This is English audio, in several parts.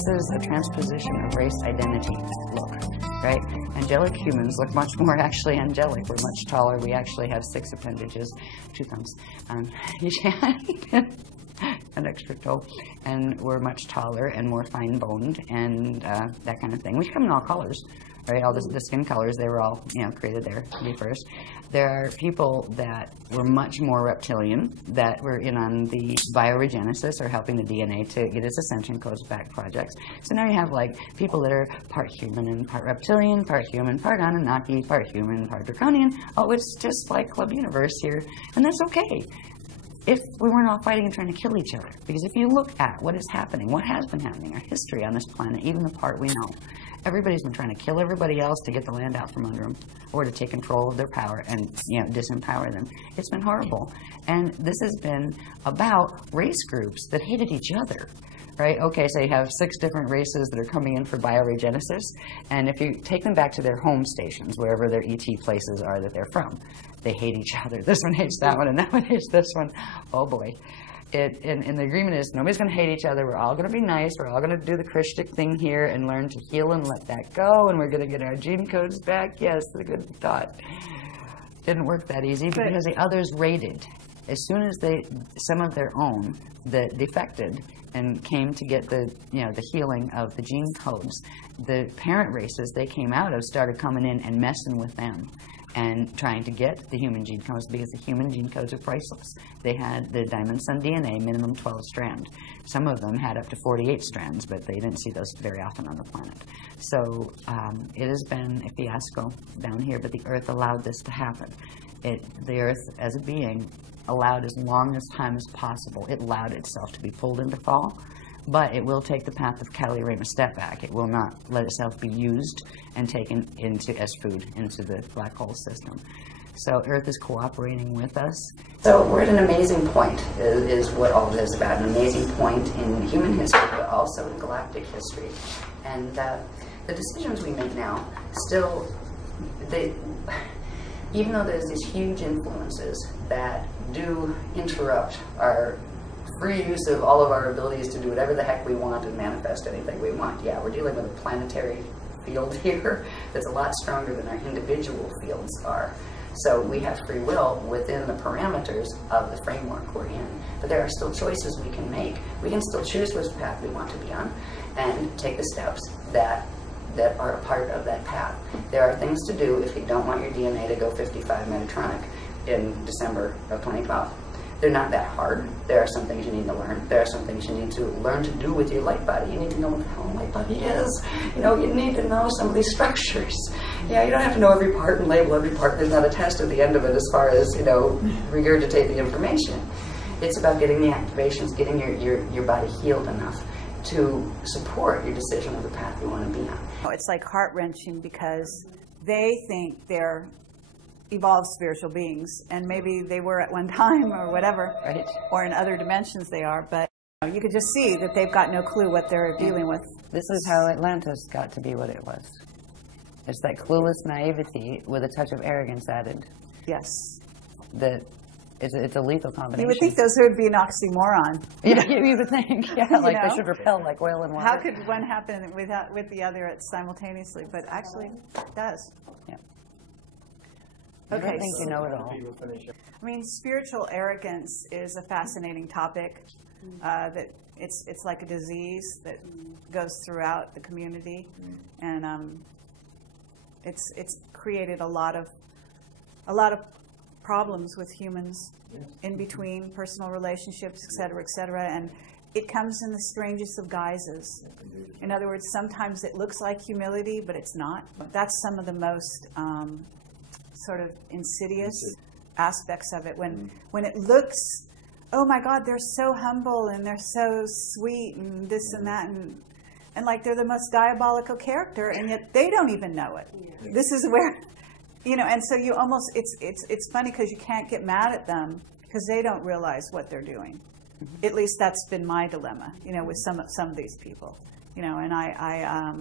This is a transposition of race identity look, right? Angelic humans look much more actually angelic. We're much taller. We actually have 6 appendages, 2 thumbs, an extra toe, and we're much taller and more fine-boned and that kind of thing. We come in all colors, right? All the skin colors, they were all, you know, created there to be first. There are people that were much more reptilian, that were in on the bioregenesis or helping the DNA to get its Ascension codes back projects. So now you have like people that are part human and part reptilian, part human, part Anunnaki, part human, part draconian. Oh, it's just like Club Universe here, and that's okay if we weren't all fighting and trying to kill each other. Because if you look at what is happening, what has been happening, our history on this planet, even the part we know, everybody's been trying to kill everybody else to get the land out from under them, or to take control of their power and, you know, disempower them. It's been horrible. And this has been about race groups that hated each other, right? Okay, so you have 6 different races that are coming in for bioregenesis, and if you take them back to their home stations, wherever their ET places are that they're from, they hate each other. This one hates that one, and that one hates this one. Oh boy. And the agreement is nobody's going to hate each other. We're all going to be nice. We're all going to do the Christic thing here and learn to heal and let that go. And we're going to get our gene codes back. Yes, the good thought. Didn't work that easy because the others raided. As soon as some of their own that defected and came to get the, you know, the healing of the gene codes, the parent races they came out of started coming in and messing with them and trying to get the human gene codes, because the human gene codes are priceless. They had the Diamond Sun DNA, minimum 12 strand. Some of them had up to 48 strands, but they didn't see those very often on the planet. So it has been a fiasco down here, but the Earth allowed this to happen. The Earth, as a being, allowed as long as time as possible. It allowed itself to be pulled into fall, but it will take the path of Kali Rama step back. It will not let itself be used and taken into as food into the black hole system. So Earth is cooperating with us. So we're at an amazing point, is what all this is about, an amazing point in human history, but also in galactic history. And the decisions we make now, still, even though there's these huge influences that do interrupt our free use of all of our abilities to do whatever the heck we want and manifest anything we want. Yeah, we're dealing with a planetary field here that's a lot stronger than our individual fields are. So we have free will within the parameters of the framework we're in. But there are still choices we can make. We can still choose which path we want to be on and take the steps that are a part of that path. There are things to do if you don't want your DNA to go 55 Metatronic in December of 2012. They're not that hard. There are some things you need to learn. There are some things you need to learn to do with your light body. You need to know what the hell a light body is. You know, you need to know some of these structures. Yeah, you don't have to know every part and label every part. There's not a test at the end of it as far as, you know, regurgitate the information. It's about getting the activations, getting your body healed enough to support your decision of the path you want to be on. It's like heart-wrenching because they think they're evolved spiritual beings, and maybe they were at one time or whatever, right, or in other dimensions they are, but you could just see that they've got no clue what they're dealing with. This is how Atlantis got to be what it was. It's that clueless naivety with a touch of arrogance added. Yes. That it's a lethal combination. You would think those would be an oxymoron. Yeah, you would think. Yeah, like they should repel like oil and water. How could one happen with the other simultaneously? But actually, it does. Yeah. Okay. I don't think you know it all. I mean, spiritual arrogance is a fascinating topic. That it's like a disease that goes throughout the community, and it's created a lot of problems with humans in between personal relationships, et cetera, and it comes in the strangest of guises. In other words, sometimes it looks like humility, but it's not. That's some of the most sort of insidious aspects of it. When it looks, oh my God, they're so humble and they're so sweet and this and that, and like they're the most diabolical character, and yet they don't even know it. Yeah. This is where, you know, and so you almost, it's funny because you can't get mad at them because they don't realize what they're doing. Mm-hmm. At least that's been my dilemma, you know, with some of these people, you know, and I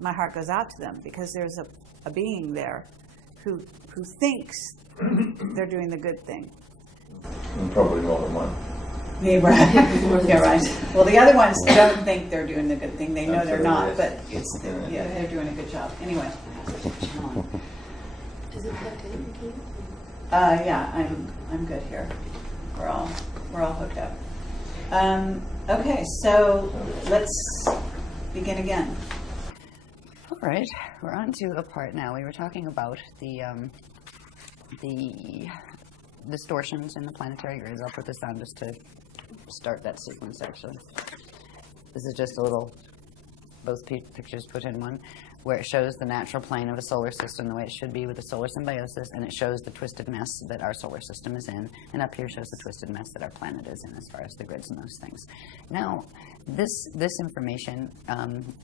my heart goes out to them because there's a being there who thinks they're doing the good thing. And probably more than one. Yeah, right. Yeah, right. Well, the other ones don't think they're doing the good thing. They know they're not, but yeah, they're doing a good job. Anyway. Is it plugged in? Yeah, I'm good here. We're all hooked up. Okay, so let's begin again. All right, we're on to a part now. We were talking about the distortions in the planetary grids. I'll put this on just to start that sequence, actually. This is just a little, both pictures put in one, where it shows the natural plane of a solar system the way it should be with the solar symbiosis, and it shows the twisted mess that our solar system is in, and up here shows the twisted mess that our planet is in as far as the grids and those things. Now, this information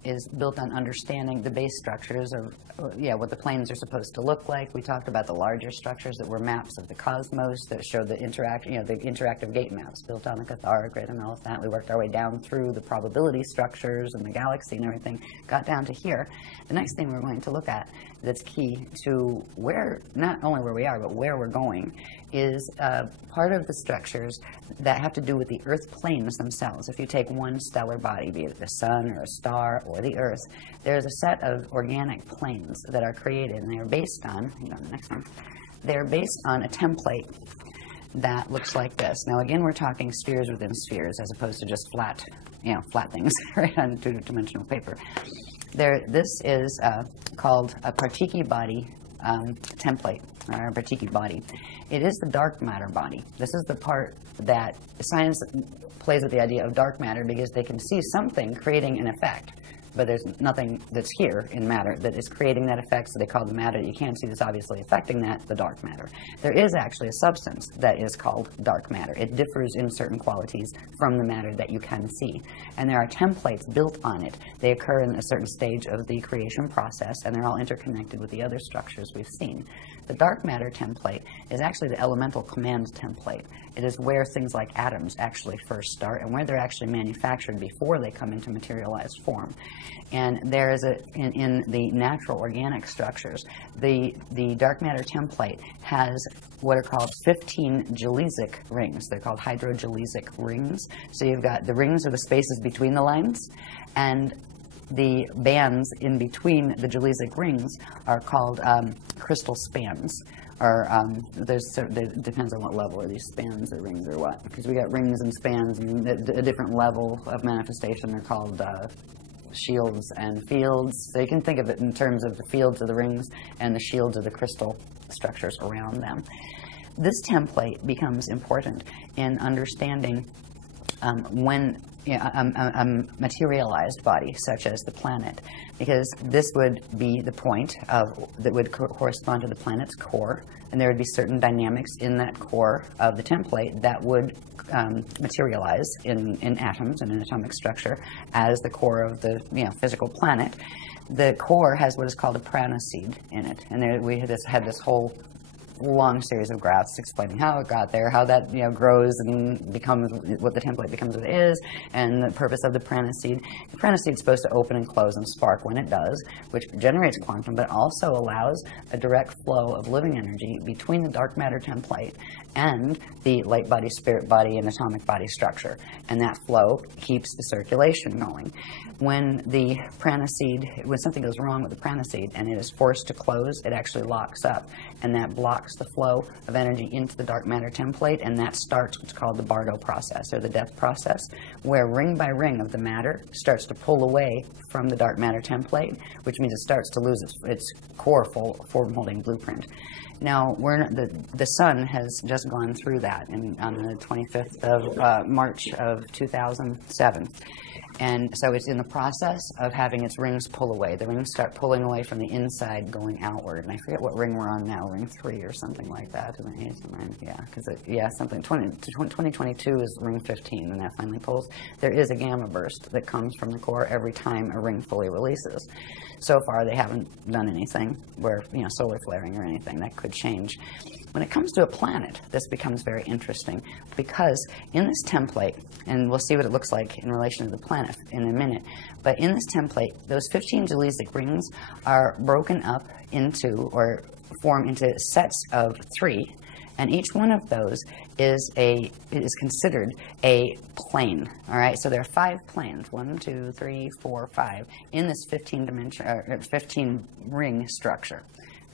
is built on understanding the base structures of what the planes are supposed to look like. We talked about the larger structures that were maps of the cosmos that show the interactive gate maps built on the Cathara grid and all of that. We worked our way down through the probability structures and the galaxy and everything, got down to here. The next thing we're going to look at that's key to where, not only where we are, but where we're going, is part of the structures that have to do with the Earth planes themselves. If you take one stellar body, be it the sun or a star or the Earth, there's a set of organic planes that are created, and they're based on, the next one, they're based on a template that looks like this. Now again, we're talking spheres within spheres as opposed to just flat things right on two-dimensional paper. This is called a Partiki body template, or a Partiki body. It is the dark matter body. This is the part that science plays with the idea of dark matter because they can see something creating an effect, but there's nothing that's here in matter that is creating that effect, so they call the matter that you can't see that's obviously affecting that the dark matter. There is actually a substance that is called dark matter. It differs in certain qualities from the matter that you can see, and there are templates built on it. They occur in a certain stage of the creation process, and they're all interconnected with the other structures we've seen. The dark matter template is actually the elemental command template. It is where things like atoms actually first start and where they're actually manufactured before they come into materialized form. And there is in the natural organic structures, the dark matter template has what are called 15 gelesic rings. They're called hydrogelesic rings. So you've got the rings are the spaces between the lines, and the bands in between the gelesic rings are called crystal spans. Or it depends on what level are these spans or rings or what. Because we got rings and spans and a different level of manifestation. They're called shields and fields. So you can think of it in terms of the fields of the rings and the shields of the crystal structures around them. This template becomes important in understanding when a materialized body, such as the planet, because this would be the point that would correspond to the planet's core, and there would be certain dynamics in that core of the template that would materialize in atoms and in atomic structure as the core of the physical planet. The core has what is called a prana seed in it, and we had this whole long series of graphs explaining how it got there, how that grows and becomes what the template becomes what it is, and the purpose of the prana seed. The prana seed is supposed to open and close and spark when it does, which generates quantum, but also allows a direct flow of living energy between the dark matter template and the light body, spirit body, and atomic body structure. And that flow keeps the circulation going. When the prana seed, when something goes wrong with the prana seed and it is forced to close, it actually locks up, and that blocks the flow of energy into the dark matter template, and that starts what's called the Bardo process, or the death process, where ring by ring of the matter starts to pull away from the dark matter template, which means it starts to lose its core form-holding blueprint. Now, the sun has just gone through that on the 25th of March of 2007. And so it's in the process of having its rings pull away. The rings start pulling away from the inside, going outward. And I forget what ring we're on now, ring 3 or something like that. Something. 2022 is ring 15, and that finally pulls. There is a gamma burst that comes from the core every time a ring fully releases. So far, they haven't done anything where, solar flaring or anything. That could change. When it comes to a planet, this becomes very interesting, because in this template, and we'll see what it looks like in relation to the planet in a minute, but in this template, those 15 gelesic rings are broken up into, or form into sets of 3, And each one of those is considered a plane. All right, so there are 5 planes, 1, 2, 3, 4, 5, in this 15 ring structure.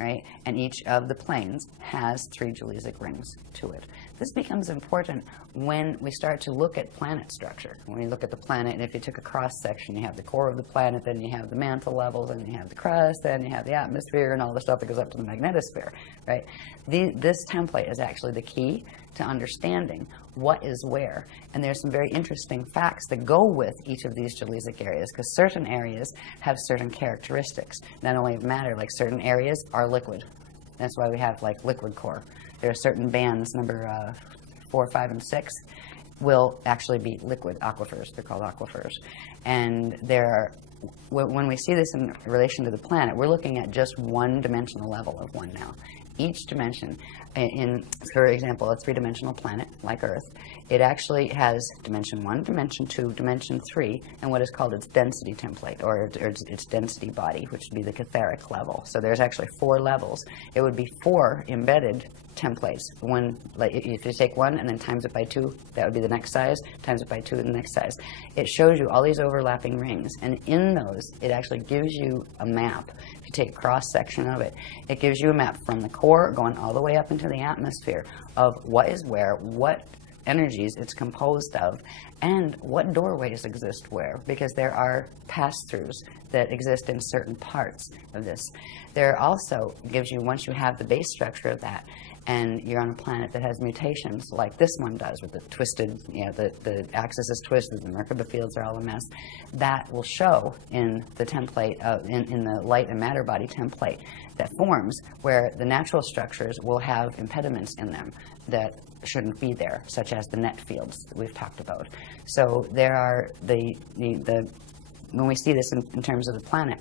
Right? And each of the planes has 3 geodesic rings to it. This becomes important when we start to look at planet structure. When we look at the planet, and if you took a cross-section, you have the core of the planet, then you have the mantle levels, and you have the crust, then you have the atmosphere, and all the stuff that goes up to the magnetosphere. Right? This template is actually the key to understanding what is where. And there's some very interesting facts that go with each of these geodesic areas, because certain areas have certain characteristics. Not only of matter, like certain areas are liquid. That's why we have like liquid core. There are certain bands, number 4, 5, and 6, will actually be liquid aquifers. They're called aquifers. And there are, when we see this in relation to the planet, we're looking at just one dimensional level of one now. Each dimension, for example, a 3-dimensional planet like Earth, it actually has dimension 1, dimension 2, dimension 3, and what is called its density template, or its density body, which would be the catheric level. So there's actually 4 levels. It would be 4 embedded templates. One, like if you take 1 and then times it by 2, that would be the next size, times it by 2, the next size. It shows you all these overlapping rings, and in those, it actually gives you a map. If you take a cross-section of it, it gives you a map from the core going all the way up into the atmosphere of what is where, what energies it's composed of, and what doorways exist where, because there are pass-throughs that exist in certain parts of this. There also gives you, once you have the base structure of that, and you're on a planet that has mutations like this one does, with the twisted, the axis is twisted, the Merkaba fields are all a mess, that will show in the template, in the light and matter body template that forms, where the natural structures will have impediments in them that shouldn't be there, such as the net fields that we've talked about. So there are when we see this in terms of the planet,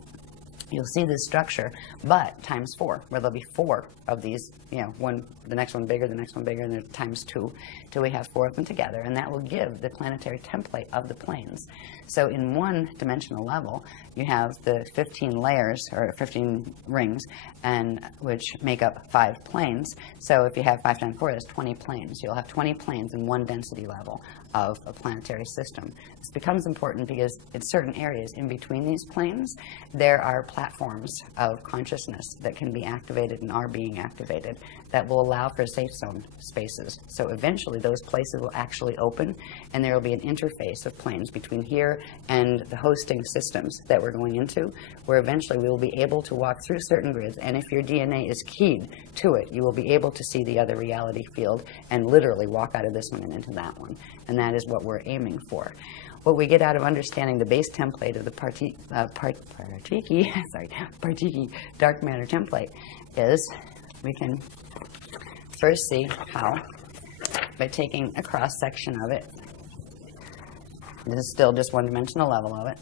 you'll see this structure, but times 4, where there'll be 4 of these, the next one bigger, the next one bigger, and then times 2, till we have 4 of them together, and that will give the planetary template of the planes. So in 1-dimensional level, you have the 15 layers, or 15 rings, and which make up 5 planes. So if you have 5 times 4, that's 20 planes. You'll have 20 planes in 1 density level of a planetary system. This becomes important because in certain areas in between these planes, there are platforms of consciousness that can be activated and are being activated that will allow for safe zone spaces. So eventually those places will actually open, and there will be an interface of planes between here and the hosting systems that we're going into, where eventually we will be able to walk through certain grids, and if your DNA is keyed to it, you will be able to see the other reality field and literally walk out of this one and into that one. And that is what we're aiming for. What we get out of understanding the base template of the Partiki dark matter template is we can first see how, by taking a cross-section of it, this is still just 1-dimensional level of it,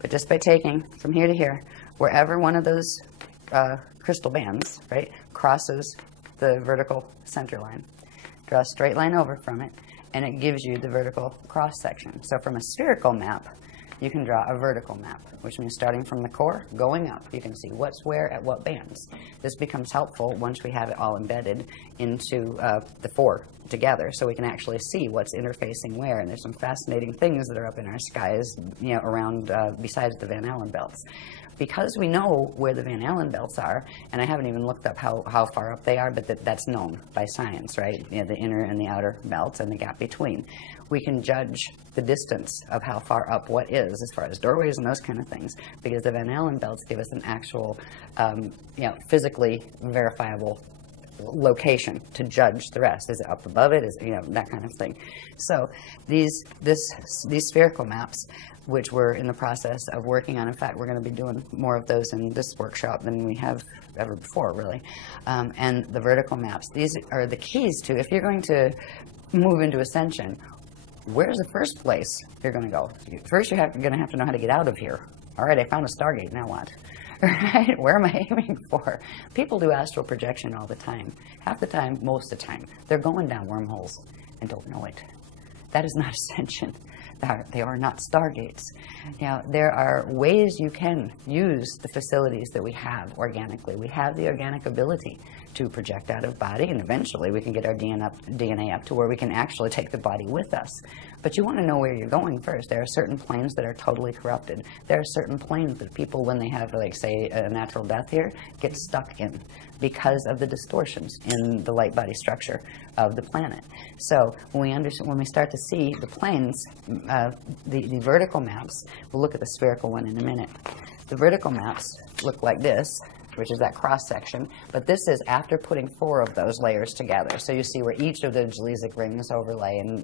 but just by taking from here to here, wherever one of those crystal bands, right, crosses the vertical center line, draw a straight line over from it, and it gives you the vertical cross-section. So from a spherical map, you can draw a vertical map, which means starting from the core, going up, you can see what's where at what bands. This becomes helpful once we have it all embedded into the 4 together, so we can actually see what's interfacing where. And there's some fascinating things that are up in our skies, around, besides the Van Allen belts. Because we know where the Van Allen belts are, and I haven't even looked up how far up they are, but that's known by science, right? The inner and the outer belts and the gap between. We can judge the distance of how far up what is, as far as doorways and those kind of things, because the Van Allen belts give us an actual, physically verifiable location to judge the rest. Is it up above it? Is that kind of thing. So these spherical maps, which we're in the process of working on. In fact, we're going to be doing more of those in this workshop than we have ever before, really. And the vertical maps, these are the keys to, if you're going to move into Ascension, where's the first place you're going to go? First, you're going to have to know how to get out of here. All right, I found a Stargate, now what? Right? Where am I aiming for? People do astral projection all the time. Half the time, most of the time, they're going down wormholes and don't know it. That is not Ascension. They are not Stargates. There are ways you can use the facilities that we have organically. We have the organic ability to project out of body, and eventually we can get our DNA up to where we can actually take the body with us. But you want to know where you're going first. There are certain planes that are totally corrupted. There are certain planes that people, when they have, like, say, a natural death here, get stuck in because of the distortions in the light body structure of the planet. So when we start to see the planes, the vertical maps, we'll look at the spherical one in a minute. The vertical maps look like this, which is that cross section, but this is after putting 4 of those layers together. So you see where each of the Jalizic rings overlay, and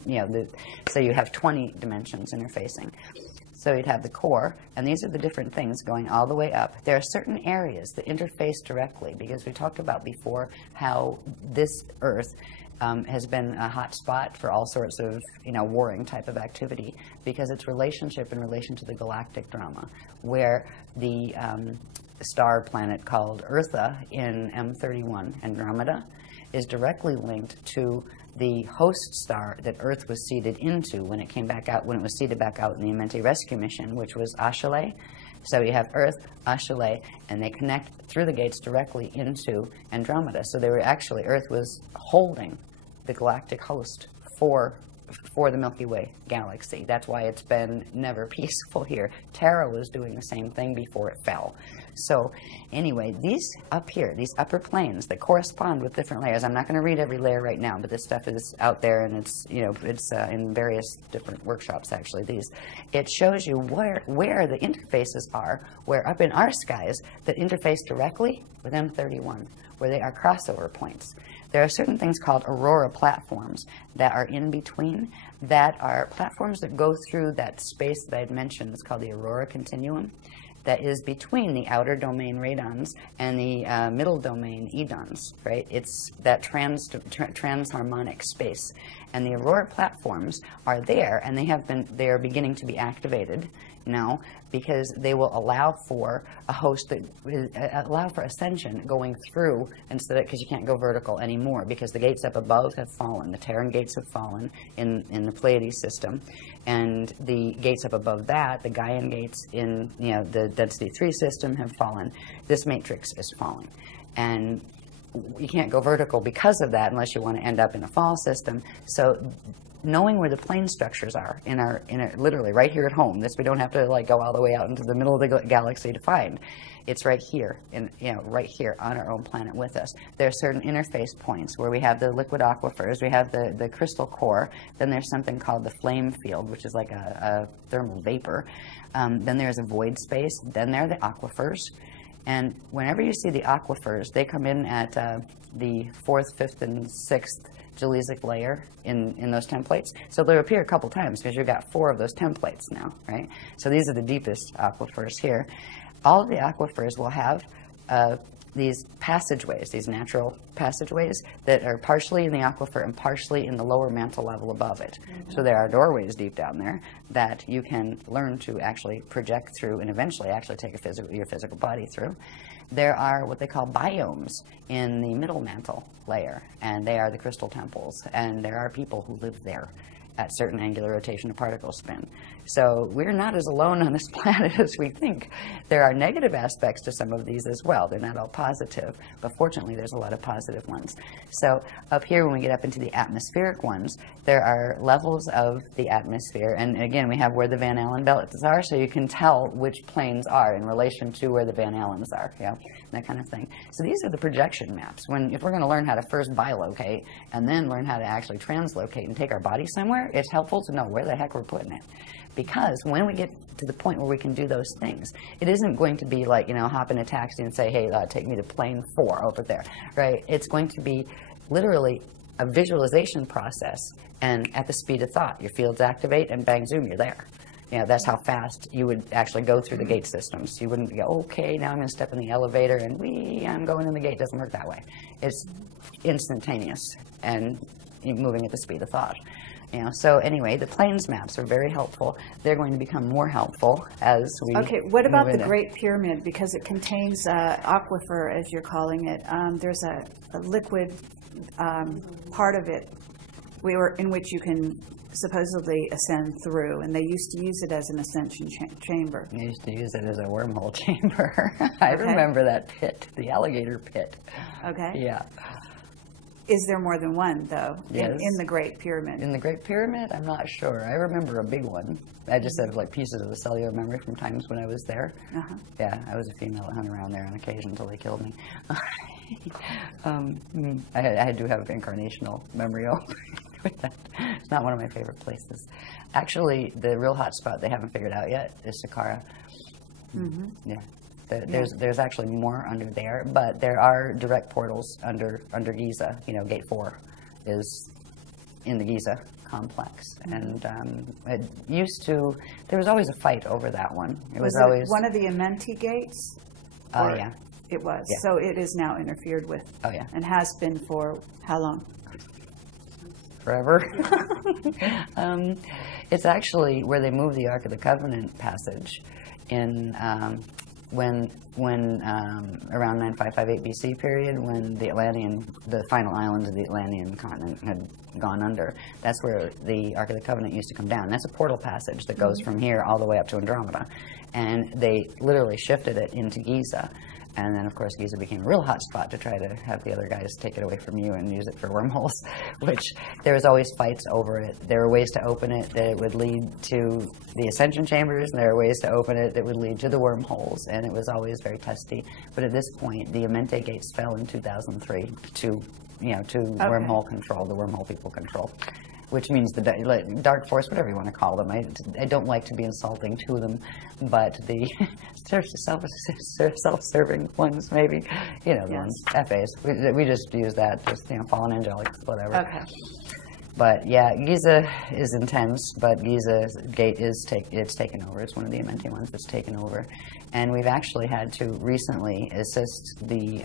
so you have 20 dimensions interfacing. So you'd have the core, and these are the different things going all the way up. There are certain areas that interface directly, because we talked about before how this Earth has been a hot spot for all sorts of, warring type of activity, because its relationship in relation to the galactic drama, where the star planet called Eartha in M31 Andromeda is directly linked to the host star that Earth was seeded into when it came back out, when it was seeded back out in the Amenti rescue mission, which was Ashale. So you have Earth, Ashale, and they connect through the gates directly into Andromeda. So they were actually, Earth was holding the galactic host for the Milky Way galaxy. That's why it's been never peaceful here. Terra was doing the same thing before it fell. So anyway, these up here, these upper planes that correspond with different layers, I'm not going to read every layer right now, but this stuff is out there, and it's, it's in various different workshops, actually, these. It shows you where the interfaces are, where up in our skies that interface directly with M31, where they are crossover points. There are certain things called aurora platforms that are in between, that are platforms that go through that space that I had mentioned. It's called the aurora continuum, that is between the outer domain radons and the middle domain edons, right? It's that transharmonic space. And the aurora platforms are there, and they are beginning to be activated now, because they will allow for a host that allow for ascension going through, instead of, because you can't go vertical anymore, because the gates up above have fallen. The Terran gates have fallen in the Pleiades system, and the gates up above that, the Gaian gates in the density 3 system, have fallen. This matrix is falling, and you can't go vertical because of that unless you want to end up in a fall system. So knowing where the plane structures are in our literally right here at home, this we don't have to go all the way out into the middle of the galaxy to find. It's right here, right here on our own planet with us. There are certain interface points where we have the liquid aquifers, we have the crystal core, then there's something called the flame field, which is like a thermal vapor. Then there's a void space, then there are the aquifers. And whenever you see the aquifers, they come in at the 4th, 5th, and 6th Jalizic layer in those templates. So they'll appear a couple times because you've got 4 of those templates now, right? So these are the deepest aquifers here. All of the aquifers will have these passageways, these natural passageways that are partially in the aquifer and partially in the lower mantle level above it. So there are doorways deep down there that you can learn to actually project through and eventually actually take your physical body through. There are what they call biomes in the middle mantle layer, and they are the crystal temples, and there are people who live there at certain angular rotation of particle spin. So we're not as alone on this planet as we think. There are negative aspects to some of these as well. They're not all positive, but fortunately there's a lot of positive ones. So up here, when we get up into the atmospheric ones, there are levels of the atmosphere, and again, we have where the Van Allen belts are, so you can tell which planes are in relation to where the Van Allens are, that kind of thing. So these are the projection maps. If we're going to learn how to first bilocate and then learn how to actually translocate and take our body somewhere, it's helpful to know where the heck we're putting it. Because when we get to the point where we can do those things, it isn't going to be like, hop in a taxi and say, hey, take me to plane 4 over there, right? It's going to be literally a visualization process, and at the speed of thought, your fields activate and bang, zoom, you're there. That's how fast you would actually go through the gate systems. You wouldn't go, okay, now I'm going to step in the elevator and I'm going in the gate. It doesn't work that way. It's instantaneous and moving at the speed of thought. So anyway, the planes maps are very helpful. They're going to become more helpful as we Okay, what about the Great Pyramid? Because it contains aquifer, as you're calling it. There's a liquid part of it in which you can supposedly ascend through, and they used to use it as an ascension chamber. They used to use it as a wormhole chamber. I remember that pit, the alligator pit. Okay. Yeah. Is there more than one, though, Yes. in the Great Pyramid? In the Great Pyramid, I'm not sure. I remember a big one. I just have like pieces of the cellular memory from times when I was there. Yeah, I was a female that hung around there on occasion until they killed me. I do have incarnational memory with that. It's not one of my favorite places. Actually, the real hot spot they haven't figured out yet is Saqqara. Yeah. There's actually more under there, but there are direct portals under Giza. You know, Gate 4 is in the Giza complex, and it used to. There was always a fight over that one. It was always one of the Amenti gates. Oh yeah, it was. Yeah. So it is now interfered with. Oh yeah, and has been for how long? Forever. It's actually where they moved the Ark of the Covenant passage in. When around 9558 BC period, when the final islands of the Atlantean continent had gone under, that's where the Ark of the Covenant used to come down. That's a portal passage that goes from here all the way up to Andromeda. And they literally shifted it into Giza. And then, of course, Giza became a real hot spot to try to have the other guys take it away from you and use it for wormholes, which there was always fights over it. There were ways to open it that would lead to the Ascension chambers, and there were ways to open it that would lead to the wormholes, and it was always very testy. But at this point, the Amenti gates fell in 2003 to wormhole control, the wormhole people control. Which means the dark force, whatever you want to call them. I don't like to be insulting to them, but the self-serving ones, maybe, you know, the ones, FAs. We just use that, just, you know, fallen angelics, whatever. Okay. But yeah, Giza is intense, but Giza's gate is taken over. It's one of the Amenti ones that's taken over, and we've actually had to recently assist the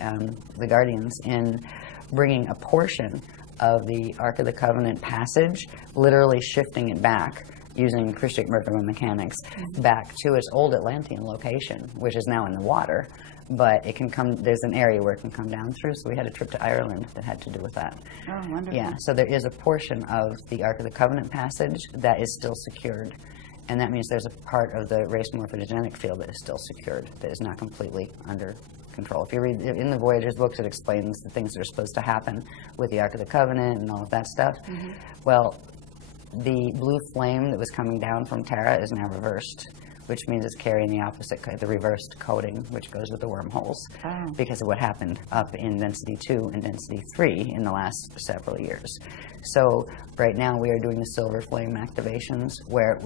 Guardians in bringing a portion of the Ark of the Covenant passage, literally shifting it back using Christic Merkaba mechanics back to its old Atlantean location, which is now in the water. But it can come, there's an area where it can come down through, so we had a trip to Ireland that had to do with that. Oh, wonderful. Yeah, so there is a portion of the Ark of the Covenant passage that is still secured. And that means there's a part of the race morphogenetic field that is still secured, that is not completely under control. If you read in the Voyager's books, it explains the things that are supposed to happen with the Ark of the Covenant and all of that stuff. Well, the blue flame that was coming down from Terra is now reversed, which means it's carrying the opposite, the reversed coding, which goes with the wormholes, because of what happened up in Density 2 and Density 3 in the last several years. So right now we are doing the silver flame activations, where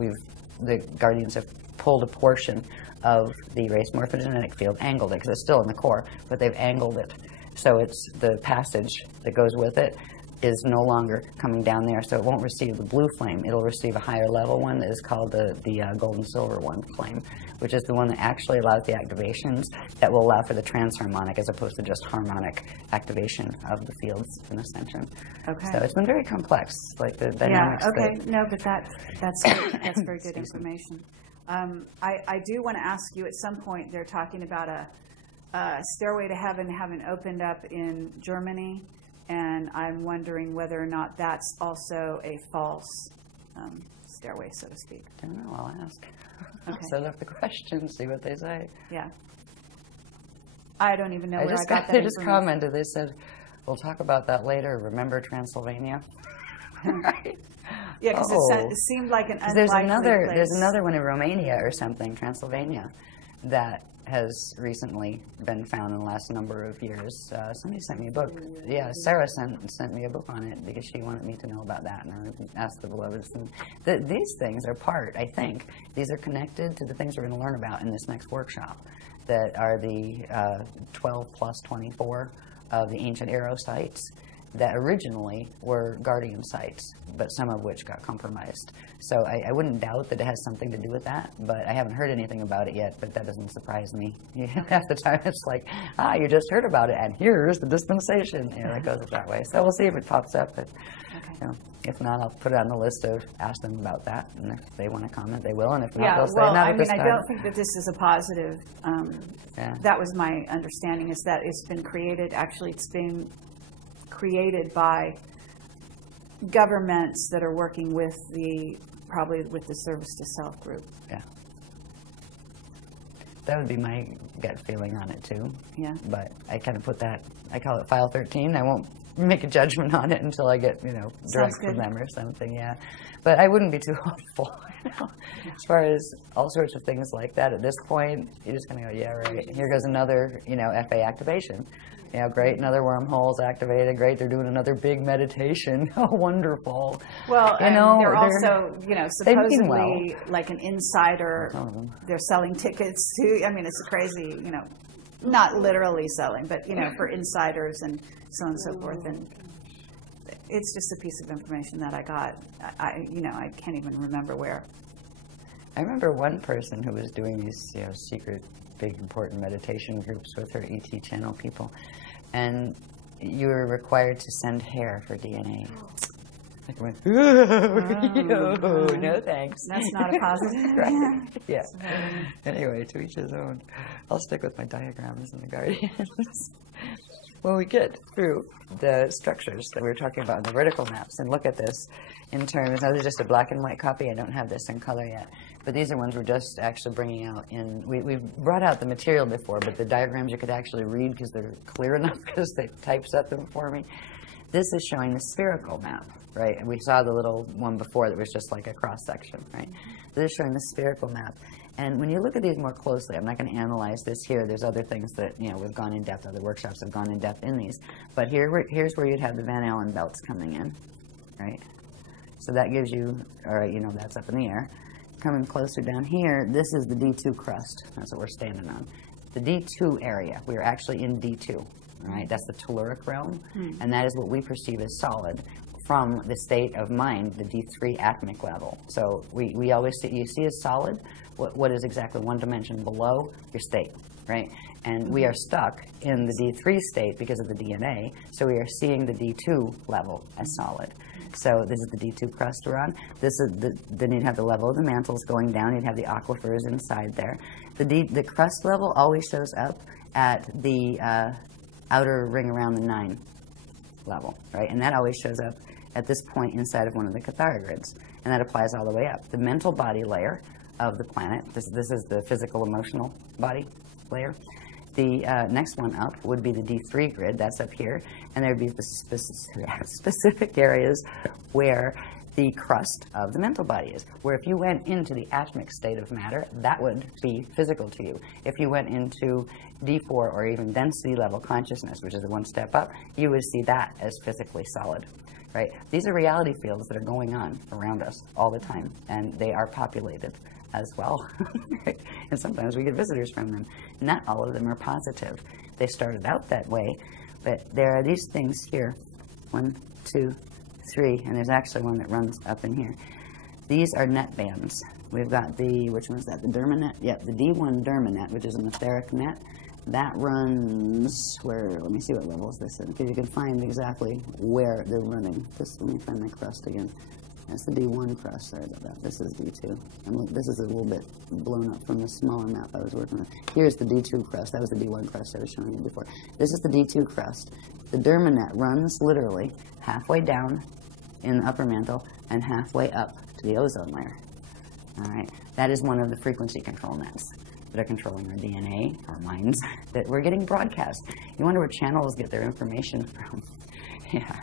the Guardians have pulled a portion of the race morphogenetic field, angled it, because it's still in the core, but they've angled it. So it's the passage that goes with it is no longer coming down there, so it won't receive the blue flame. It'll receive a higher level one that is called the gold and silver one flame, which is the one that actually allows the activations that will allow for the transharmonic as opposed to just harmonic activation of the fields in Ascension. Okay. So it's been very complex, like the dynamics. Yeah, okay. No, but that's good. That's very good information. I do want to ask you, at some point they're talking about a Stairway to Heaven having opened up in Germany, and I'm wondering whether or not that's also a false stairway, so to speak. I don't know, I'll ask. Okay. I'll set up the question, see what they say. Yeah. I don't even know where I got that information. They just commented, they said, we'll talk about that later, remember Transylvania? Right? Yeah, because it seemed like an unlikely place. There's another one in Romania or something, Transylvania, that has recently been found in the last number of years. Somebody sent me a book. Yeah, Sarah sent me a book on it because she wanted me to know about that, and I asked the beloveds. And these things are I think, these are connected to the things we're going to learn about in this next workshop, that are the 12 plus 24 of the ancient Arrow sites that originally were Guardian sites, but some of which got compromised. So I wouldn't doubt that it has something to do with that, but I haven't heard anything about it yet, but that doesn't surprise me. Half the time it's like, you just heard about it, and here's the dispensation. That goes that way. So we'll see if it pops up. But, if not, I'll put it on the list of ask them about that, and if they want to comment, they will, and if not, they'll say not at this time. I don't think that this is a positive. That was my understanding, is that it's been created, actually it's been created by governments that are working with probably with the service to self group. Yeah. That would be my gut feeling on it too. Yeah. But I kind of put that, I call it file 13. I won't make a judgment on it until I get, direct from them or something, yeah. But I wouldn't be too hopeful, As far as all sorts of things like that, at this point, you're just going to go, yeah, right. Here goes another, FA activation. Great, another wormhole's activated. Great, they're doing another big meditation. Oh, wonderful. Well, they're also, supposedly like an insider. They're selling tickets to. I mean, it's crazy. Not literally selling, but for insiders and so on and so forth. And it's just a piece of information that I got. I can't even remember where. I remember one person who was doing these, secret, big, important meditation groups with her ET channel people, and you were required to send hair for DNA. Like I went, no thanks. That's not a positive. Right. Yeah. Anyway, to each his own. I'll stick with my diagrams and the guardians. When we get through the structures that we were talking about in the vertical maps and look at this in terms, now there's just a black and white copy, I don't have this in color yet, but these are ones we're just actually bringing out in, we've brought out the material before, but the diagrams you could actually read because they're clear enough because they typeset them for me. This is showing the spherical map, right? And we saw the little one before that was just like a cross-section, right? This is showing the spherical map. And when you look at these more closely, I'm not going to analyze this here. There's other things that, we've gone in depth, other workshops have gone in depth in these. But here's where you'd have the Van Allen belts coming in, right? So that gives you, all right, that's up in the air. Coming closer down here, this is the D2 crust. That's what we're standing on. The D2 area, we are actually in D2, all right? That's the telluric realm, and that is what we perceive as solid from the state of mind, the D3 atomic level. So we always see, you see as solid, what is exactly one dimension below your state, right? And we are stuck in the D3 state because of the DNA, so we are seeing the D2 level as solid. So this is the D2 crust we're on. This is then you'd have the level of the mantles going down. You'd have the aquifers inside there. The crust level always shows up at the outer ring around the 9 level, right? And that always shows up at this point inside of one of the Cathara grids, and that applies all the way up. The mental body layer of the planet, this is the physical emotional body layer. The next one up would be the D3 grid, that's up here, and there would be the specific areas where the crust of the mental body is, where if you went into the atomic state of matter, that would be physical to you. If you went into D4 or even density level consciousness, which is the one step up, you would see that as physically solid. Right? These are reality fields that are going on around us all the time, and they are populated as well. Right? And sometimes we get visitors from them. Not all of them are positive. They started out that way, but there are these things here. 1, 2, 3, and there's actually one that runs up in here. These are net bands. We've got the, which one's that? The Dermanet? Yep, the D1 Dermanet, which is an etheric net. That runs where, let me see what levels this is, because you can find exactly where they're running. Let me find my crust again. That's the D1 crust. Sorry about that. This is D2. This is a little bit blown up from the smaller map I was working with. Here's the D2 crust. That was the D1 crust I was showing you before. This is the D2 crust. The Dermanet runs literally halfway down in the upper mantle and halfway up to the ozone layer. All right. That is one of the frequency control nets that are controlling our DNA, our minds, that we're getting broadcast. You wonder where channels get their information from. Yeah,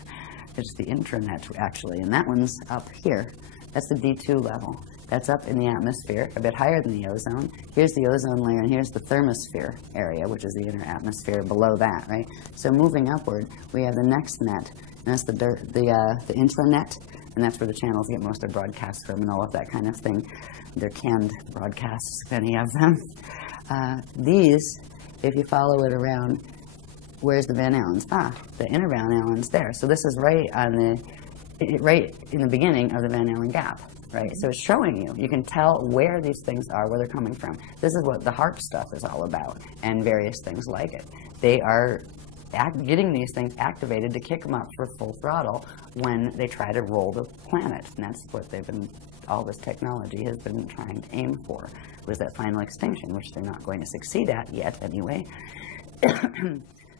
it's the intranet, actually, and that one's up here. That's the D2 level. That's up in the atmosphere, a bit higher than the ozone. Here's the ozone layer, and here's the thermosphere area, which is the inner atmosphere below that, right? So moving upward, we have the next net, and that's the intranet, and that's where the channels get most of their broadcasts from and all of that kind of thing. They're canned broadcasts, many of them. These, if you follow it around, where's the Van Allens? The inner Van Allen's there. So this is right in the beginning of the Van Allen gap, right? So it's showing you. You can tell where these things are, where they're coming from. This is what the HARP stuff is all about, and various things like it. They are getting these things activated to kick them up for full throttle when they try to roll the planet, and that's what they've been. All this technology has been trying to aim for, was that final extinction, which they're not going to succeed at yet anyway.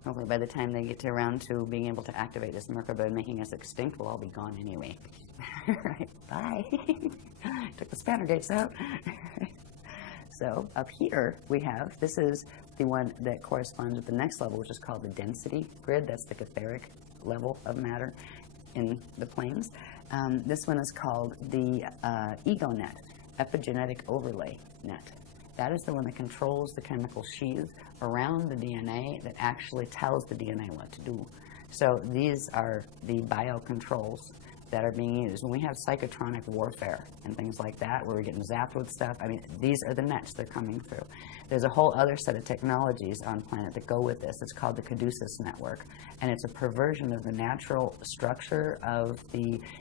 Hopefully by the time they get to around to being able to activate this Merkaba and making us extinct, we'll all be gone anyway. Right, bye. Took the spanner gates out. So up here we have, this is the one that corresponds with the next level, which is called the density grid. That's the etheric level of matter in the planes. This one is called the ego net, epigenetic overlay net. That is the one that controls the chemical sheath around the DNA that actually tells the DNA what to do. So these are the biocontrols that are being used. When we have psychotronic warfare and things like that, where we're getting zapped with stuff, I mean, these are the nets they're coming through. There's a whole other set of technologies on planet that go with this. It's called the Caduceus network, and it's a perversion of the natural structure of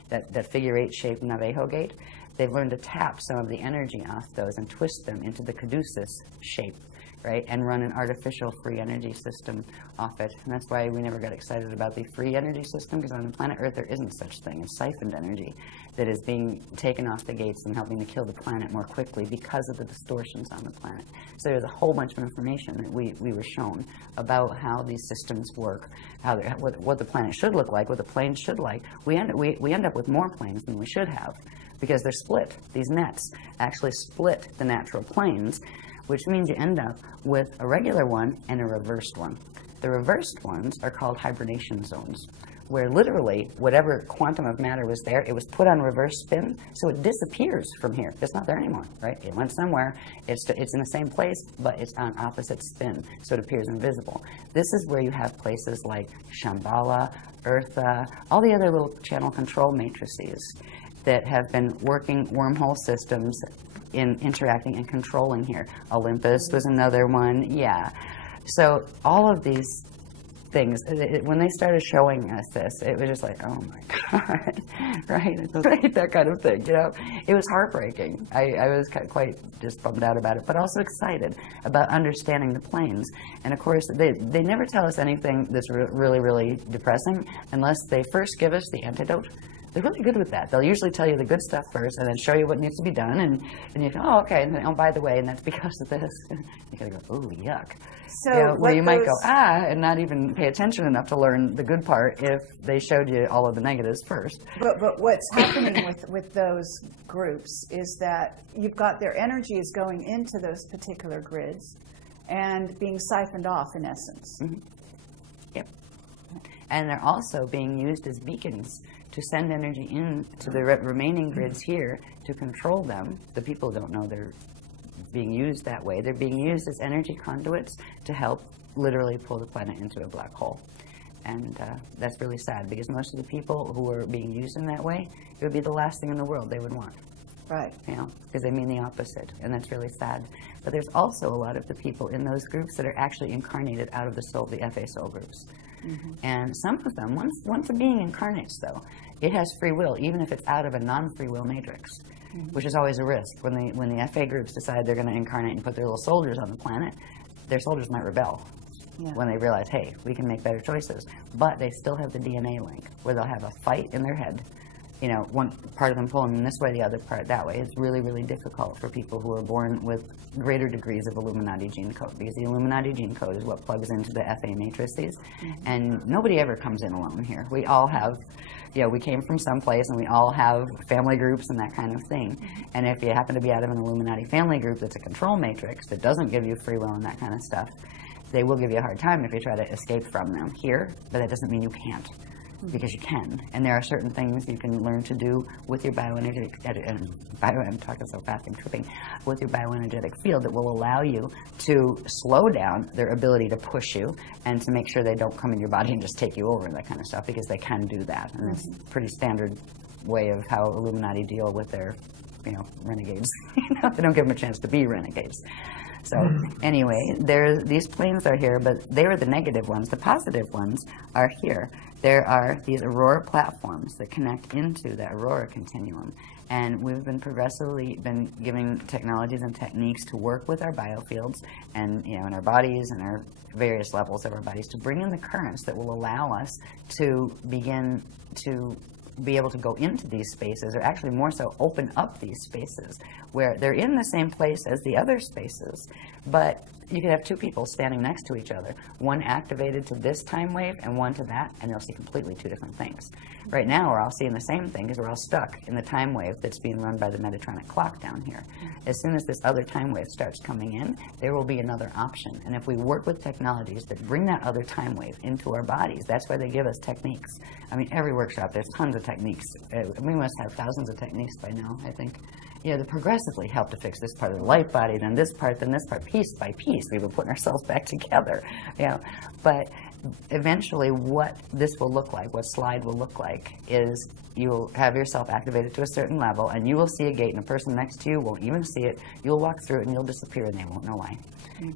that figure-8 shaped Navajo gate. They've learned to tap some of the energy off those and twist them into the Caduceus shape, right, and run an artificial free energy system off it. And that's why we never got excited about the free energy system, because on the planet Earth there isn't such thing as siphoned energy that is being taken off the gates and helping to kill the planet more quickly because of the distortions on the planet. So there's a whole bunch of information that we were shown about how these systems work, what the planet should look like, what the planes should like. We end up with more planes than we should have, because they're split. These nets actually split the natural planes, which means you end up with a regular one and a reversed one. The reversed ones are called hibernation zones, where literally whatever quantum of matter was there, it was put on reverse spin, so it disappears from here. It's not there anymore, right? It went somewhere. It's in the same place, but it's on opposite spin, so it appears invisible. This is where you have places like Shambhala, Eartha, all the other little channel control matrices that have been working wormhole systems in interacting and controlling here. Olympus was another one, yeah. So all of these things, when they started showing us this, it was just like, oh my God, right? Right, that kind of thing, you know? It was heartbreaking. I was quite just bummed out about it, but also excited about understanding the planes. And of course, they never tell us anything that's really, really depressing unless they first give us the antidote. They're really good with that. They'll usually tell you the good stuff first and then show you what needs to be done, and you go, oh, okay, and then, oh, by the way, and that's because of this. You gotta go, oh, yuck. So you know, where you might go, and not even pay attention enough to learn the good part if they showed you all of the negatives first. But what's happening with those groups is that you've got their energies going into those particular grids and being siphoned off, in essence. Mm-hmm. Yep. And they're also being used as beacons to send energy in to the remaining grids here to control them. The people don't know they're being used that way. They're being used as energy conduits to help literally pull the planet into a black hole. And that's really sad, because most of the people who are being used in that way, it would be the last thing in the world they would want. Right. You know, because they mean the opposite, and that's really sad. But there's also a lot of the people in those groups that are actually incarnated out of the soul, the FA soul groups. Mm-hmm. And some of them, once a being incarnates, though, it has free will, even if it's out of a non-free will matrix, mm-hmm. which is always a risk. When the FA groups decide they're going to incarnate and put their little soldiers on the planet, their soldiers might rebel when they realize, hey, we can make better choices. But they still have the DNA link, where they'll have a fight in their head. You know, one part of them pulling in this way, the other part that way. It's really, really difficult for people who are born with greater degrees of Illuminati gene code, because the Illuminati gene code is what plugs into the FA matrices, mm-hmm. and nobody ever comes in alone here. We all have, you know, we came from someplace, and we all have family groups and that kind of thing. Mm-hmm. And if you happen to be out of an Illuminati family group that's a control matrix that doesn't give you free will and that kind of stuff, they will give you a hard time if you try to escape from them here, but that doesn't mean you can't. Because you can, and there are certain things you can learn to do with your bioenergetic, I'm talking so fast, I'm tripping, with your bioenergetic field that will allow you to slow down their ability to push you and to make sure they don't come in your body and just take you over and that kind of stuff, because they can do that. And it's a pretty standard way of how Illuminati deal with their, you know, renegades. They don't give them a chance to be renegades. So anyway, these planes are here, but they were the negative ones. The positive ones are here. There are these aurora platforms that connect into the aurora continuum. And we've been progressively giving technologies and techniques to work with our biofields and, you know, in our bodies and our various levels of our bodies to bring in the currents that will allow us to begin to be able to go into these spaces, or actually more so open up these spaces where they're in the same place as the other spaces, but you could have two people standing next to each other, one activated to this time wave and one to that, and they'll see completely two different things. Right now, we're all seeing the same thing because we're all stuck in the time wave that's being run by the Metatronic clock down here. As soon as this other time wave starts coming in, there will be another option. And if we work with technologies that bring that other time wave into our bodies, that's why they give us techniques. I mean, every workshop, there's tons of techniques. We must have thousands of techniques by now, I think. You know, to progressively help to fix this part of the light body, then this part, piece by piece. We've been putting ourselves back together, you know. But eventually what this will look like, what slide will look like, is you'll have yourself activated to a certain level, and you will see a gate, and the person next to you won't even see it. You'll walk through it, and you'll disappear, and they won't know why.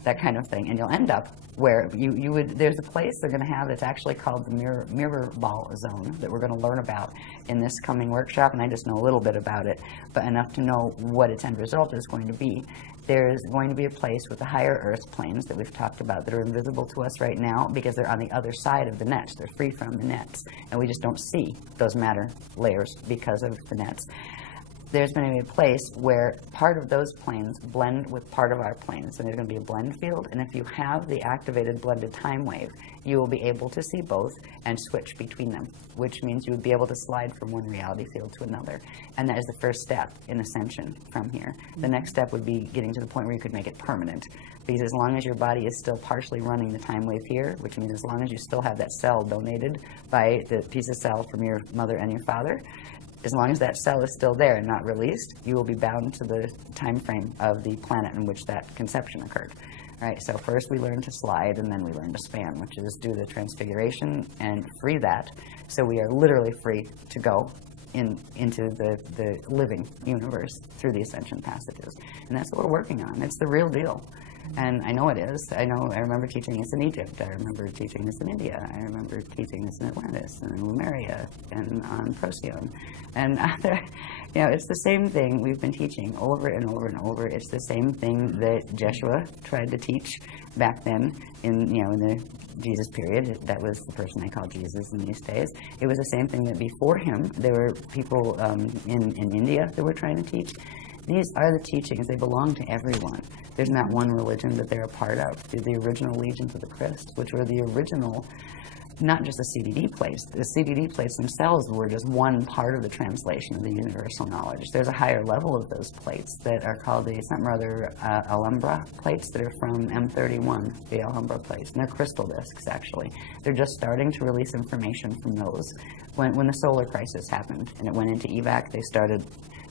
That kind of thing. And you'll end up where you would, there's a place they're going to have that's actually called the mirror ball zone that we're going to learn about in this coming workshop, and I just know a little bit about it, but enough to know what its end result is going to be. There's going to be a place with the higher Earth planes that we've talked about that are invisible to us right now because they're on the other side of the nets. They're free from the nets, and we just don't see those matter layers because of the nets. There's going to be a place where part of those planes blend with part of our planes, and there's going to be a blend field, and if you have the activated blended time wave, you will be able to see both and switch between them, which means you would be able to slide from one reality field to another. And that is the first step in ascension from here. The next step would be getting to the point where you could make it permanent, because as long as your body is still partially running the time wave here, which means as long as you still have that cell donated by the piece of cell from your mother and your father, as long as that cell is still there and not released, you will be bound to the time frame of the planet in which that conception occurred. Right? So first we learn to slide, and then we learn to span, which is do the transfiguration and free that. So we are literally free to go into the living universe through the ascension passages. And that's what we're working on. It's the real deal. And I know it is. I remember teaching this in Egypt. I remember teaching this in India. I remember teaching this in Atlantis and in Lemuria and on Procyon. And you know, it's the same thing we've been teaching over and over and over. It's the same thing that Jeshua tried to teach back then in the Jesus period. That was the person they call Jesus in these days. It was the same thing that before him, there were people in India that were trying to teach. These are the teachings. They belong to everyone. There's not one religion that they're a part of. They're the original legions of the Christ, which were the original, not just the CDD plates. The CDD plates themselves were just one part of the translation of the universal knowledge. There's a higher level of those plates that are called the something or other Alhambra plates that are from M31, the Alhambra plates. And they're crystal discs, actually. They're just starting to release information from those. When the solar crisis happened and it went into evac, they started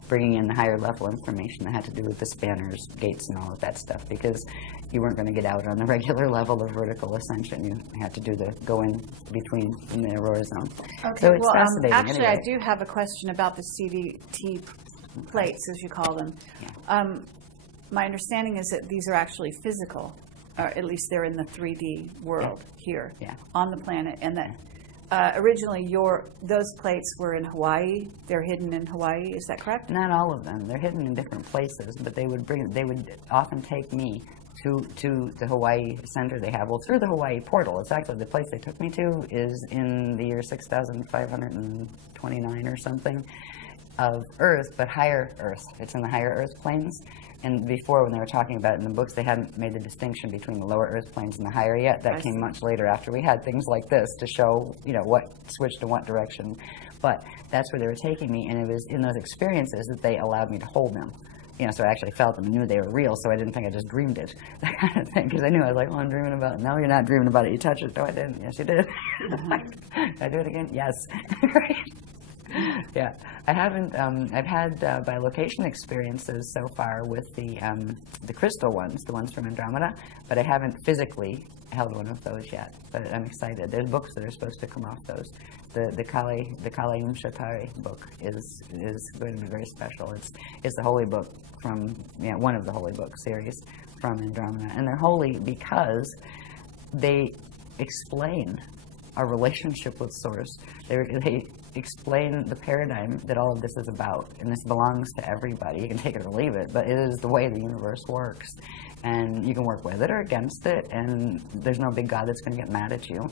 bringing in the higher level information that had to do with the spanners, gates, and all of that stuff, because you weren't going to get out on the regular level of vertical ascension. You had to do the go in between in the aurora zone. Okay, so it's fascinating. Actually, anyway. I do have a question about the CDT plates, as you call them. Yeah. My understanding is that these are actually physical, or at least they're in the 3D world here on the planet, and that originally those plates were in Hawaii. They're hidden in Hawaii. Is that correct? Not all of them. They're hidden in different places, but they would often take me to the Hawaii center they have. Well, through the Hawaii portal. It's actually the place they took me to is in the year 6,529 or something of Earth, but higher Earth. It's in the higher Earth planes. And before, when they were talking about it in the books, they hadn't made the distinction between the lower Earth planes and the higher yet. That came much later, after we had things like this to show, what switched in what direction. But that's where they were taking me, and it was in those experiences that they allowed me to hold them. So I actually felt them and knew they were real, so I didn't think I just dreamed it, that kind of thing, because I knew, I was like, I'm dreaming about it. No, you're not dreaming about it. You touch it. No, I didn't. Yes, you did. Did I do it again? Yes. Yeah, I haven't. I've had bilocation experiences so far with the crystal ones, the ones from Andromeda, but I haven't physically held one of those yet. But I'm excited. There's books that are supposed to come off those. The Kali Shatari book is going to be very special. It's the holy book from one of the holy book series from Andromeda, and they're holy because they explain our relationship with Source. They explain the paradigm that all of this is about, and this belongs to everybody. You can take it or leave it, but it is the way the universe works, and you can work with it or against it, and there's no big God that's going to get mad at you.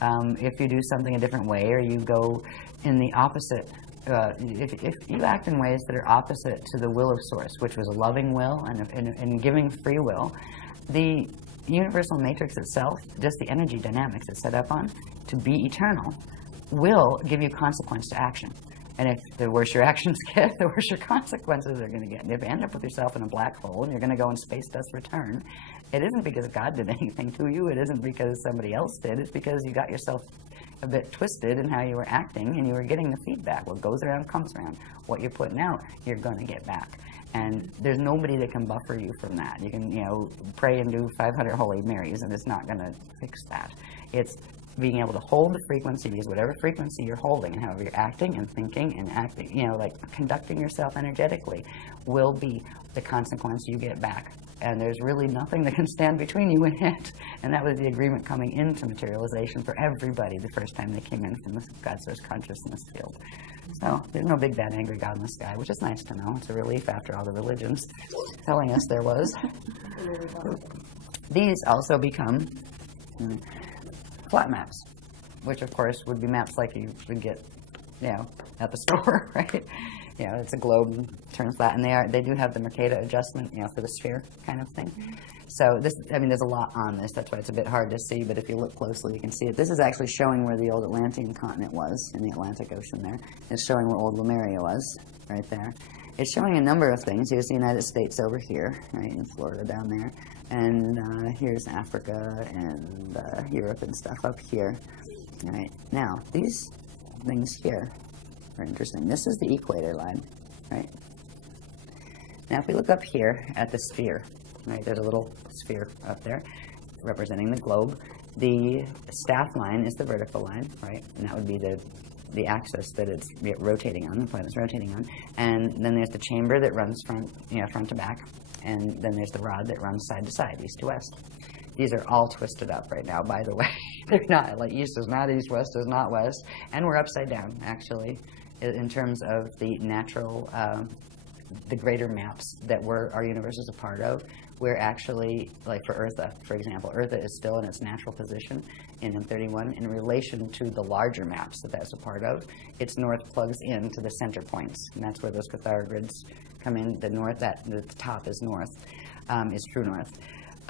If you do something a different way, or you go in the opposite, if you act in ways that are opposite to the will of Source, which was a loving will and giving free will, the universal matrix itself, just the energy dynamics it's set up on, to be eternal, will give you consequence to action. And if the worse your actions get, the worse your consequences are going to get. And if you end up with yourself in a black hole and you're going to go in space, dust, return, it isn't because God did anything to you. It isn't because somebody else did. It's because you got yourself a bit twisted in how you were acting, and you were getting the feedback. What goes around comes around. What you're putting out, you're going to get back. And there's nobody that can buffer you from that. You can, pray and do 500 Holy Marys, and it's not going to fix that. It's being able to hold the frequency, use whatever frequency you're holding, and however you're acting and thinking and acting, like conducting yourself energetically, will be the consequence you get back. And there's really nothing that can stand between you and it. And that was the agreement coming into materialization for everybody the first time they came in from the God Source consciousness field. So there's no big, bad, angry God in the sky, which is nice to know. It's a relief after all the religions telling us there was. These also become flat maps, which of course would be maps like you would get, at the store, right? It's a globe and turns flat, and they do have the Mercator adjustment, for the sphere kind of thing. So this, there's a lot on this. That's why it's a bit hard to see, but if you look closely, you can see it. This is actually showing where the old Atlantean continent was in the Atlantic Ocean there. It's showing where old Lemuria was, right there. It's showing a number of things. Here's the United States over here, right, in Florida down there. And here's Africa and Europe and stuff up here. All right. Now, these things here are interesting. This is the equator line, right? Now, if we look up here at the sphere, right, there's a little sphere up there representing the globe. The staff line is the vertical line, right? And that would be the axis that it's rotating on, the planet's rotating on. And then there's the chamber that runs front to back. And then there's the rod that runs side to side, east to west. These are all twisted up right now, by the way. They're not, like east is not east, west is not west. And we're upside down, actually, in terms of the natural, the greater maps that our universe is a part of. We're actually, like for Eartha, for example, Eartha is still in its natural position in M31 in relation to the larger maps that's a part of. Its north plugs into the center points, and that's where those Cathara grids come in. The north, the top is north, is true north.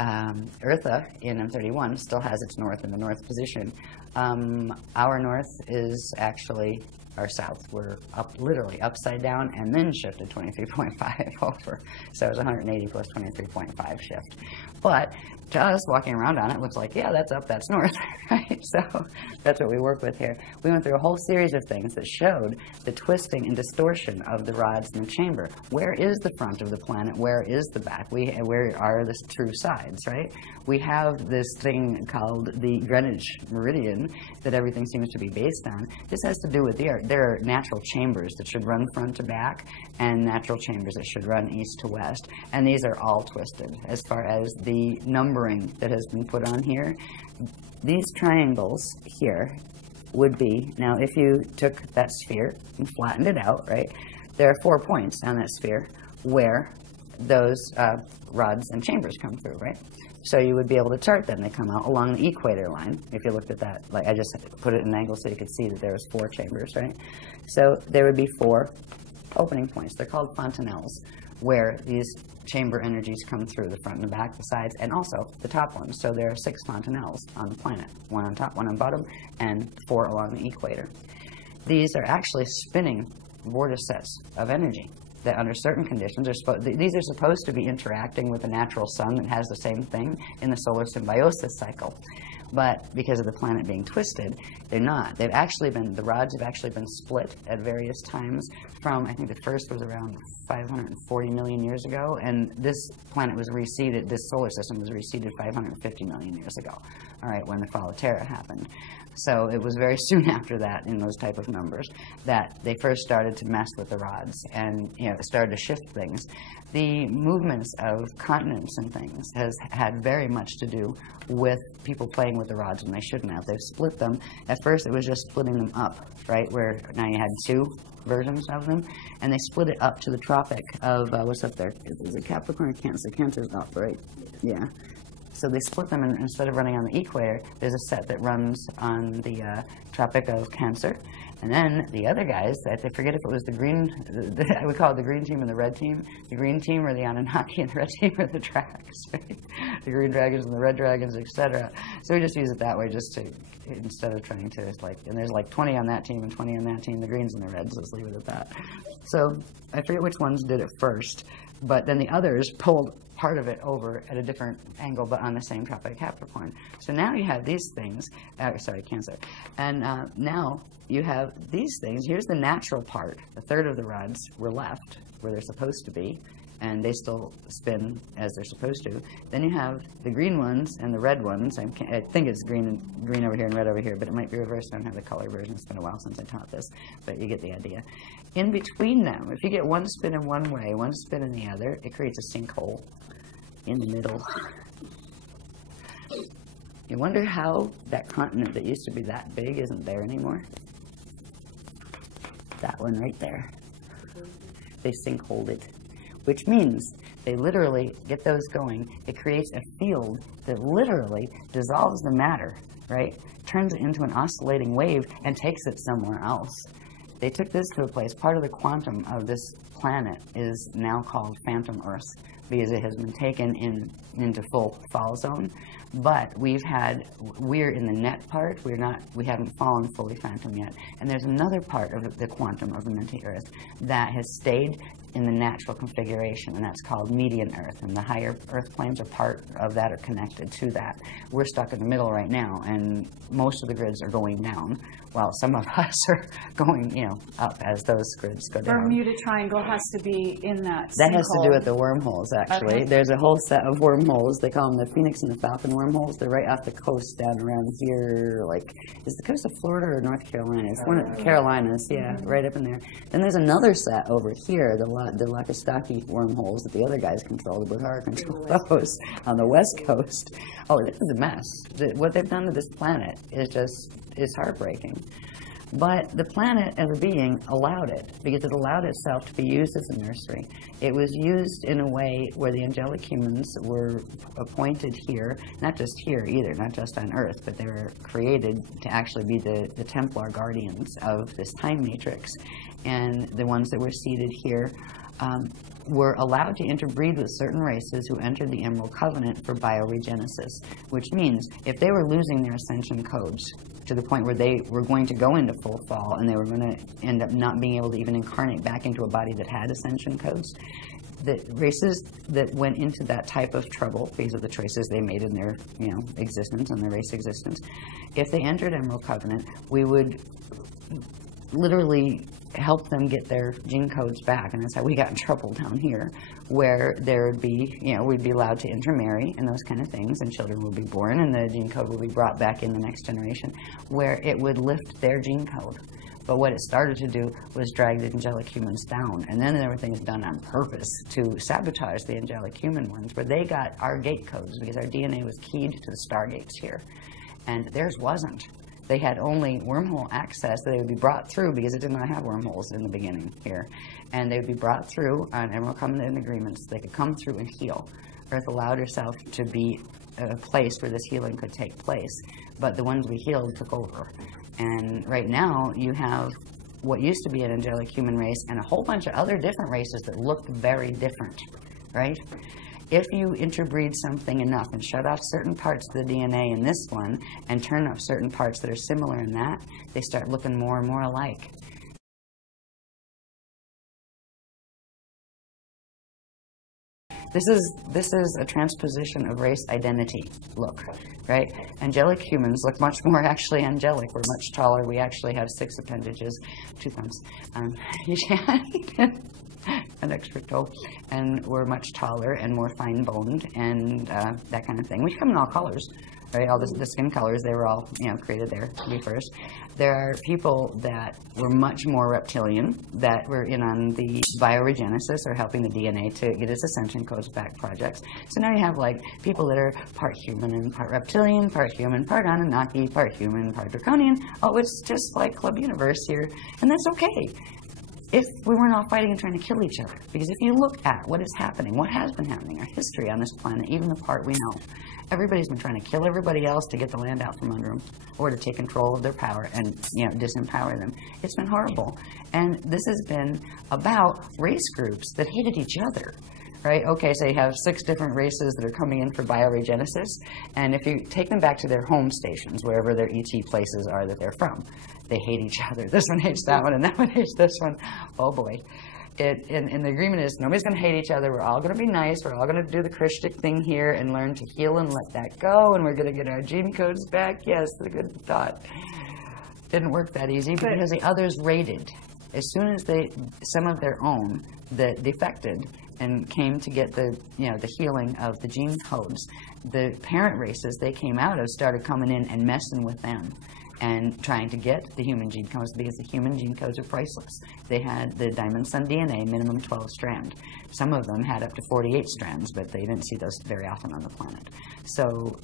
Eartha in M31 still has its north in the north position. Our north is actually our south. We're literally upside down and then shifted 23.5 over. So it was 180 plus 23.5 shift. But to us, walking around on it looks like, yeah, that's up, that's north, right? So that's what we work with here. We went through a whole series of things that showed the twisting and distortion of the rods in the chamber. Where is the front of the planet? Where is the back? Where are the true sides, right? We have this thing called the Greenwich Meridian that everything seems to be based on. This has to do with there are natural chambers that should run front to back and natural chambers that should run east to west. And these are all twisted as far as the numbering that has been put on here. These triangles here would be, now if you took that sphere and flattened it out, right, there are 4 points on that sphere where those rods and chambers come through, right? So you would be able to chart them. They come out along the equator line. If you looked at that, like I just put it in an angle so you could see that there was 4 chambers, right? So there would be 4 opening points. They're called fontanelles, where these chamber energies come through the front and the back, the sides, and also the top ones. So there are 6 fontanelles on the planet, 1 on top, 1 on bottom, and 4 along the equator. These are actually spinning vortices of energy that under certain conditions these are supposed to be interacting with the natural sun that has the same thing in the solar symbiosis cycle. But because of the planet being twisted, they're not. The rods have actually been split at various times from, I think the first was around 540 million years ago, and this planet was reseeded, this solar system was reseeded 550 million years ago, all right, when the fall of Terra happened. So it was very soon after that, in those type of numbers, that they first started to mess with the rods and started to shift things. The movements of continents and things has had very much to do with people playing with the rods when they shouldn't have. They've split them. At first it was just splitting them up, right, where now you had 2 versions of them, and they split it up to the tropic of, what's up there? Is it Capricorn or Cancer? Cancer's up, right? Yeah. So they split them, and instead of running on the equator, there's a set that runs on the Tropic of Cancer, And then the other guys, I forget if it was the green, I would call it the green team and the red team. The green team are the Anunnaki and the red team are the Drags, right? The green dragons and the red dragons, etc. So we just use it that way, just to, instead of trying to, like, and there's like 20 on that team and 20 on that team, the greens and the reds, let's leave it at that. So I forget which ones did it first, but then the others pulled part of it over at a different angle, but on the same tropic Capricorn. So now you have these things, sorry, Cancer, and now you have these things. Here's the natural part. A third of the rods were left where they're supposed to be, and they still spin as they're supposed to. Then you have the green ones and the red ones. I think it's green over here and red over here, but it might be reversed. I don't have the color version. It's been a while since I taught this, but you get the idea. In between them, if you get one spin in one way, one spin in the other, it creates a sinkhole in the middle. You wonder how that continent that used to be that big isn't there anymore? That one right there. They sinkholed it, which means they literally get those going. It creates a field that literally dissolves the matter, right? Turns it into an oscillating wave and takes it somewhere else. They took this to a place. Part of the quantum of this planet is now called phantom Earth, because it has been taken into full fall zone. But we're in the net part, we haven't fallen fully phantom yet. And there's another part of the quantum of the Menti Earth that has stayed in the natural configuration, and that's called median Earth. And the higher Earth planes are part of that, are connected to that. We're stuck in the middle right now, and most of the grids are going down, while some of us are going, up as those grids go down. Bermuda Triangle has to be in that That sinkhole. has to do with the wormholes, actually. Okay. There's a whole set of wormholes. They call them the Phoenix and the Falcon wormholes. They're right off the coast down around here, like, is the coast of Florida or North Carolina? It's one of the Carolinas, yeah, right up in there. Then there's another set over here, the Lakastaki wormholes that the other guys control. The Bukhara control those on the west coast. Oh, this is a mess. What they've done to this planet is heartbreaking. But the planet as a being allowed it, because it allowed itself to be used as a nursery. It was used in a way where the angelic humans were appointed here, not just here either, not just on Earth, but they were created to actually be the Templar guardians of this time matrix. And the ones that were seated here were allowed to interbreed with certain races who entered the Emerald Covenant for bioregenesis, which means if they were losing their ascension codes to the point where they were going to go into full fall and they were going to end up not being able to even incarnate back into a body that had ascension codes, the races that went into that type of trouble because of the choices they made in their existence and their race existence, if they entered Emerald Covenant, we would literally help them get their gene codes back, and that's how we got in trouble down here, where there would be, we'd be allowed to intermarry and those kind of things, and children would be born, and the gene code would be brought back in the next generation, where it would lift their gene code. But what it started to do was drag the angelic humans down, and then everything is done on purpose to sabotage the angelic human ones, where they got our gate codes because our DNA was keyed to the stargates here, and theirs wasn't. They had only wormhole access that they would be brought through because it did not have wormholes in the beginning here. And they would be brought through on Emerald Covenant agreements. They could come through and heal. Earth allowed herself to be a place where this healing could take place. But the ones we healed took over. And right now you have what used to be an angelic human race and a whole bunch of other different races that look very different, right? If you interbreed something enough and shut off certain parts of the DNA in this one and turn up certain parts that are similar in that, they start looking more and more alike. This is a transposition of race identity look, right? Angelic humans look much more actually angelic. We're much taller. We actually have 6 appendages, 2 thumbs. An extra toe, and we're much taller and more fine-boned and that kind of thing. We come in all colors, right? All the skin colors, they were all created there to be first. There are people that were much more reptilian, that were in on the bioregenesis or helping the DNA to get its ascension codes back projects. So now you have like people that are part human and part reptilian, part human, part Anunnaki, part human, part draconian. Oh, it's just like Club Universe here, and that's okay. If we weren't all fighting and trying to kill each other. Because if you look at what is happening, what has been happening, our history on this planet, even the part we know, Everybody's been trying to kill everybody else to get the land out from under them, or to take control of their power and, you know, disempower them. It's been horrible. And this has been about race groups that hated each other. Right? Okay, so you have 6 different races that are coming in for bioregenesis, and if you take them back to their home stations, wherever their ET places are that they're from, they hate each other. This one hates that one, and that one hates this one. Oh boy. And the agreement is nobody's going to hate each other. We're all going to be nice. We're all going to do the Christic thing here and learn to heal and let that go, and we're going to get our gene codes back. Yes, a good thought. Didn't work that easy because the others raided. As soon as some of their own that defected and came to get the, you know, the healing of the gene codes, the parent races they came out of started coming in and messing with them and trying to get the human gene codes, because the human gene codes are priceless. They had the Diamond Sun DNA, minimum 12 strand. Some of them had up to 48 strands, but they didn't see those very often on the planet. So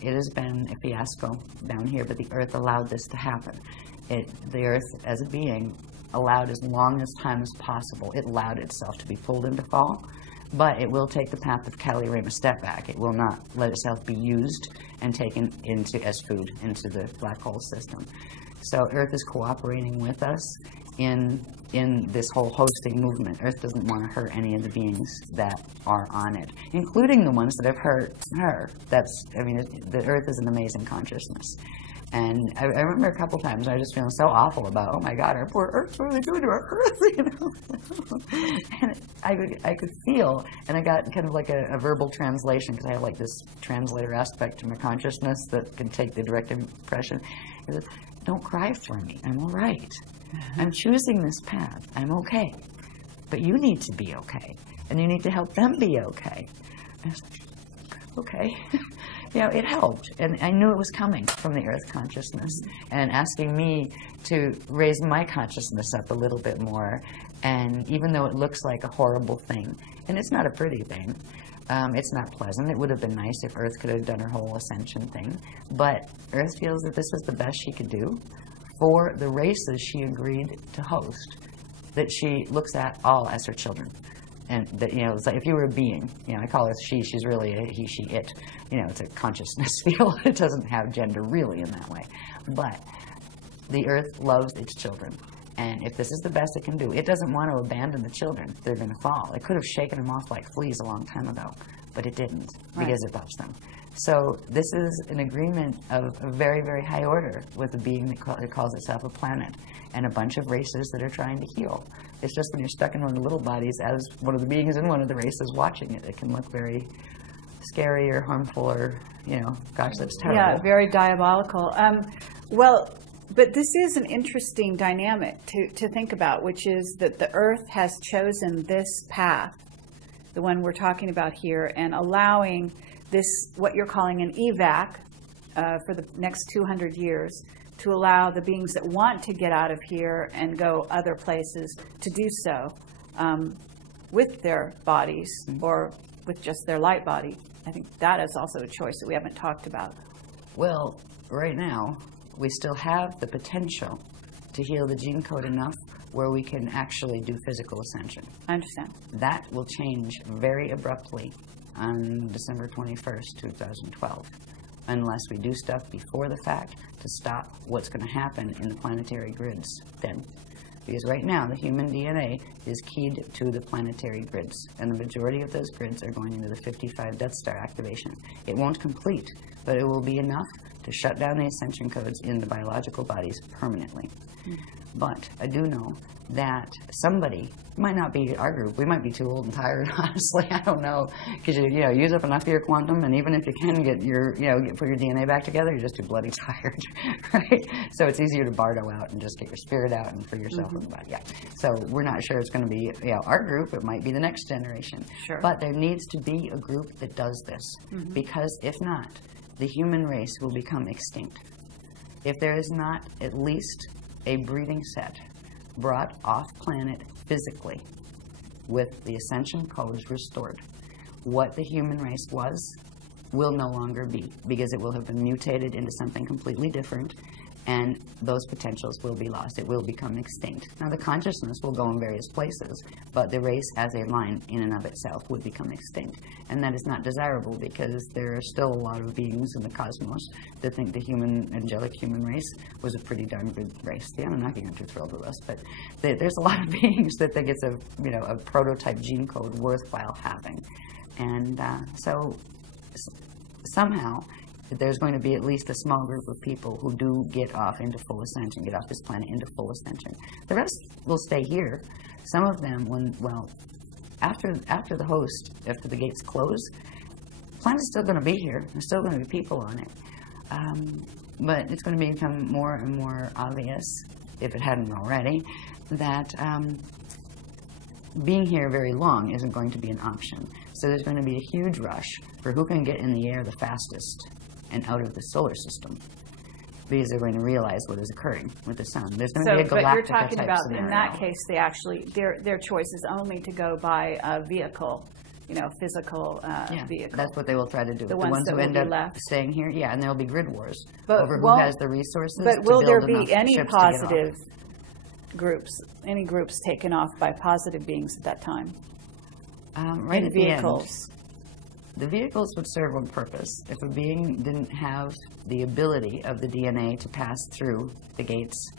it has been a fiasco down here, but the Earth allowed this to happen. The Earth, as a being, allowed as long as time as possible. It allowed itself to be pulled into fall, but it will take the path of Kali Rama step back. It will not let itself be used and taken into as food into the black hole system. So Earth is cooperating with us in this whole hosting movement. Earth doesn't want to hurt any of the beings that are on it, including the ones that have hurt her. I mean, the Earth is an amazing consciousness. And I remember a couple times I was just feeling so awful about, oh my God, our poor Earth, what are they doing to our Earth, you know? And I could feel, and I got kind of like a verbal translation, because I have like this translator aspect to my consciousness that can take the direct impression. It said, don't cry for me, I'm all right. I'm choosing this path, I'm okay. But you need to be okay, and you need to help them be okay. And I was like, okay. You know, it helped, and I knew it was coming from the Earth consciousness, and asking me to raise my consciousness up a little bit more. And even though it looks like a horrible thing, and it's not a pretty thing, it's not pleasant. It would have been nice if Earth could have done her whole ascension thing, but Earth feels that this was the best she could do for the races she agreed to host, that she looks at all as her children. And that, you know, it's like if you were a being, you know, I call her she, she's really a he, she, it. You know, it's a consciousness field. It doesn't have gender really in that way. But the Earth loves its children. And if this is the best it can do, it doesn't want to abandon the children. They're going to fall. It could have shaken them off like fleas a long time ago, but it didn't, because it loves them. So this is an agreement of a very, very high order with a being that calls itself a planet, and a bunch of races that are trying to heal. It's just when you're stuck in one of the little bodies as one of the beings in one of the races watching it, it can look very scary or harmful or, you know, gosh, that's terrible. Yeah, very diabolical. Well, but this is an interesting dynamic to think about, which is that the Earth has chosen this path, the one we're talking about here, and allowing this, what you're calling an evac for the next 200 years, to allow the beings that want to get out of here and go other places to do so with their bodies or with just their light body. I think that is also a choice that we haven't talked about. Well, right now, we still have the potential to heal the gene code enough where we can actually do physical ascension. I understand. That will change very abruptly on December 21st, 2012. Unless we do stuff before the fact to stop what's going to happen in the planetary grids then. Because right now, the human DNA is keyed to the planetary grids, and the majority of those grids are going into the 55 Death Star activation. It won't complete, but it will be enough to shut down the ascension codes in the biological bodies permanently. But I do know that somebody, might not be our group, we might be too old and tired, honestly, I don't know, because you know, use up enough of your quantum, and even if you can get your, you know, put your DNA back together, you're just too bloody tired, right? So it's easier to bardo out and just get your spirit out and free yourself from the body, yeah. So we're not sure it's going to be, you know, our group, it might be the next generation. Sure. But there needs to be a group that does this, because if not, the human race will become extinct. If there is not at least a breeding set brought off planet physically with the ascension codes restored, what the human race was will no longer be, because it will have been mutated into something completely different, and those potentials will be lost. It will become extinct. Now, the consciousness will go in various places, but the race as a line in and of itself would become extinct. And that is not desirable, because there are still a lot of beings in the cosmos that think the angelic human race was a pretty darn good race. The Anunnaki aren't too thrilled with us, but there's a lot of beings that think it's a prototype gene code worthwhile having. And so somehow, there's going to be at least a small group of people who do get off into full ascension, get off this planet into full ascension. The rest will stay here. Some of them, after the gates close, the planet's still going to be here. There's still going to be people on it. But it's going to become more and more obvious, if it hadn't already, that being here very long isn't going to be an option. So there's going to be a huge rush for who can get in the air the fastest and out of the solar system, because they're going to realize what is occurring with the sun. There's going to be a galactica but you're talking type about scenario. In that case, they actually their choice is only to go by a vehicle, physical vehicle. That's what they will try to do. The ones that who will end be up left. staying here, and there will be grid wars But over who has the resources. But to will there build be enough any ships to get off. positive groups? Any groups taken off by positive beings at that time? Right in at the vehicles. end. The vehicles would serve one purpose. If a being didn't have the ability of the DNA to pass through the gates,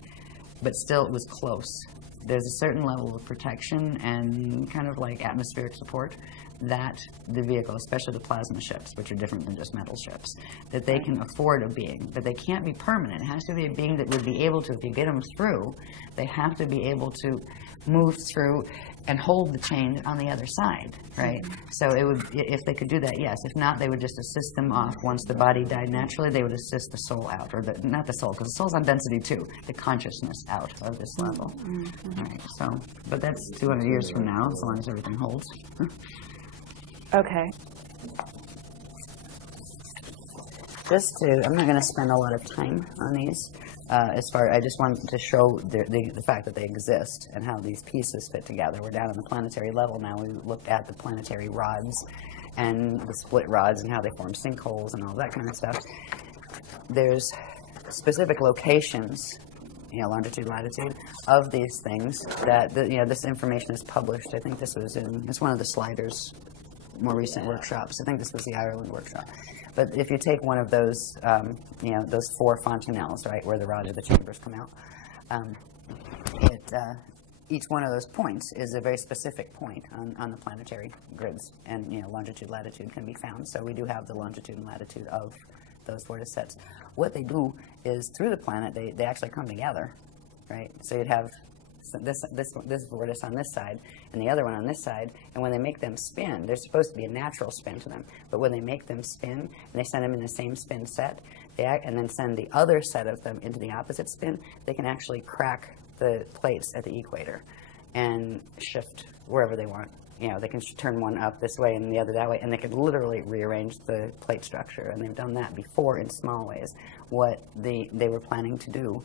but still it was close, there's a certain level of protection and kind of like atmospheric support that the vehicle, especially the plasma ships, which are different than just metal ships, that they can afford a being. But they can't be permanent. It has to be a being that would be able to, if you get them through, they have to be able to move through and hold the chain on the other side, right? So it would, if they could do that, yes. If not, they would just assist them off. Once the body died naturally, they would assist the soul out, or not the soul, because the soul's on density too, the consciousness out of this level. All right, so, but that's 200 years from now, as long as everything holds. Okay. I'm not going to spend a lot of time on these. I just wanted to show the fact that they exist and how these pieces fit together. We're down on the planetary level now. We looked at the planetary rods and the split rods and how they form sinkholes and all that kind of stuff. There's specific locations, longitude, latitude, of these things that, this information is published. I think this was it's one of the Sliders' more recent workshops. I think this was the Ireland workshop. But if you take one of those, those 4 fontanelles, right, where the rods or the chambers come out, each one of those points is a very specific point on the planetary grids, and longitude, latitude can be found. So we do have the longitude and latitude of those vorticets. What they do is, through the planet, they actually come together, right? So you'd have this vortex on this side and the other one on this side, and when they make them spin, there's supposed to be a natural spin to them, but when they make them spin and they send them in the same spin set, and then send the other set of them into the opposite spin, they can actually crack the plates at the equator and shift wherever they want. They can turn one up this way and the other that way, and they can literally rearrange the plate structure, and they've done that before in small ways. What they were planning to do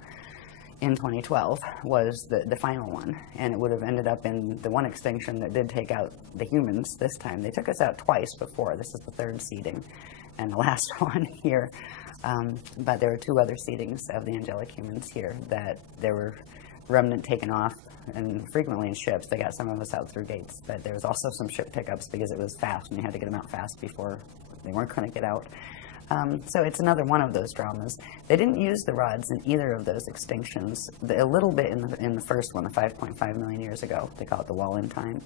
in 2012 was the final one, and it would have ended up in the one extinction that did take out the humans this time. They took us out twice before. This is the 3rd seeding and the last one here. But there were 2 other seedings of the angelic humans here that there were remnant taken off, and frequently in ships. They got some of us out through gates, but there was also some ship pickups because it was fast, and you had to get them out fast before they weren't going to get out. So it's another one of those dramas. They didn't use the rods in either of those extinctions. A little bit in the first one, the 5.5 million years ago. They call it the wall in time.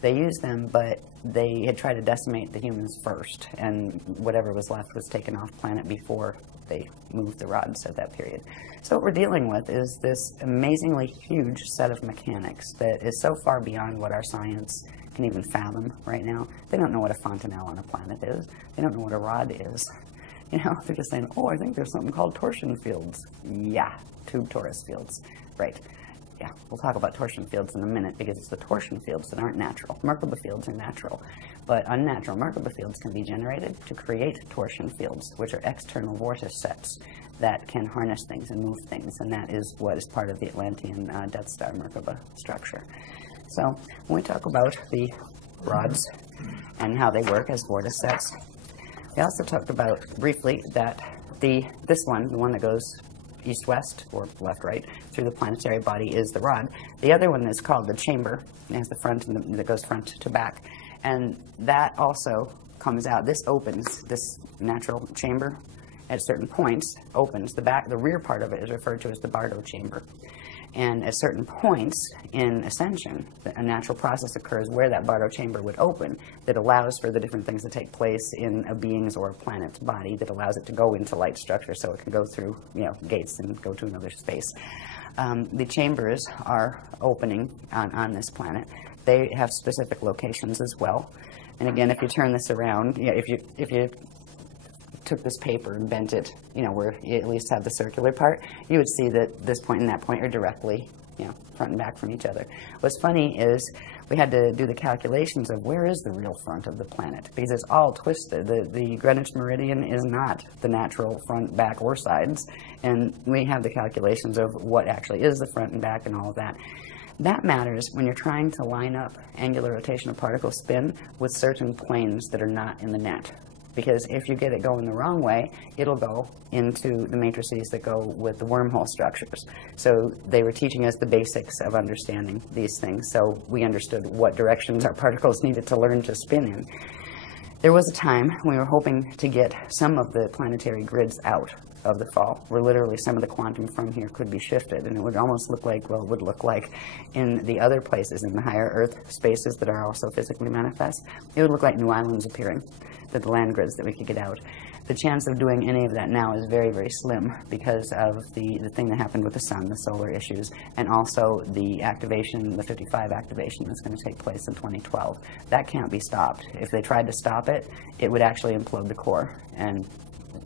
They used them, but they had tried to decimate the humans first, and whatever was left was taken off planet before they moved the rods at that period. So what we're dealing with is this amazingly huge set of mechanics that is so far beyond what our science can even fathom right now. They don't know what a fontanelle on a planet is. They don't know what a rod is. They're just saying, I think there's something called torsion fields. Yeah, tube torus fields. Right. Yeah, we'll talk about torsion fields in a minute, because it's the torsion fields that aren't natural. Merkaba fields are natural, but unnatural Merkaba fields can be generated to create torsion fields, which are external vortex sets that can harness things and move things, and that is what is part of the Atlantean Death Star Merkaba structure. So when we talk about the rods and how they work as vortex sets, we also talked about briefly that this one, the one that goes east-west, or left-right, through the planetary body is the rod. The other one is called the chamber. It has the front and that goes front to back. And that also comes out. This opens, this natural chamber at certain points opens. The rear part of it is referred to as the Bardo chamber. And at certain points in ascension, a natural process occurs where that Bardo chamber would open that allows for the different things to take place in a being's or a planet's body, that allows it to go into light structure so it can go through, gates and go to another space. The chambers are opening on this planet. They have specific locations as well. And again, if you turn this around, if you took this paper and bent it, where you at least have the circular part, you would see that this point and that point are directly, front and back from each other. What's funny is we had to do the calculations of where is the real front of the planet, because it's all twisted. The Greenwich meridian is not the natural front, back, or sides, and we have the calculations of what actually is the front and back and all of that. That matters when you're trying to line up angular rotation of particle spin with certain planes that are not in the net. Because if you get it going the wrong way, it'll go into the matrices that go with the wormhole structures. So they were teaching us the basics of understanding these things, so we understood what directions our particles needed to learn to spin in. There was a time we were hoping to get some of the planetary grids out of the fall, where literally some of the quantum from here could be shifted, and it would almost look like, well, it would look like in the other places, in the higher Earth spaces that are also physically manifest, it would look like new islands appearing, the land grids that we could get out. The chance of doing any of that now is very, very slim because of the thing that happened with the sun, the solar issues, and also the activation, the 55 activation that's going to take place in 2012. That can't be stopped. If they tried to stop it, it would actually implode the core, and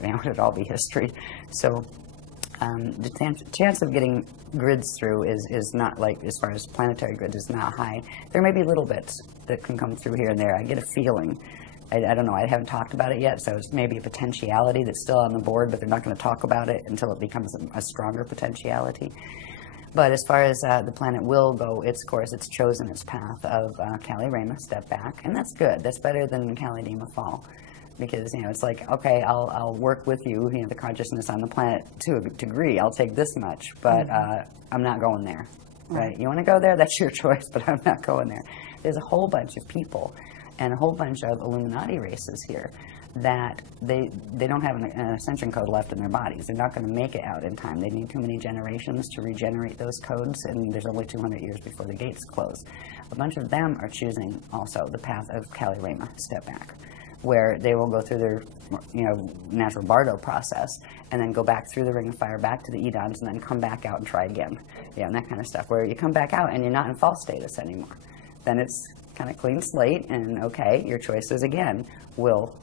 it would all be history. So the chance of getting grids through is not, like, as far as planetary grids, is not high. There may be little bits that can come through here and there. I get a feeling. I don't know, I haven't talked about it yet, so it's maybe a potentiality that's still on the board, but they're not going to talk about it until it becomes a stronger potentiality. But as far as the planet will go its course, it's chosen its path of Kali-Rama, step back, and that's good. That's better than Kali-Dima fall. Because, it's like, okay, I'll work with you, the consciousness on the planet to a degree. I'll take this much, but I'm not going there, right? You want to go there? That's your choice, but I'm not going there. There's a whole bunch of people and a whole bunch of Illuminati races here that they don't have an ascension code left in their bodies. They're not going to make it out in time. They need too many generations to regenerate those codes, and there's only 200 years before the gates close. A bunch of them are choosing also the path of Kali-Rama, step back, where they will go through their natural Bardo process and then go back through the Ring of Fire, back to the Edons, and then come back out and try again. And that kind of stuff, where you come back out and you're not in false status anymore. Then it's kind of clean slate, and okay, your choices again will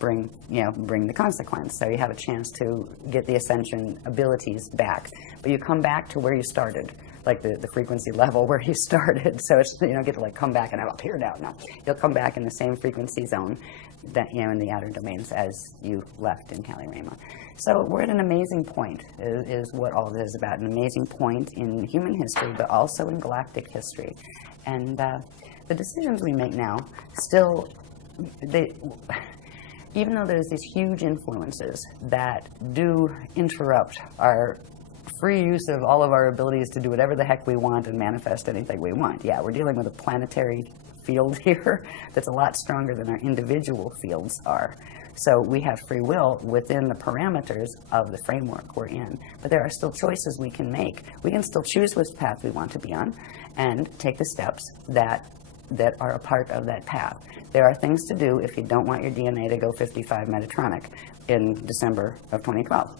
bring the consequence. So you have a chance to get the ascension abilities back, but you come back to where you started, like the frequency level where you started. So it's, you don't get to like come back and I'm up here now. No, you'll come back in the same frequency zone that in the outer domains as you left in Kali-Rama. So we're at an amazing point, is what all this is about, an amazing point in human history, but also in galactic history. And the decisions we make now, still, even though there's these huge influences that do interrupt our free use of all of our abilities to do whatever the heck we want and manifest anything we want. Yeah, we're dealing with a planetary field here that's a lot stronger than our individual fields are. So we have free will within the parameters of the framework we're in. But there are still choices we can make. We can still choose which path we want to be on and take the steps that are a part of that path. There are things to do if you don't want your DNA to go 55 Metatronic in December of 2012.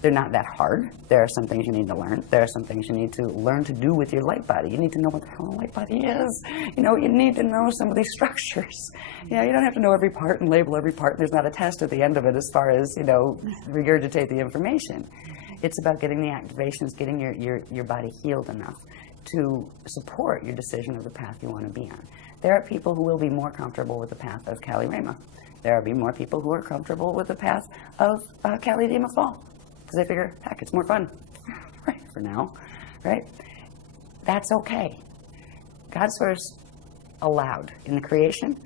They're not that hard. There are some things you need to learn. There are some things you need to learn to do with your light body. You need to know what the hell a light body is. You need to know some of these structures. You don't have to know every part and label every part. There's not a test at the end of it as far as, regurgitate the information. It's about getting the activations, getting your body healed enough to support your decision of the path you want to be on. There are people who will be more comfortable with the path of Kali-Rama. There will be more people who are comfortable with the path of Kali-Dima fall. Because they figure, heck, it's more fun, right, for now, right? That's okay. God sort of allowed in the creation,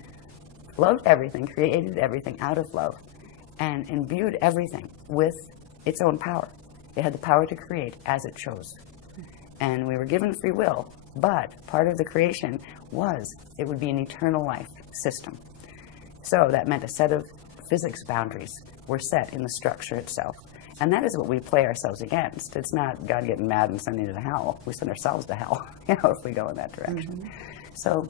loved everything, created everything out of love, and imbued everything with its own power. They had the power to create as it chose. And we were given free will, but part of the creation was it would be an eternal life system. So that meant a set of physics boundaries were set in the structure itself. And that is what we play ourselves against. It's not God getting mad and sending you to hell. We send ourselves to hell, if we go in that direction. So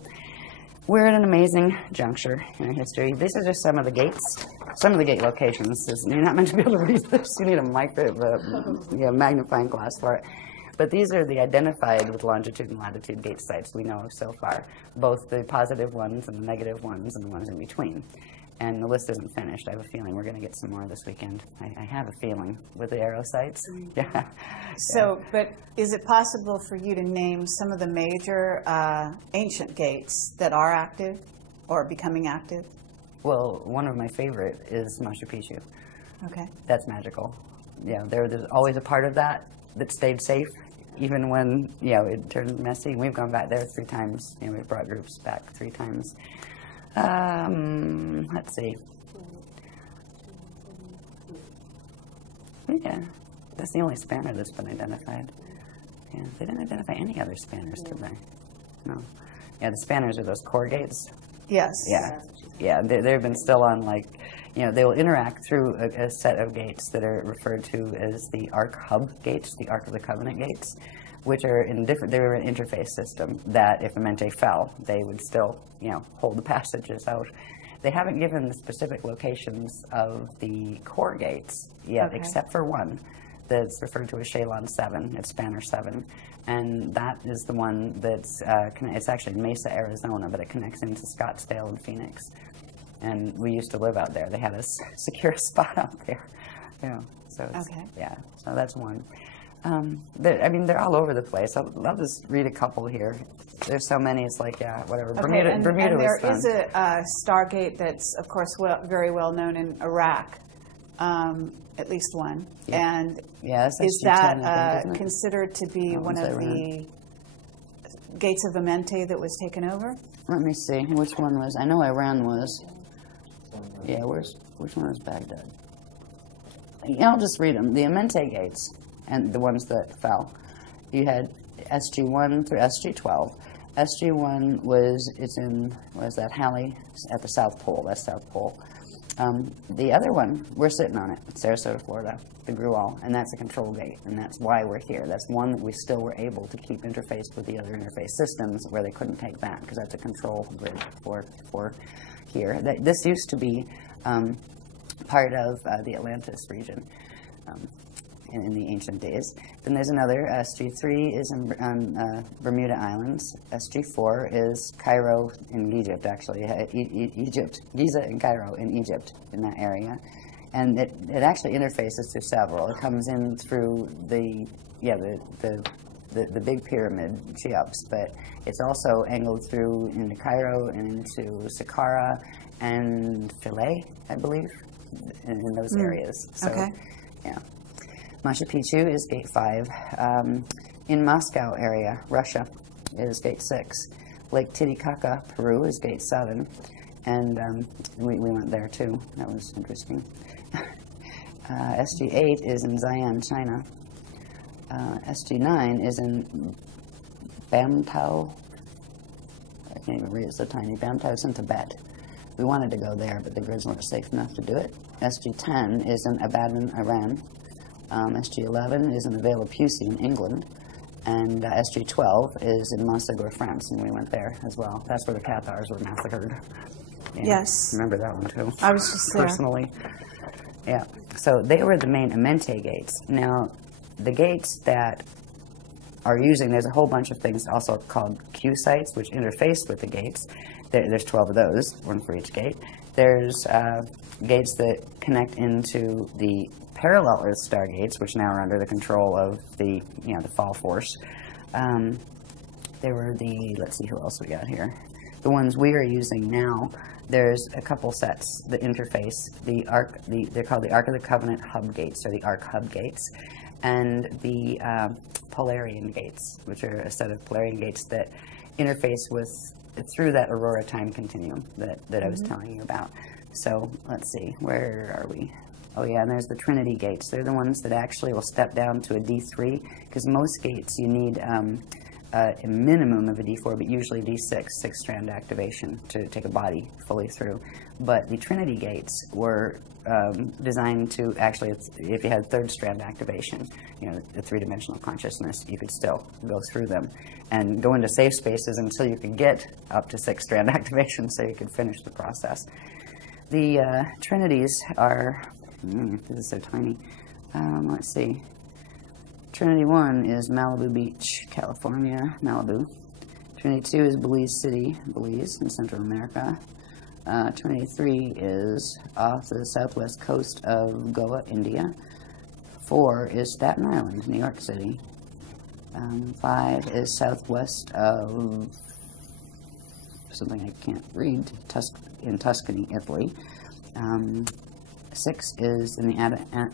we're at an amazing juncture in our history. These are just some of the gates, some of the gate locations. You're not meant to be able to read this. You need a magnifying glass for it. But these are the identified with longitude and latitude gate sites we know of so far, both the positive ones and the negative ones and the ones in between. And the list isn't finished. I have a feeling we're going to get some more this weekend. I have a feeling with the arrow sites. Yeah. So, but is it possible for you to name some of the major ancient gates that are active or becoming active? Well, one of my favorite is Machu Picchu. Okay. That's magical. Yeah, there's always a part of that stayed safe, even when it turned messy. We've gone back there 3 times. We've brought groups back 3 times. Let's see. Yeah, that's the only spanner that's been identified. Yeah, they didn't identify any other spanners, did they? No. Yeah, the spanners are those core gates. Yes. Yeah. Yeah, they've been still on, they will interact through a set of gates that are referred to as the Ark Hub gates, the Ark of the Covenant gates, which are they were an interface system that if a mente fell, they would still, hold the passages out. They haven't given the specific locations of the core gates yet, except for one that's referred to as Shalon 7. It's Spanner 7. And that is the one that's, it's actually in Mesa, Arizona, but it connects into Scottsdale and Phoenix. And we used to live out there. They had a secure spot out there. So so that's one. They're all over the place. I'll just read a couple here. There's so many, it's whatever. Okay, Bermuda there was fun. is a Stargate that's, of course, very well known in Iraq, at least one. Yeah. And that's is SG-10, that I think, isn't it? considered to be one of the gates of Amente that was taken over? Let me see. Which one was? I know Iran was. Yeah, which one was Baghdad? I'll just read them. The Amente gates and the ones that fell. You had SG-1 through SG-12. SG-1 it's in, Halley at the South Pole. That's South Pole. The other one, we're sitting on it, Sarasota, Florida, the Grual, and that's a control gate, and that's why we're here. That's one that we still were able to keep interfaced with the other interface systems where they couldn't take that, because that's a control grid for here. This used to be part of the Atlantis region in the ancient days. Then there's another, SG-3 is on Bermuda Islands. SG-4 is Cairo in Egypt, actually. Egypt, Giza and Cairo in Egypt, in that area. And it actually interfaces through several. It comes in through the big pyramid, Cheops, but it's also angled through into Cairo and into Saqqara and Philae, I believe, in those areas. So, yeah. Machu Picchu is Gate 5. In Moscow area, Russia, is Gate 6. Lake Titicaca, Peru, is Gate 7. And we went there, too. That was interesting. SG-8 is in Xi'an, China. SG-9 is in Bamtao. I can't even read, it's so tiny. Bamtao is in Tibet. We wanted to go there, but the grids weren't safe enough to do it. SG-10 is in Abadan, Iran. SG-11 is in the Vale of Pusey in England, and SG-12 is in Montségur, France, and we went there as well. That's where the Cathars were massacred. Yeah, yes. Remember that one, too. I was just there. Personally. Yeah. So they were the main Amente gates. Now, the gates that are using, there's a whole bunch of things also called Q sites, which interface with the gates. There's 12 of those, one for each gate. There's gates that connect into the parallel Earth stargates, which now are under the control of the fall force. There were let's see who else we got here. The ones we are using now, there's a couple sets that interface. They're called the Ark of the Covenant hub gates, or the Ark hub gates, and the Polarian gates, which are a set of Polarian gates that interface through that Aurora time continuum that I was telling you about. So let's see, where are we? Oh yeah, and there's the Trinity gates. They're the ones that actually will step down to a D3, because most gates you need a minimum of a D4, but usually D6, six-strand activation to take a body fully through. But the Trinity gates were designed to actually, if you had third-strand activation, you know, the three-dimensional consciousness, you could still go through them and go into safe spaces until you could get up to six-strand activation so you could finish the process. The Trinities are, this is so tiny, let's see. Trinity 1 is Malibu Beach, California, Malibu. Trinity 2 is Belize City, Belize, in Central America. Trinity 3 is off the southwest coast of Goa, India. 4 is Staten Island, New York City. 5 is southwest of something I can't read, in Tuscany, Italy. 6 is in the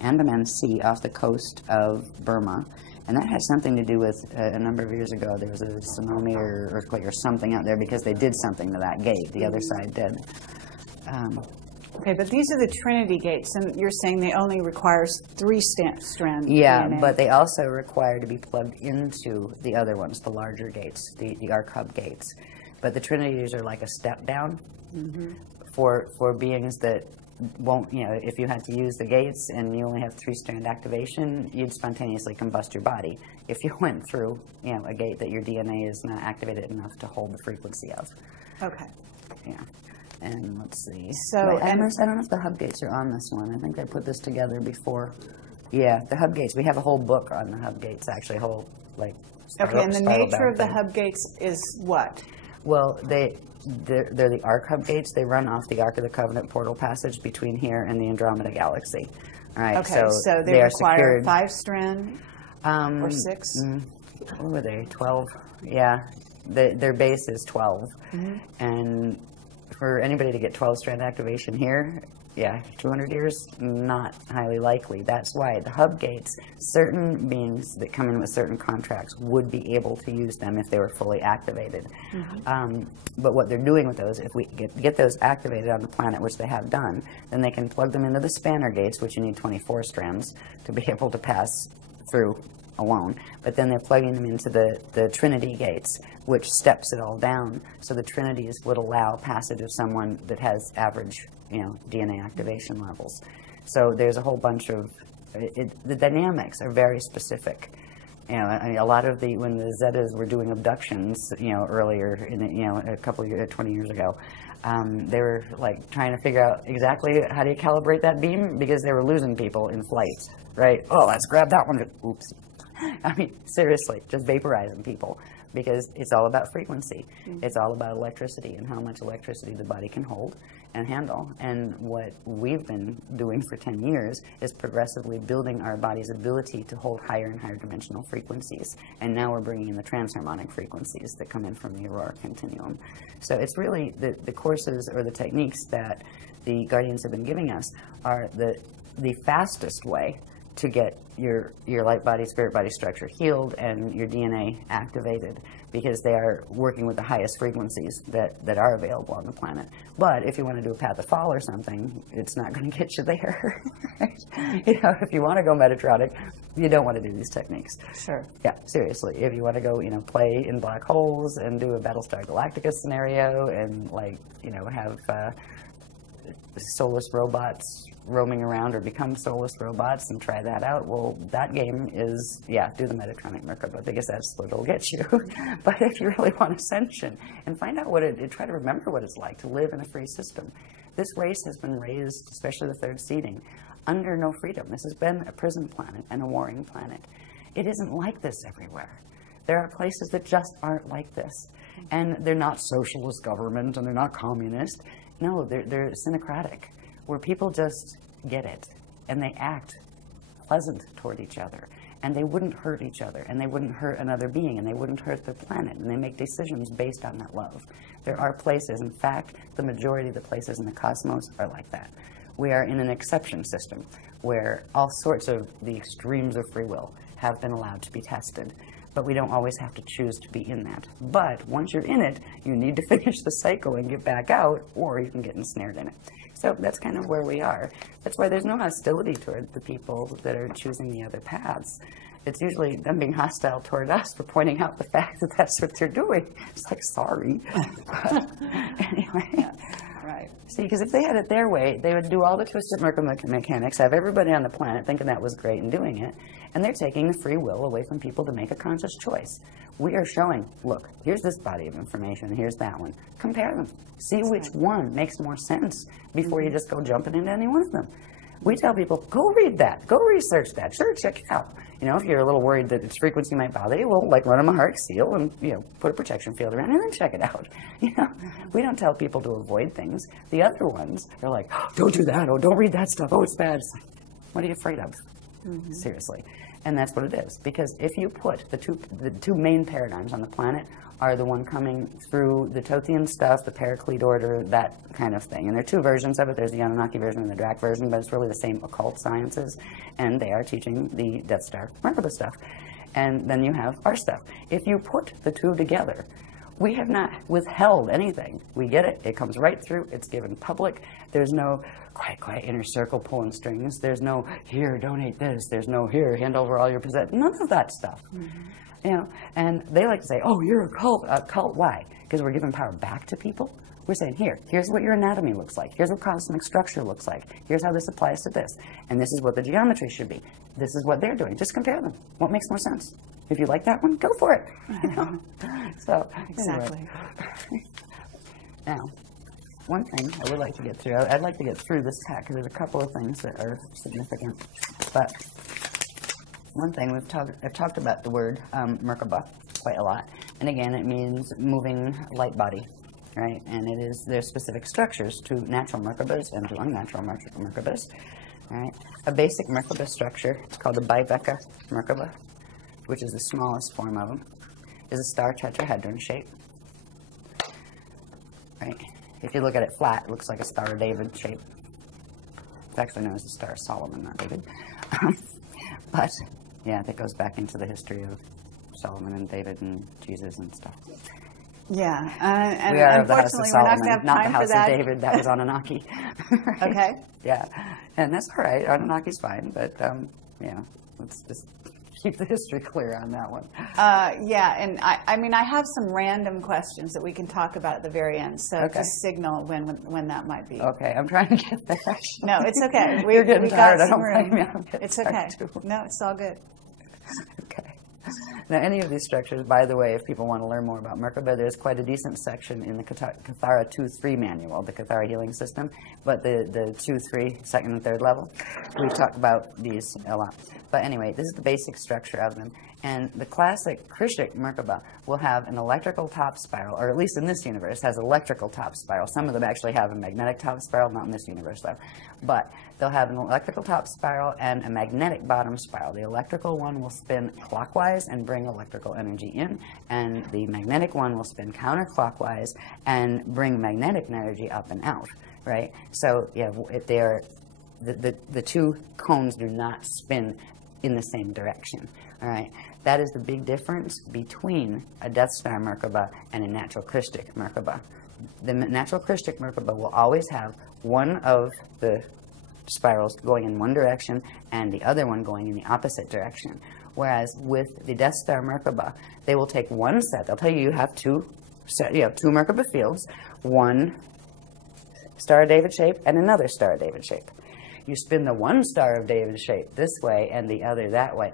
Andaman Sea off the coast of Burma. And that has something to do with a number of years ago, there was a tsunami or earthquake or something out there because they did something to that gate. The other side did. Okay, but these are the Trinity gates, and you're saying they only require three-strand Yeah, DNA. but they also require to be plugged into the other ones, the larger gates, the arc hub gates. But the Trinities are like a step down for beings that won't, you know, if you had to use the gates and you only have three-strand activation, you'd spontaneously combust your body if you went through, you know, a gate that your DNA is not activated enough to hold the frequency of. Okay. Yeah. And let's see. So, wait, I don't know if the hub gates are on this one. I think they put this together before. Yeah, the hub gates. We have a whole book on the hub gates, actually, a whole, like, okay, and the nature of the thing. hub gates is what? Well, they're the arc hub gates. They run off the Ark of the Covenant portal passage between here and the Andromeda Galaxy. All right, Okay, so they require 5-strand or 6? What were they? 12? Yeah, their base is 12, and for anybody to get 12-strand activation here, yeah, 200 years, not highly likely. That's why the hub gates, certain beings that come in with certain contracts would be able to use them if they were fully activated. But what they're doing with those, if we get those activated on the planet, which they have done, then they can plug them into the spanner gates, which you need 24 strands to be able to pass through alone. But then they're plugging them into the Trinity gates, which steps it all down. So the Trinities would allow passage of someone that has average, you know, DNA activation levels. So there's a whole bunch of, the dynamics are very specific. You know, I mean, a lot of when the Zetas were doing abductions, you know, earlier in the, you know, a couple of years, 20 years ago, they were like trying to figure out exactly how do you calibrate that beam, because they were losing people in flights, right? Oh, let's grab that one. Oops. I mean, seriously, just vaporizing people, because it's all about frequency. It's all about electricity and how much electricity the body can hold and handle. And what we've been doing for 10 years is progressively building our body's ability to hold higher and higher dimensional frequencies. And now we're bringing in the transharmonic frequencies that come in from the Aurora continuum. So it's really the courses or the techniques that the Guardians have been giving us are the fastest way to get your light body, spirit body structure healed and your DNA activated, because they are working with the highest frequencies that are available on the planet. But if you want to do a path of fall or something, it's not going to get you there. You know, if you want to go Metatronic, you don't want to do these techniques. Sure. Yeah, seriously. If you want to go, you know, play in black holes and do a Battlestar Galactica scenario and, like, you know, have soulless robots roaming around or become soulless robots and try that out, well, that game is, yeah, do the Metatronic Merkaba, because that's what it'll get you. But if you really want Ascension and find out what try to remember what it's like to live in a free system. This race has been raised, especially the third seeding, under no freedom. This has been a prison planet and a warring planet. It isn't like this everywhere. There are places that just aren't like this. And they're not socialist government and they're not communist. No, they're synocratic, where people just get it and they act pleasant toward each other, and they wouldn't hurt each other, and they wouldn't hurt another being, and they wouldn't hurt the planet, and they make decisions based on that love. There are places, in fact, the majority of the places in the cosmos are like that. We are in an exception system where all sorts of the extremes of free will have been allowed to be tested. But we don't always have to choose to be in that. But once you're in it, you need to finish the cycle and get back out, or you can get ensnared in it. So that's kind of where we are. That's why there's no hostility toward the people that are choosing the other paths. It's usually them being hostile toward us for pointing out the fact that that's what they're doing. It's like, sorry. Anyway. Yeah. Right. See, because if they had it their way, they would do all the twisted mechanics, have everybody on the planet thinking that was great and doing it, and they're taking the free will away from people to make a conscious choice. We are showing, look, here's this body of information, here's that one. Compare them. See which one makes more sense before you just go jumping into any one of them. We tell people, go read that, go research that, sure, check it out. You know, if you're a little worried that its frequency might bother you, well, like run a Maharic seal and, you know, put a protection field around it and then check it out. You know, we don't tell people to avoid things. The other ones are like, oh, don't do that, oh, don't read that stuff, oh, it's bad. It's like, what are you afraid of? Seriously. And that's what it is. Because if you put the two main paradigms on the planet are the one coming through the Tothian stuff, the Paraclete order, that kind of thing. And there are two versions of it. There's the Anunnaki version and the Drac version, but it's really the same occult sciences. And they are teaching the Death Star Merkaba stuff. And then you have our stuff. If you put the two together, we have not withheld anything. We get it. It comes right through. It's given public. There's no quiet inner circle pulling strings. There's no, here, donate this. There's no, here, hand over all your possessions. None of that stuff. You know, and they like to say, oh, you're a cult. Why? Because we're giving power back to people. We're saying, here's what your anatomy looks like. Here's what cosmic structure looks like. Here's how this applies to this. And this is what the geometry should be. This is what they're doing. Just compare them. What makes more sense? If you like that one, go for it. You know? So, Exactly. Anyway. Now, one thing I would like to get through, I'd like to get through this tech, because there's a couple of things that are significant. But one thing, I've talked about the word Merkaba quite a lot. And again, it means moving light body, right? And there's specific structures to natural Merkabas and to unnatural Merkabas, right? A basic Merkaba structure, it's called the Biveka Merkaba, which is the smallest form of them, is a star tetrahedron shape, right? If you look at it flat, it looks like a Star of David shape. It's actually known as the Star of Solomon, not David. But, yeah, that goes back into the history of Solomon and David and Jesus and stuff. Yeah, and we are of the House of unfortunately, we're not going to Solomon, have not the time House for that. of David. That was Anunnaki. Right? Okay. Yeah, and that's all right. Anunnaki's fine, but, yeah, let's just keep the history clear on that one. Yeah, and I mean, I have some random questions that we can talk about at the very end, so Okay. just signal when that might be. Okay, I'm trying to get there. No, it's okay. You're getting we tired. got I some don't blame room. you. I'm getting It's okay. tired too. No, it's all good. Okay. Now, any of these structures, by the way, if people want to learn more about Merkaba, there's quite a decent section in the Cathara 2-3 manual, the Cathara healing system, but the 2-3, second and third level, we talk about these a lot. But anyway, this is the basic structure of them. And the classic Krishnik Merkaba will have an electrical top spiral, or at least in this universe, has electrical top spiral. Some of them actually have a magnetic top spiral, not in this universe though. But they'll have an electrical top spiral and a magnetic bottom spiral. The electrical one will spin clockwise and bring electrical energy in, and the magnetic one will spin counterclockwise and bring magnetic energy up and out, right? So yeah, the two cones do not spin in the same direction, all right? That is the big difference between a Death Star Merkaba and a natural Krishnik Merkaba. The natural Krishnik Merkaba will always have one of the spirals going in one direction and the other one going in the opposite direction. Whereas with the Death Star Merkaba, they will take one set. They'll tell you you have two Merkaba fields, one Star of David shape and another Star of David shape. You spin the one Star of David shape this way and the other that way.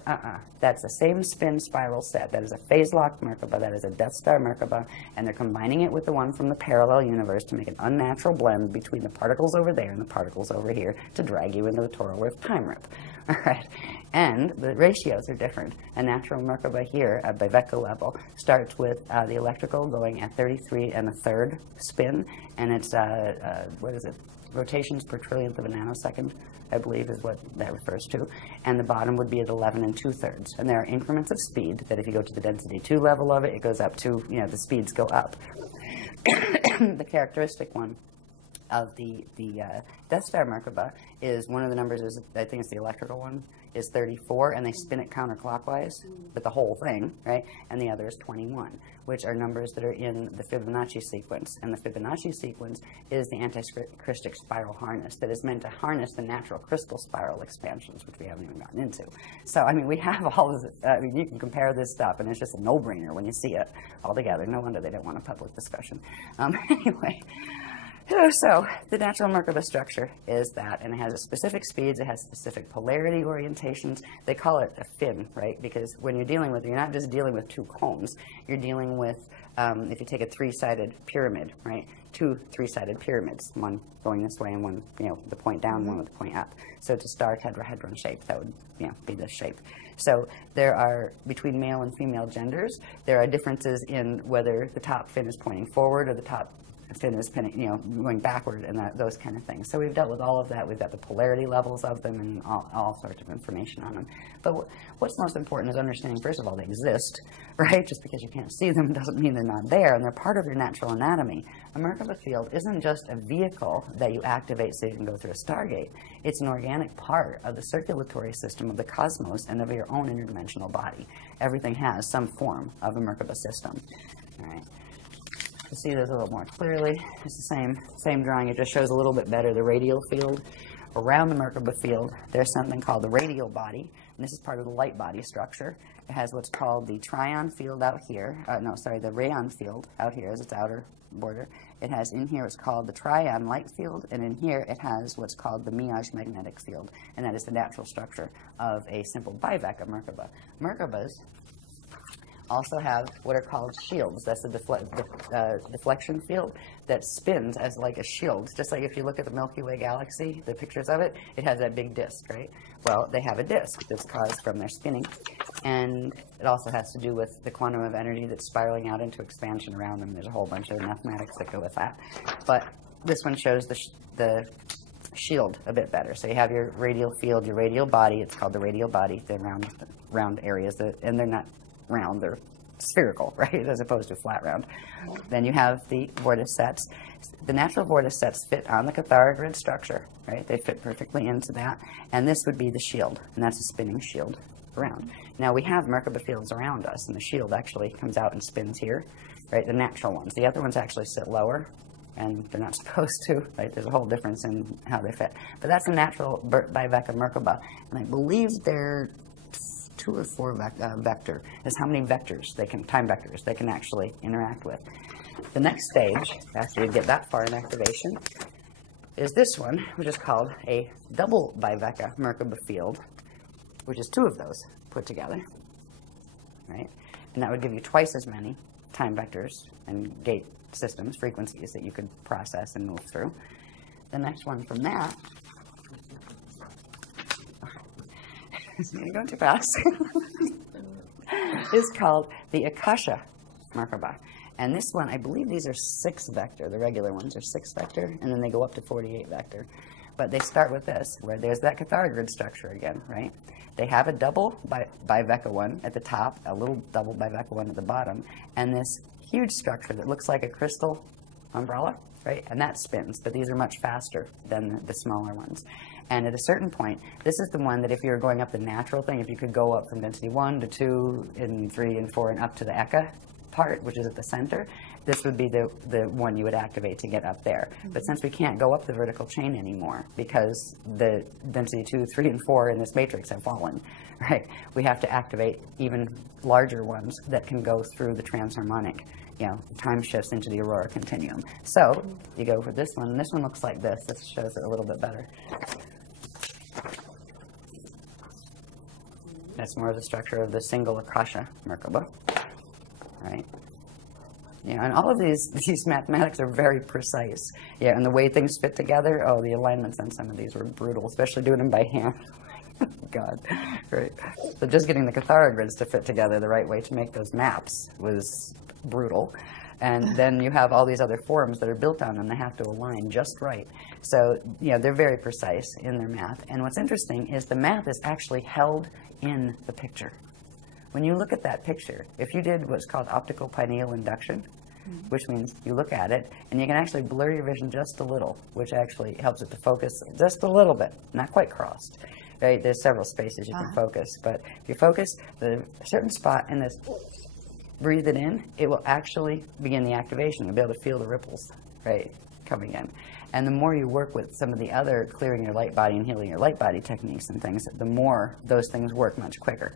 That's the same spin spiral set. That is a phase-locked Merkaba. That is a Death Star Merkaba. And they're combining it with the one from the parallel universe to make an unnatural blend between the particles over there and the particles over here to drag you into the Toro Earth time rip. All right. And the ratios are different. A natural Merkaba here at Biveka level starts with the electrical going at 33 1/3 spin. And it's, what is it? Rotations per trillionth of a nanosecond, I believe, is what that refers to. And the bottom would be at 11 2/3. And there are increments of speed that if you go to the density 2 level of it, it goes up to, the speeds go up. The characteristic one of the Death Star Merkaba is one of the numbers, is I think it's the electrical one, is 34, and they spin it counterclockwise with the whole thing, right? And the other is 21, which are numbers that are in the Fibonacci sequence. And the Fibonacci sequence is the anti-crystic spiral harness that is meant to harness the natural crystal spiral expansions, which we haven't even gotten into. So, I mean, we have all of this, I mean, you can compare this stuff, and it's just a no-brainer when you see it all together. No wonder they don't want a public discussion. Anyway. So, the natural Merkaba structure is that, and it has a specific speeds, it has specific polarity orientations. They call it a fin, right? Because when you're dealing with it, you're not just dealing with two cones. You're dealing with, if you take a three-sided pyramid, right? Two three-sided pyramids, one going this way and one, you know, the point down, one with the point up. So it's a star tetrahedron shape. That would, you know, be this shape. So there are, between male and female genders, there are differences in whether the top fin is pointing forward or the top fin is pinning, you know, going backward, and those kind of things. So we've dealt with all of that. We've got the polarity levels of them and all sorts of information on them. But what's most important is understanding, first of all, they exist, right? Just because you can't see them doesn't mean they're not there, and they're part of your natural anatomy. A Merkaba field isn't just a vehicle that you activate so you can go through a stargate. It's an organic part of the circulatory system of the cosmos and of your own interdimensional body. Everything has some form of a Merkaba system. All right. To see this a little more clearly, it's the same drawing. It just shows a little bit better the radial field. Around the Merkaba field, there's something called the radial body, and this is part of the light body structure. It has what's called the trion field out here. The rayon field out here as its outer border. It has in here what's called the trion light field, and in here it has what's called the Miage magnetic field, and that is the natural structure of a simple biveka Merkaba. Merkabas also have what are called shields. That's the deflection field that spins as like a shield. Just like if you look at the Milky Way galaxy, the pictures of it, it has that big disk, right? Well, they have a disk that's caused from their spinning. And it also has to do with the quantum of energy that's spiraling out into expansion around them. There's a whole bunch of mathematics that go with that. But this one shows the shield a bit better. So you have your radial field, your radial body. It's called the radial body. They're round areas, and they're not round, they're spherical, right, as opposed to flat round. Then you have the vorticets. The natural vorticets fit on the Cathara grid structure, right? They fit perfectly into that. And this would be the shield, and that's a spinning shield around. Now we have Merkaba fields around us, and the shield actually comes out and spins here, right? The natural ones. The other ones actually sit lower, and they're not supposed to, right? There's a whole difference in how they fit. But that's a natural biveka Merkaba, and I believe they're 2 or 4 vector is how many vectors time vectors they can actually interact with. The next stage, after you get that far in activation, is this one, which is called a double biveka Merkaba field, which is 2 of those put together, right? And that would give you twice as many time vectors and gate systems, frequencies that you could process and move through. The next one from that, you're going too fast, is called the Akasha Merkaba. And this one, I believe these are 6 vector. The regular ones are 6 vector, and then they go up to 48 vector. But they start with this, where there's that Cathara grid structure again, right? They have a double biveka one at the top, a little double biveka one at the bottom, and this huge structure that looks like a crystal umbrella, right? And that spins, but these are much faster than the smaller ones. And at a certain point, this is the one that if you were going up the natural thing, if you could go up from density 1 to 2 and 3 and 4 and up to the Eka part, which is at the center, this would be the one you would activate to get up there. But since we can't go up the vertical chain anymore because the density 2, 3, and 4 in this matrix have fallen, right? We have to activate even larger ones that can go through the transharmonic, time shifts into the aurora continuum. So you go for this one, and this one looks like this. This shows it a little bit better. That's more of the structure of the single Akasha Merkaba, right? And all of these mathematics are very precise. And the way things fit together, the alignments on some of these were brutal, especially doing them by hand. God, right? So just getting the Cathara grids to fit together the right way to make those maps was brutal. And then you have all these other forms that are built on them. They have to align just right. So, they're very precise in their math. And what's interesting is the math is actually held in the picture. When you look at that picture, if you did what's called optical pineal induction, which means you look at it and you can actually blur your vision just a little, which actually helps it to focus just a little bit, not quite crossed. Right? There's several spaces you can focus, but if you focus a certain spot in this, breathe it in, it will actually begin the activation. You'll be able to feel the ripples, right, coming in. And the more you work with some of the other clearing your light body and healing your light body techniques and things, the more those things work much quicker.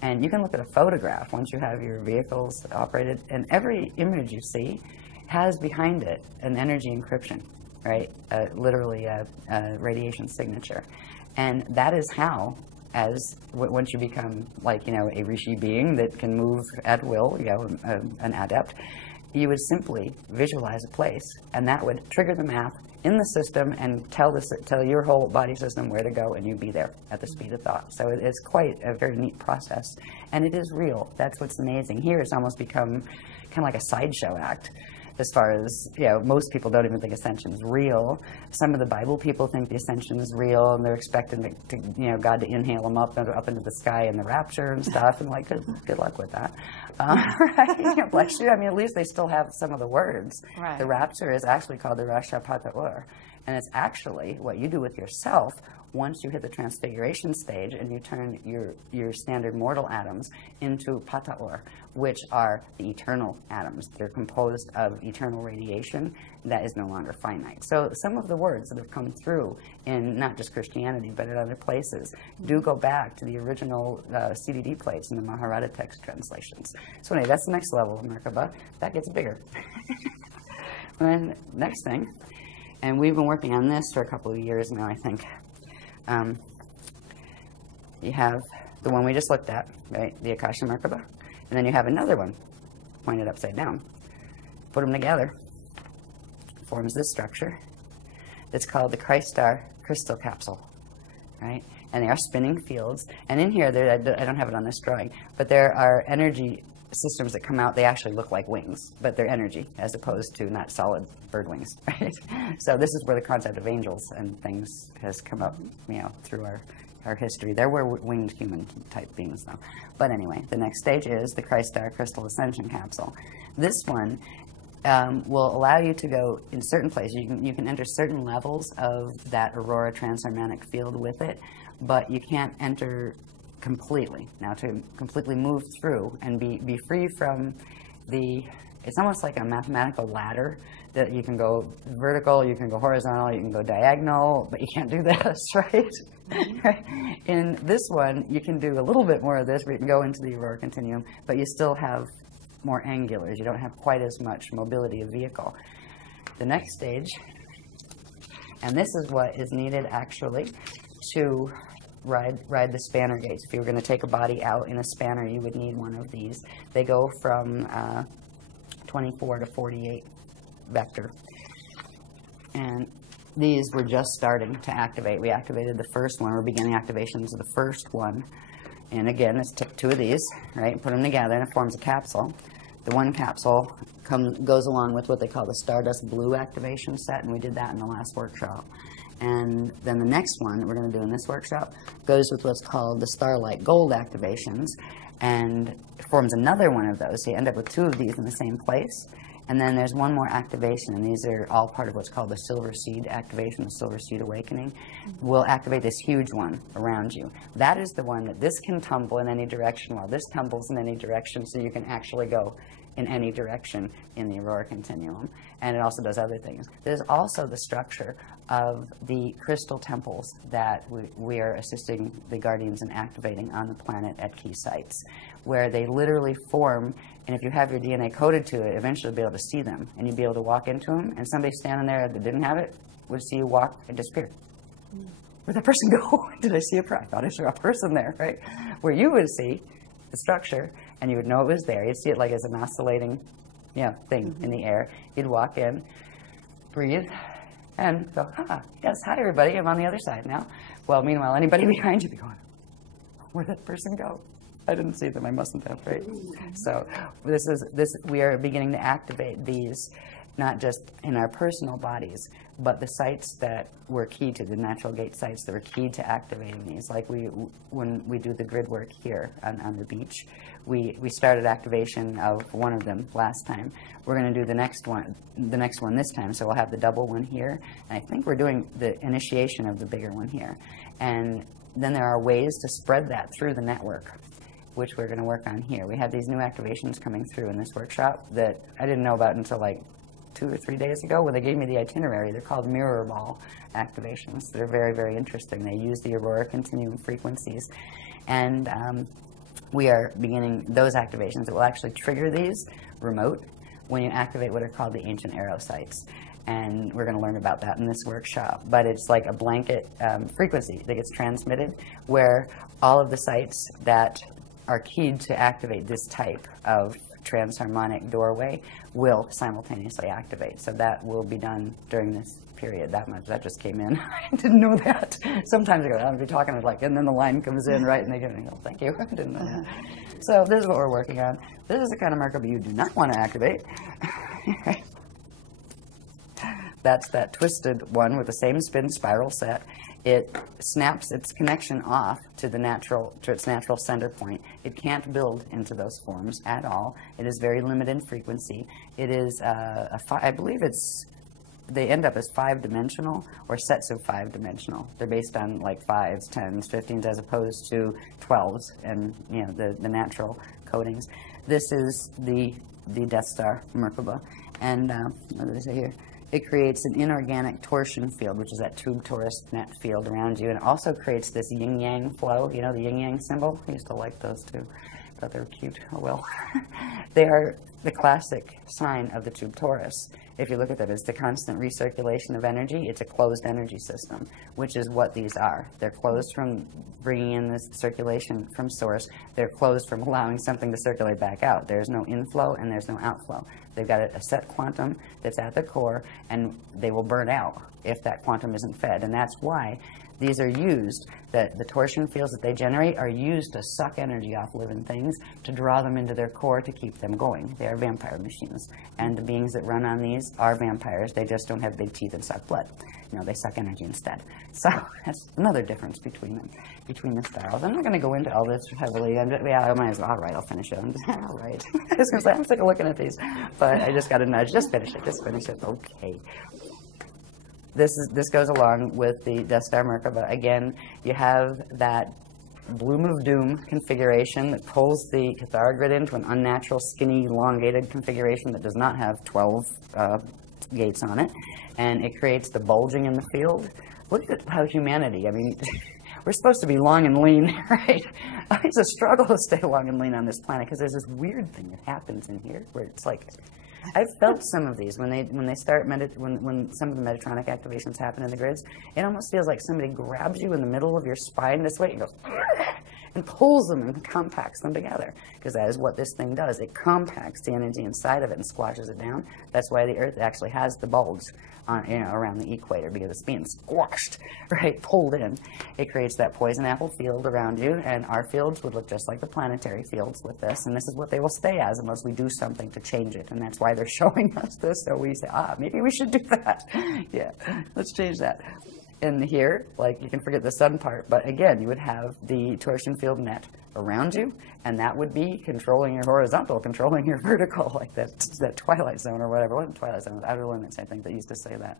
And you can look at a photograph once you have your vehicles operated, and every image you see has behind it an energy encryption, right? Literally a radiation signature. And that is how, once you become like, a rishi being that can move at will, an adept, you would simply visualize a place, and that would trigger the math in the system and tell your whole body system where to go, and you'd be there at the speed of thought. So it's quite a very neat process, and it is real. That's what's amazing. Here it's almost become kind of like a sideshow act. As far as, most people don't even think Ascension is real. Some of the Bible people think the Ascension is real, and they're expecting God to inhale them up into the sky in the rapture and stuff, and like, good luck with that. Right? Bless you. I mean, at least they still have some of the words. Right. The rapture is actually called the Rashapata-ur, and it's actually what you do with yourself once you hit the transfiguration stage and you turn your standard mortal atoms into pata-ur, which are the eternal atoms. They're composed of eternal radiation that is no longer finite. So some of the words that have come through in not just Christianity but in other places do go back to the original CDD plates in the Maharata text translations. So anyway, that's the next level of Merkaba. That gets bigger. And then next thing, and we've been working on this for a couple of years now, I think. You have the one we just looked at, right? The Akasha Merkaba. And then you have another one pointed upside down. Put them together. Forms this structure. It's called the Christ Star Crystal Capsule, right? And they are spinning fields. And in here, I don't have it on this drawing, but there are energy systems that come out. They actually look like wings, but they're energy as opposed to not solid bird wings, right? So this is where the concept of angels and things has come up, through our history. There were winged human type beings though. But anyway, the next stage is the Christ Star Crystal Ascension Capsule. This one will allow you to go in certain places. You can enter certain levels of that aurora transharmonic field with it, but you can't enter completely. Now, to completely move through and be free from it's almost like a mathematical ladder that you can go vertical, you can go horizontal, you can go diagonal, but you can't do this, right? Right? In this one, you can do a little bit more of this, where you can go into the aurora continuum, but you still have more angulars. You don't have quite as much mobility of vehicle. The next stage, and this is what is needed actually to ride the spanner gates. If you were going to take a body out in a spanner, you would need one of these. They go from 24 to 48 vector. And these were just starting to activate. We activated the first one. We're beginning activations of the first one. And again, let's take two of these, right? Put them together and it forms a capsule. The one capsule goes along with what they call the Stardust Blue activation set, and we did that in the last workshop. And then the next one that we're going to do in this workshop goes with what's called the Starlight Gold activations, and forms another one of those. So you end up with two of these in the same place. And then there's one more activation, and these are all part of what's called the Silver Seed activation, the Silver Seed Awakening. We'll activate this huge one around you. That is the one that this can tumble in any direction, while this tumbles in any direction, so you can actually go in any direction in the aurora continuum. And it also does other things. There's also the structure of the crystal temples that we are assisting the guardians in activating on the planet at key sites, where they literally form, and if you have your DNA coded to it, eventually you'll be able to see them, and you'll be able to walk into them, and somebody standing there that didn't have it would see you walk and disappear. Where'd that person go? Did I see I thought I saw a person there, right? Where you would see the structure, and you would know it was there. You'd see it like as an oscillating thing in the air. You'd walk in, breathe, and go, yes, hi everybody, I'm on the other side now. Well, meanwhile, anybody behind you be going, where'd that person go? I didn't see them, I mustn't have, right? So we are beginning to activate these, not just in our personal bodies, But the sites that were key to, the natural gate sites that were key to activating these, like when we do the grid work here on the beach, we started activation of one of them last time. We're going to do the next one this time, so we'll have the double one here, and I think we're doing the initiation of the bigger one here. And then there are ways to spread that through the network, which we're going to work on here. We have these new activations coming through in this workshop that I didn't know about until like 2 or 3 days ago when they gave me the itinerary. They're called mirror ball activations. They're very, very interesting. They use the aurora continuum frequencies. And we are beginning those activations that will actually trigger these remote when you activate what are called the ancient arrow sites. And we're going to learn about that in this workshop. But it's like a blanket frequency that gets transmitted where all of the sites that are keyed to activate this type of transharmonic doorway will simultaneously activate. So that will be done during this period. That just came in. I didn't know that. Sometimes I go, I'll be talking like, and then the line comes in, right, and they go, thank you. I didn't know that. So this is what we're working on. This is the kind of Merkaba you do not want to activate. That's that twisted one with the same spin spiral set. It snaps its connection off to its natural center point. It can't build into those forms at all. It is very limited in frequency. It is I believe they end up as 5-dimensional or sets of 5-dimensional. They're based on like 5s, 10s, 15s as opposed to 12s and the natural codings. This is the Death Star Merkaba, and what did I say here? It creates an inorganic torsion field, which is that tube torus net field around you, and it also creates this yin-yang flow. You know the yin-yang symbol? I used to like those too. Thought they were cute. Oh well. They are the classic sign of the tube torus. If you look at that, it's the constant recirculation of energy. It's a closed energy system, which is what these are. They're closed from bringing in this circulation from source. They're closed from allowing something to circulate back out. There's no inflow and there's no outflow. They've got a set quantum that's at the core, and they will burn out if that quantum isn't fed. And that's why these are used, that the torsion fields that they generate are used to suck energy off living things, to draw them into their core to keep them going. They are vampire machines. And the beings that run on these are vampires. They just don't have big teeth and suck blood. They suck energy instead. So that's another difference between them, between the styles. I'm not going to go into all this heavily. I might as well. All right, I'll finish it. I'm just, all right. I was going to say, I'm sick of looking at these. But I just got a nudge. Just finish it. Just finish it. Okay. This goes along with the Death Star Merkaba. Again, you have that bloom of doom configuration that pulls the Cathara grid into an unnatural, skinny, elongated configuration that does not have 12 gates on it, and it creates the bulging in the field. Look at how humanity, we're supposed to be long and lean, right? It's a struggle to stay long and lean on this planet because there's this weird thing that happens in here where it's like, I've felt some of these when they start when some of the Metatronic activations happen in the grids. It almost feels like somebody grabs you in the middle of your spine this way and goes and pulls them and compacts them together, because that is what this thing does. It compacts the energy inside of it and squashes it down. That's why the Earth actually has the bulge around the equator, because it's being squashed, right, pulled in. It creates that poison apple field around you, and our fields would look just like the planetary fields with this, and this is what they will stay as unless we do something to change it, and that's why they're showing us this, so we say, maybe we should do that. Yeah, let's change that. In here, like, you can forget the sun part, but again, you would have the torsion field net around you, and that would be controlling your horizontal, controlling your vertical, like that twilight zone or whatever. It wasn't twilight zone, it was outer limits, I think, that used to say that.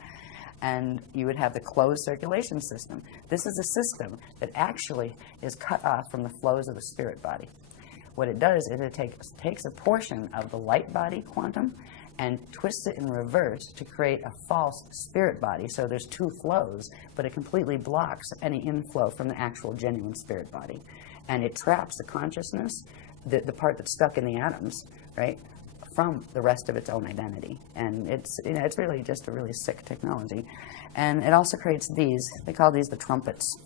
And you would have the closed circulation system. This is a system that actually is cut off from the flows of the spirit body. What it does is it takes a portion of the light body quantum and twists it in reverse to create a false spirit body. So there's two flows, but it completely blocks any inflow from the actual genuine spirit body. And it traps the consciousness, the part that's stuck in the atoms, right, from the rest of its own identity. And it's really just a really sick technology. And it also creates these, they call these the trumpets.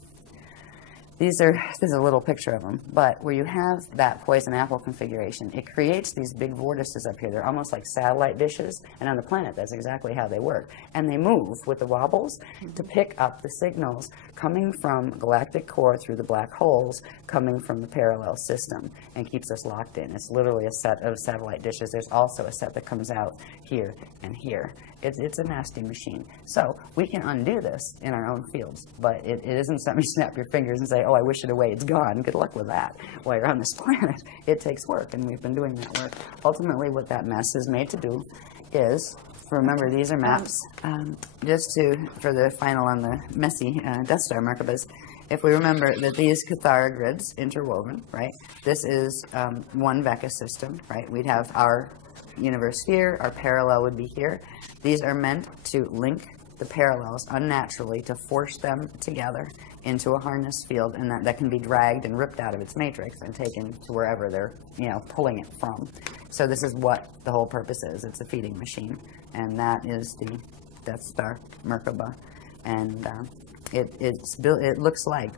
this is a little picture of them, but where you have that poison apple configuration, it creates these big vortices up here. They're almost like satellite dishes, and on the planet, that's exactly how they work. And they move with the wobbles to pick up the signals coming from galactic core through the black holes, coming from the parallel system, and keeps us locked in. It's literally a set of satellite dishes. There's also a set that comes out here and here. It's a nasty machine. So we can undo this in our own fields, but it isn't something you snap your fingers and say, oh, I wish it away, it's gone. Good luck with that. While you're on this planet, it takes work, and we've been doing that work. Ultimately, what that mess is made to do is, remember, these are maps, for the final on the messy Death Star Merkabahs, if we remember that these Cathara grids interwoven, right, this is one Vecca system, right? We'd have our universe here, our parallel would be here. These are meant to link the parallels unnaturally, to force them together into a harness field, and that can be dragged and ripped out of its matrix and taken to wherever they're pulling it from. So this is what the whole purpose is. It's a feeding machine, and that is the Death Star Merkabah. And it's built. It looks like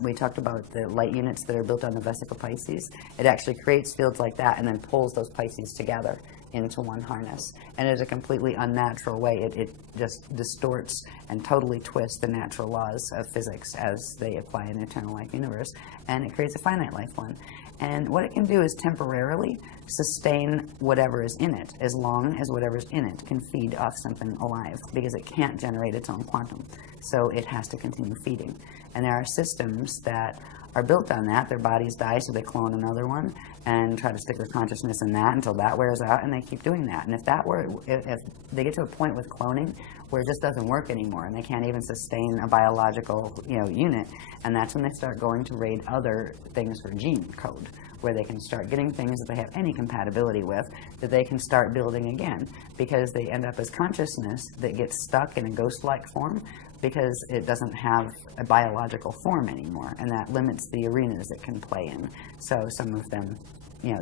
we talked about the light units that are built on the Vesica Pisces. It actually creates fields like that and then pulls those Pisces together into one harness. And it is a completely unnatural way. It just distorts and totally twists the natural laws of physics as they apply in the eternal life universe, and it creates a finite life one. And what it can do is temporarily sustain whatever is in it, as long as whatever's in it can feed off something alive, because it can't generate its own quantum. So it has to continue feeding. And there are systems that are built on that. Their bodies die, so they clone another one and try to stick their consciousness in that until that wears out, and they keep doing that. And if they get to a point with cloning where it just doesn't work anymore, and they can't even sustain a biological unit, and that's when they start going to raid other things for gene code, where they can start getting things that they have any compatibility with, that they can start building again, because they end up as consciousness that gets stuck in a ghost-like form, because it doesn't have a biological form anymore, and that limits the arenas it can play in. So some of them,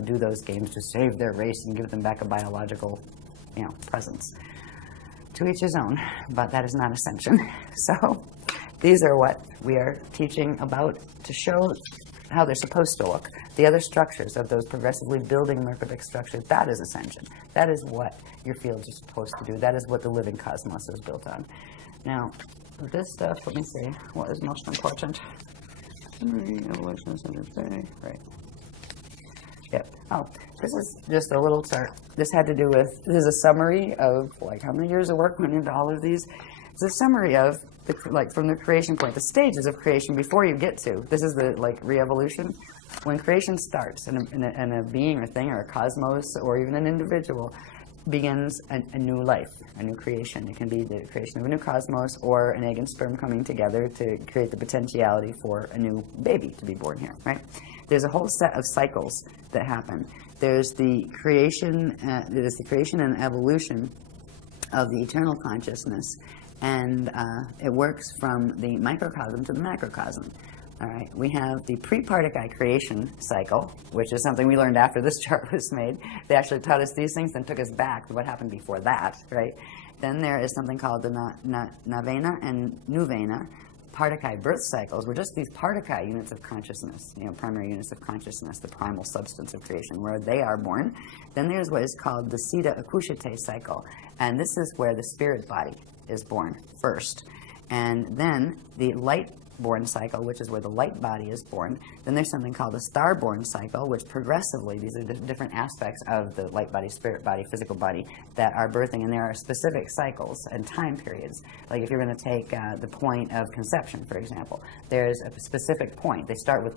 do those games to save their race and give them back a biological, presence. To each his own, but that is not Ascension. So these are what we are teaching about to show how they're supposed to look. The other structures of those progressively building Merkabic structures, that is Ascension. That is what your fields are supposed to do. That is what the living cosmos is built on. Now, this stuff, let me see, what is most important? Evolution, right. Yep. Oh, this is just a little chart. This had to do with, this is a summary of, how many years of work went into all of these. It's a summary of, from the creation point, the stages of creation before you get to, this is the, re-evolution. When creation starts, and a being or thing or a cosmos or even an individual begins a new life, a new creation. It can be the creation of a new cosmos or an egg and sperm coming together to create the potentiality for a new baby to be born here, right? There's a whole set of cycles that happen. There's the creation and evolution of the eternal consciousness, and it works from the microcosm to the macrocosm. All right, we have the pre-Particai creation cycle, which is something we learned after this chart was made. They actually taught us these things and took us back to what happened before that, right? Then there is something called the Navena and Nuvena Particai birth cycles, were just these Particai units of consciousness, primary units of consciousness, the primal substance of creation, where they are born. Then there's what is called the Siddha Akushite cycle, and this is where the spirit body is born first. And then the light-born cycle, which is where the light body is born. Then there's something called a star-born cycle, which progressively, these are different aspects of the light body, spirit body, physical body that are birthing, and there are specific cycles and time periods. Like if you're going to take the point of conception, for example, there's a specific point. They start with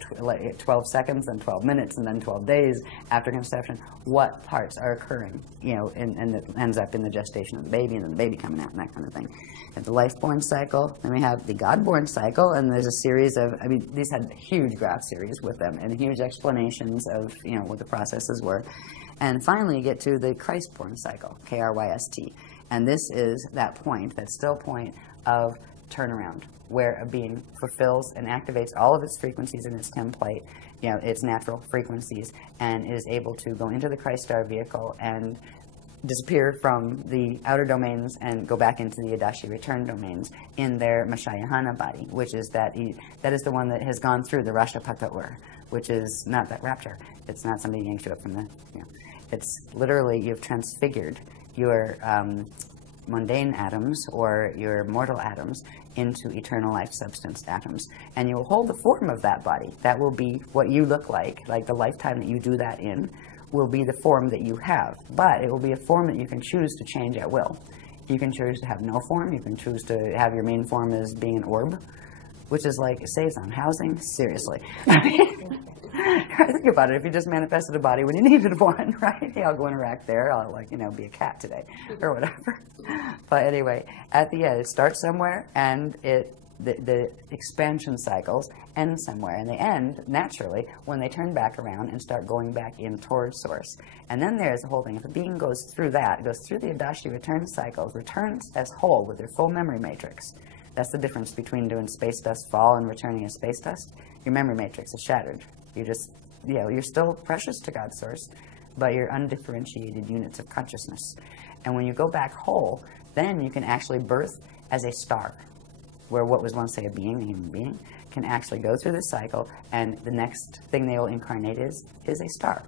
12 seconds, then 12 minutes, and then 12 days after conception. What parts are occurring, and it ends up in the gestation of the baby, and then the baby coming out, and that kind of thing. And the life-born cycle, then we have the God-born cycle, and there's a series of, these had huge graph series with them, and huge explanations of, what the processes were. And finally, you get to the Christ-born cycle, K-R-Y-S-T. And this is that point, that still point of turnaround, where a being fulfills and activates all of its frequencies in its template, its natural frequencies, and is able to go into the Christ star vehicle and disappear from the outer domains and go back into the Adashi return domains in their Mashayahana body, which is that is the one that has gone through the Rashtrapata Ur, which is not that rapture. It's not somebody yanks you up from the, it's literally you've transfigured your mundane atoms or your mortal atoms into eternal life substance atoms. And you will hold the form of that body. That will be what you look like the lifetime that you do that in will be the form that you have. But it will be a form that you can choose to change at will. You can choose to have no form. You can choose to have your main form as being an orb, which is like, it saves on housing. Seriously. Think about it. If you just manifested a body when you needed one, right? Hey, I'll go interact there. I'll, be a cat today or whatever. But anyway, at the end, it starts somewhere, and the expansion cycles end somewhere, and they end naturally when they turn back around and start going back in towards source. And then there's the whole thing. If a being goes through that, goes through the Adashi return cycles, returns as whole with their full memory matrix. That's the difference between doing space dust fall and returning as space dust. Your memory matrix is shattered. You just, you're still precious to God's source, but you're undifferentiated units of consciousness. And when you go back whole, then you can actually birth as a star, where what was once, say, a being, a human being, can actually go through this cycle, and the next thing they will incarnate is a star.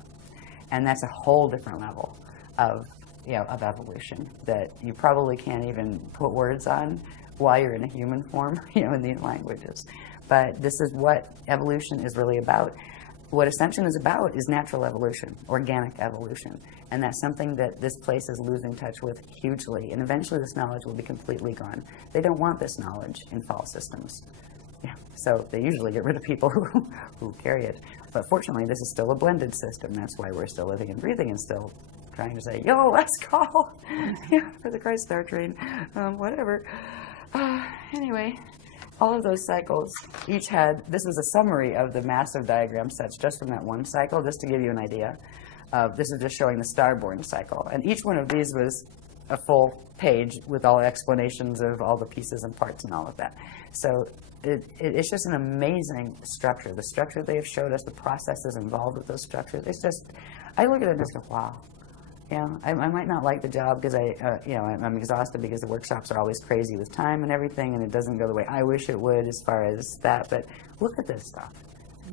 And that's a whole different level of evolution that you probably can't even put words on while you're in a human form, in these languages. But this is what evolution is really about. What Ascension is about is natural evolution, organic evolution. And that's something that this place is losing touch with hugely. And eventually this knowledge will be completely gone. They don't want this knowledge in fall systems. So they usually get rid of people who carry it. But fortunately, this is still a blended system. That's why we're still living and breathing and still trying to say, yo, let's call for the Christ Star train, whatever. Anyway. All of those cycles each had, this is a summary of the massive diagram sets just from that one cycle, just to give you an idea. This is just showing the star-born cycle. And each one of these was a full page with all explanations of all the pieces and parts and all of that. So it's just an amazing structure. The structure they have showed us, the processes involved with those structures, it's just, I look at it and just go, wow. I might not like the job because I'm exhausted because the workshops are always crazy with time and everything, and it doesn't go the way I wish it would as far as that. But look at this stuff.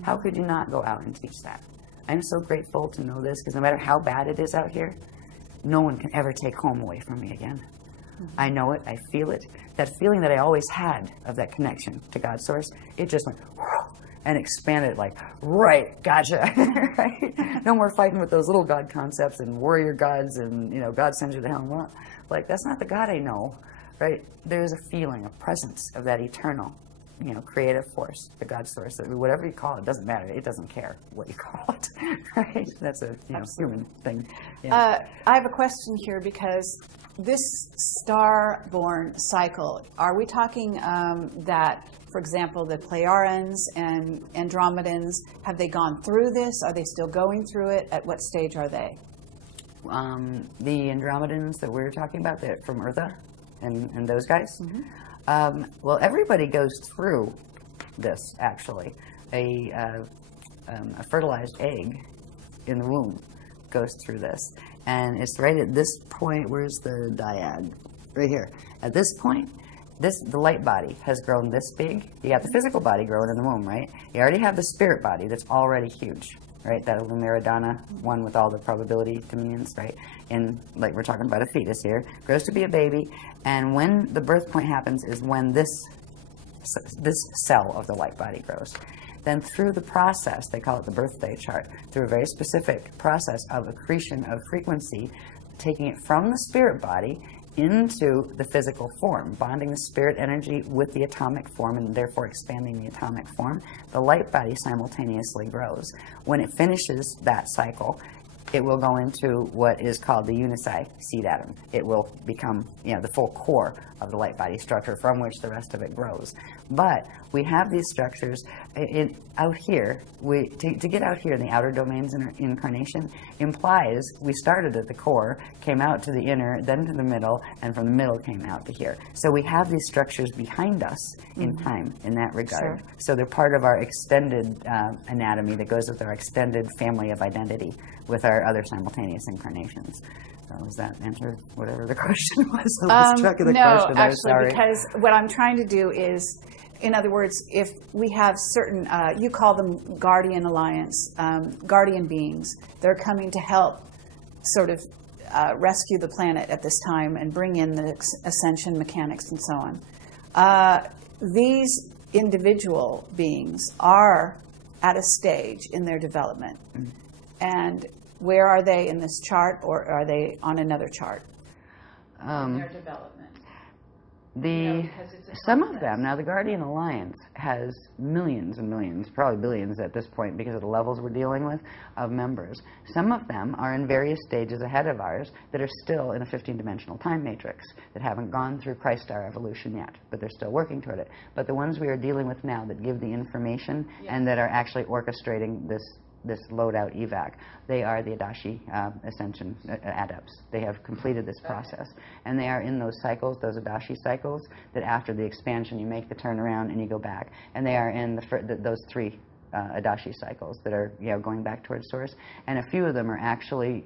How could you not go out and teach that? I'm so grateful to know this because no matter how bad it is out here, no one can ever take home away from me again. I know it. I feel it. That feeling that I always had of that connection to God's source, it just went and expanded like, right, gotcha, right? No more fighting with those little God concepts and warrior gods and, God sends you to hell and what. Like, that's not the God I know, right? There's a feeling, a presence of that eternal, creative force, the God source, whatever you call it, doesn't matter. It doesn't care what you call it, right? That's a human thing. I have a question here because this star-born cycle, are we talking that, for example, the Pleiadians and Andromedans, have they gone through this? Are they still going through it? At what stage are they? The Andromedans that we're talking about, they're from Eartha and those guys. Mm-hmm. Well, everybody goes through this, actually. A fertilized egg in the womb goes through this. And it's right at this point, where's the dyad? Right here. At this point, the light body has grown this big. You got the physical body growing in the womb, right? You already have the spirit body that's already huge, right? That Lumiridana one with all the probability dominions, right? And like we're talking about a fetus here, grows to be a baby. And when the birth point happens is when this cell of the light body grows. Then through the process, they call it the birthday chart, through a very specific process of accretion of frequency, taking it from the spirit body into the physical form, bonding the spirit energy with the atomic form and therefore expanding the atomic form, the light body simultaneously grows. When it finishes that cycle, it will go into what is called the unici seed atom. It will become, the full core of the light body structure from which the rest of it grows. But we have these structures out here. To get out here in the outer domains in incarnation implies we started at the core, came out to the inner, then to the middle, and from the middle came out to here. So we have these structures behind us in time in that regard. Sure. So they're part of our extended anatomy that goes with our extended family of identity with our other simultaneous incarnations. So does that answer whatever the question was? I lost track of the question. No, I'm actually, sorry. because what I'm trying to do is, in other words, if we have certain, you call them guardian alliance, guardian beings, they're coming to help sort of rescue the planet at this time and bring in the ascension mechanics and so on. These individual beings are at a stage in their development. And where are they in this chart, or are they on another chart in their development? Some of them, now the Guardian Alliance has millions and millions, probably billions at this point because of the levels we're dealing with, of members. Some of them are in various stages ahead of ours that are still in a 15-dimensional time matrix, that haven't gone through Christ star evolution yet, but they're still working toward it. But the ones we are dealing with now that give the information and that are actually orchestrating this load-out evac, they are the Adashi Ascension adepts. They have completed this process. And they are in those cycles, those Adashi cycles, that after the expansion you make the turnaround and you go back. And they are in those three Adashi cycles that are going back towards Source. And a few of them are actually,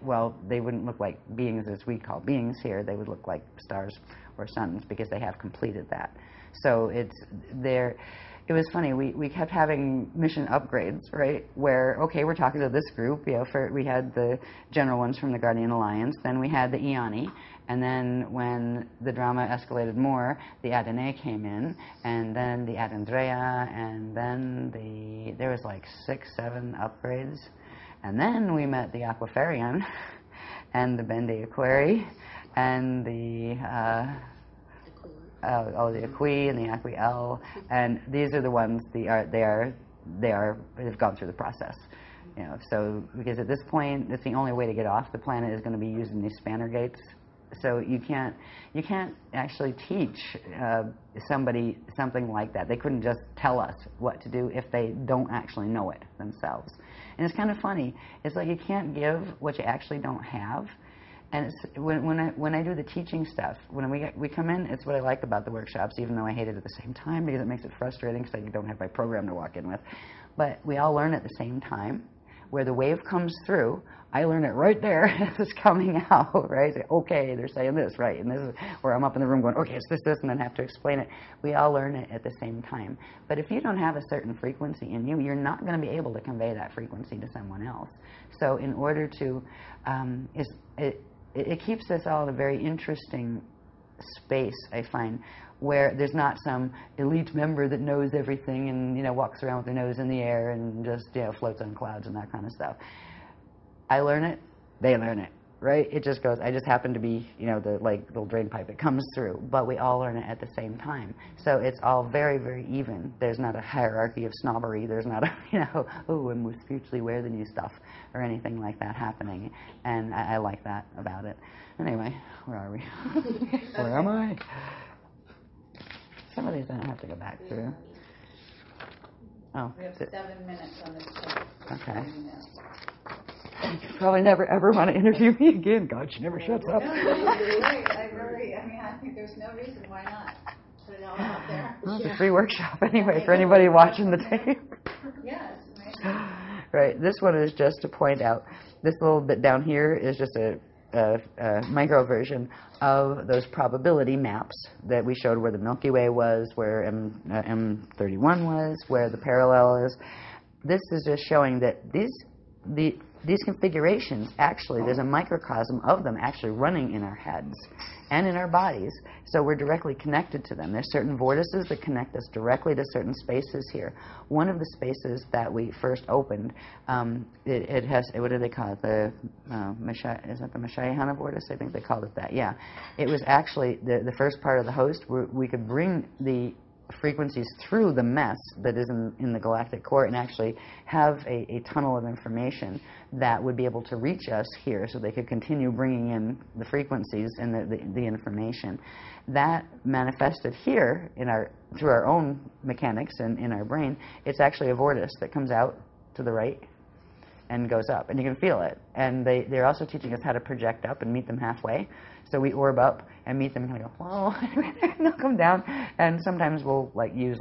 well, they wouldn't look like beings as we call beings here. They would look like stars or suns because they have completed that. So it was funny, we kept having mission upgrades, right, where, okay, we're talking to this group, we had the general ones from the Guardian Alliance, then we had the Iani, and then when the drama escalated more, the Adene came in, and then the Adandrea, and then there was like 6, 7 upgrades, and then we met the Aquafarian, and the Bende Aquari, and the the Aqui and the Aqui-L, and these are the ones they've gone through the process. So because at this point, it's the only way to get off the planet is going to be using these spanner gates. So you can't actually teach somebody something like that. They couldn't just tell us what to do if they don't actually know it themselves. And it's kind of funny. It's like you can't give what you actually don't have. And it's, when I do the teaching stuff, when we come in, it's what I like about the workshops, even though I hate it at the same time because it makes it frustrating because I don't have my program to walk in with. But we all learn at the same time. Where the wave comes through, I learn it right there as it's coming out, right? Say, okay, they're saying this, right? And this is where I'm up in the room going, okay, it's this, and then have to explain it. We all learn it at the same time. But if you don't have a certain frequency in you, you're not going to be able to convey that frequency to someone else. So in order to, it keeps us all in a very interesting space, I find, where there's not some elite member that knows everything and walks around with their nose in the air and just floats on clouds and that kind of stuff. I learn it, they learn it, right? It just goes. I just happen to be the little drain pipe that comes through, but we all learn it at the same time. So it's all very, very even. There's not a hierarchy of snobbery. There's not a oh, I'm more spiritually aware than you stuff or anything like that happening. And I like that about it. Anyway, where are we? Where am I? Some of these I don't have to go back through. Oh. We have 7 minutes on this tape. Okay. You probably never ever want to interview me again. God, she never shuts up. I think there's no reason why not. Put it all out there. Well, it's a free workshop anyway for anybody watching the tape. Yes. Right. This one is just to point out. This little bit down here is just a micro version of those probability maps that we showed where the Milky Way was, where M31 was, where the parallel is. This is just showing that these configurations, actually, there's a microcosm of them actually running in our heads and in our bodies, so we're directly connected to them. There's certain vortices that connect us directly to certain spaces here. One of the spaces that we first opened, it has, what do they call it? The is that the Ashayana vortice? I think they called it that. Yeah. It was actually the first part of the host where we could bring the frequencies through the mess that is in the galactic core and actually have a tunnel of information that would be able to reach us here so they could continue bringing in the frequencies and the information. That manifested here through our own mechanics and in our brain, it's actually a vortex that comes out to the right and goes up, and you can feel it. And they're also teaching us how to project up and meet them halfway. So we orb up and meet them and kind of go, whoa, and they'll come down. And sometimes we'll use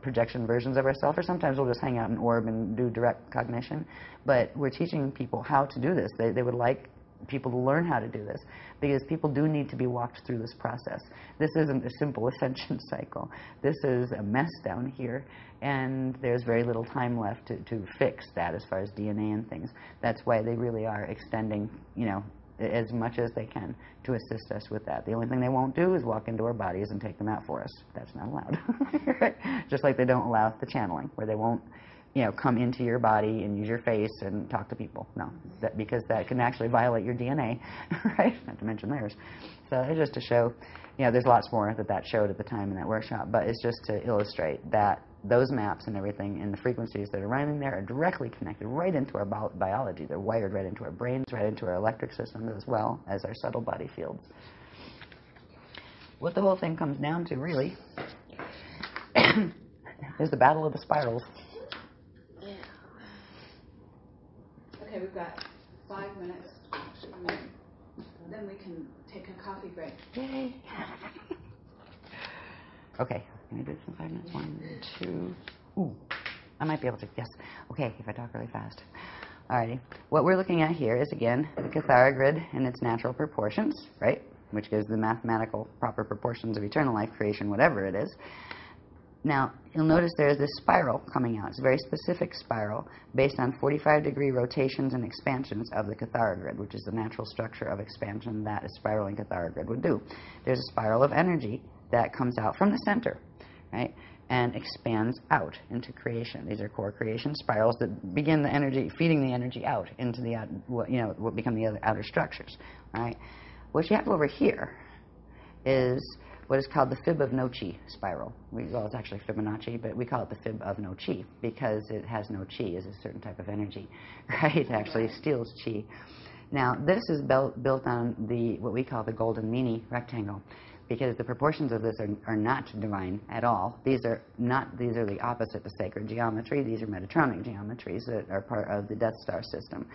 projection versions of ourselves, or sometimes we'll just hang out and orb and do direct cognition. But we're teaching people how to do this. They would like people to learn how to do this, because people do need to be walked through this process. This isn't a simple ascension cycle. This is a mess down here, and there's very little time left to fix that as far as DNA and things. That's why they really are extending, as much as they can to assist us with that. The only thing they won't do is walk into our bodies and take them out for us. That's not allowed. Right? Just like they don't allow the channeling, where they won't come into your body and use your face and talk to people. No, because that can actually violate your DNA, right? Not to mention theirs. So it's just to show, there's lots more that showed at the time in that workshop, but it's just to illustrate that those maps and everything and the frequencies that are running there are directly connected right into our biology. They're wired right into our brains, right into our electric systems, as well as our subtle body fields. What the whole thing comes down to, really, is the battle of the spirals. Okay, we've got 5 minutes. Then we can take a coffee break. Yay! Okay, can I do this in 5 minutes? 1, 2. Ooh, I might be able to. Yes. Okay, if I talk really fast. Alrighty. What we're looking at here is, again, the Cathara grid in its natural proportions, right? Which gives the mathematical proper proportions of eternal life, creation, whatever it is. Now, you'll notice there's this spiral coming out. It's a very specific spiral based on 45-degree rotations and expansions of the Cathara grid, which is the natural structure of expansion that a spiraling Cathara grid would do. There's a spiral of energy that comes out from the center, right, and expands out into creation. These are core creation spirals that begin the energy, feeding the energy out into the, what become the other outer structures, right? What you have over here is what is called the fib of no chi spiral. It's actually Fibonacci, but we call it the fib of no chi because it has no chi as a certain type of energy, right? It actually steals chi. Now, this is built on what we call the golden meanie rectangle, because the proportions of this are not divine at all. These are the opposite to sacred geometry. These are Metatronic geometries that are part of the Death Star system.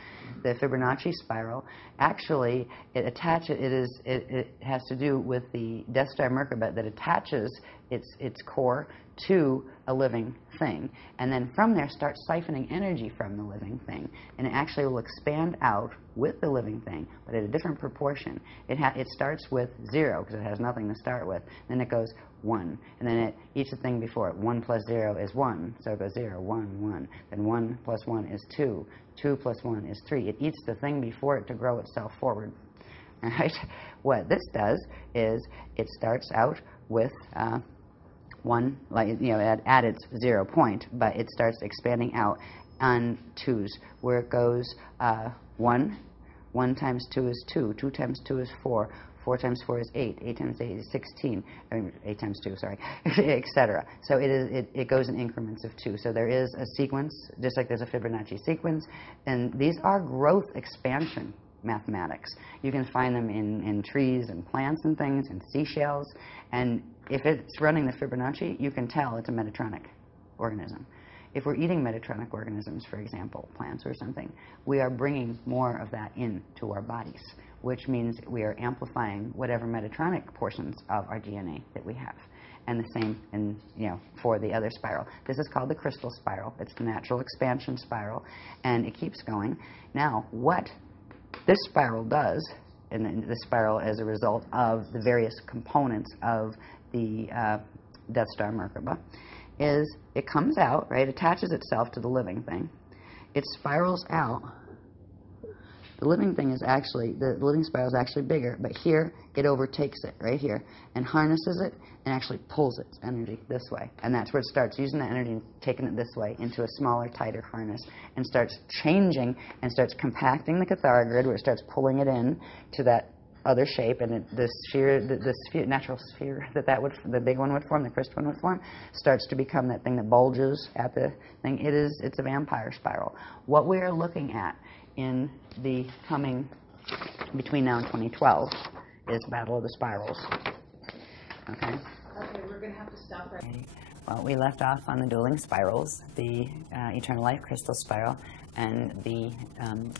The Fibonacci spiral, actually, it has to do with the Death Star Merkaba that attaches its core to a living thing, and then from there starts siphoning energy from the living thing, and it actually will expand out with the living thing, but at a different proportion. It starts with 0 because it has nothing to start with, then it goes 1, and then it eats the thing before it. 1 plus 0 is 1, so it goes 0, 1, 1. Then 1 plus 1 is 2, 2 plus 1 is 3. It eats the thing before it to grow itself forward. All right? What this does is it starts out with 1, at its 0 point, but it starts expanding out on 2s, where it goes 1 times 2 is 2, 2 times 2 is 4, 4 times 4 is 8, 8 times 8 is 16, 8 times 2, sorry, etc. So it goes in increments of 2. So there is a sequence, just like there's a Fibonacci sequence, and these are growth expansion mathematics. You can find them in trees and plants and things, and seashells, and if it's running the Fibonacci, you can tell it's a Metatronic organism. If we're eating Metatronic organisms, for example, plants or something, we are bringing more of that into our bodies, which means we are amplifying whatever Metatronic portions of our DNA that we have. And the same for the other spiral. This is called the crystal spiral. It's the natural expansion spiral, and it keeps going. Now, what this spiral does, and the spiral as a result of the various components of the Death Star Merkaba, is it comes out, right, attaches itself to the living thing. It spirals out. The living thing is actually, the living spiral is actually bigger, but here it overtakes it, right here, and harnesses it and actually pulls its energy this way. And that's where it starts using the energy and taking it this way into a smaller, tighter harness, and starts changing and starts compacting the Cathara grid, where it starts pulling it in to that other shape, and the sphere, natural sphere the big one would form, the crystal one would form, starts to become that thing that bulges at the thing. It's a vampire spiral. What we are looking at in the coming, between now and 2012, is Battle of the Spirals. Okay? Okay, we're going to have to stop right now. Well, we left off on the dueling spirals, the Eternal Life Crystal Spiral, and the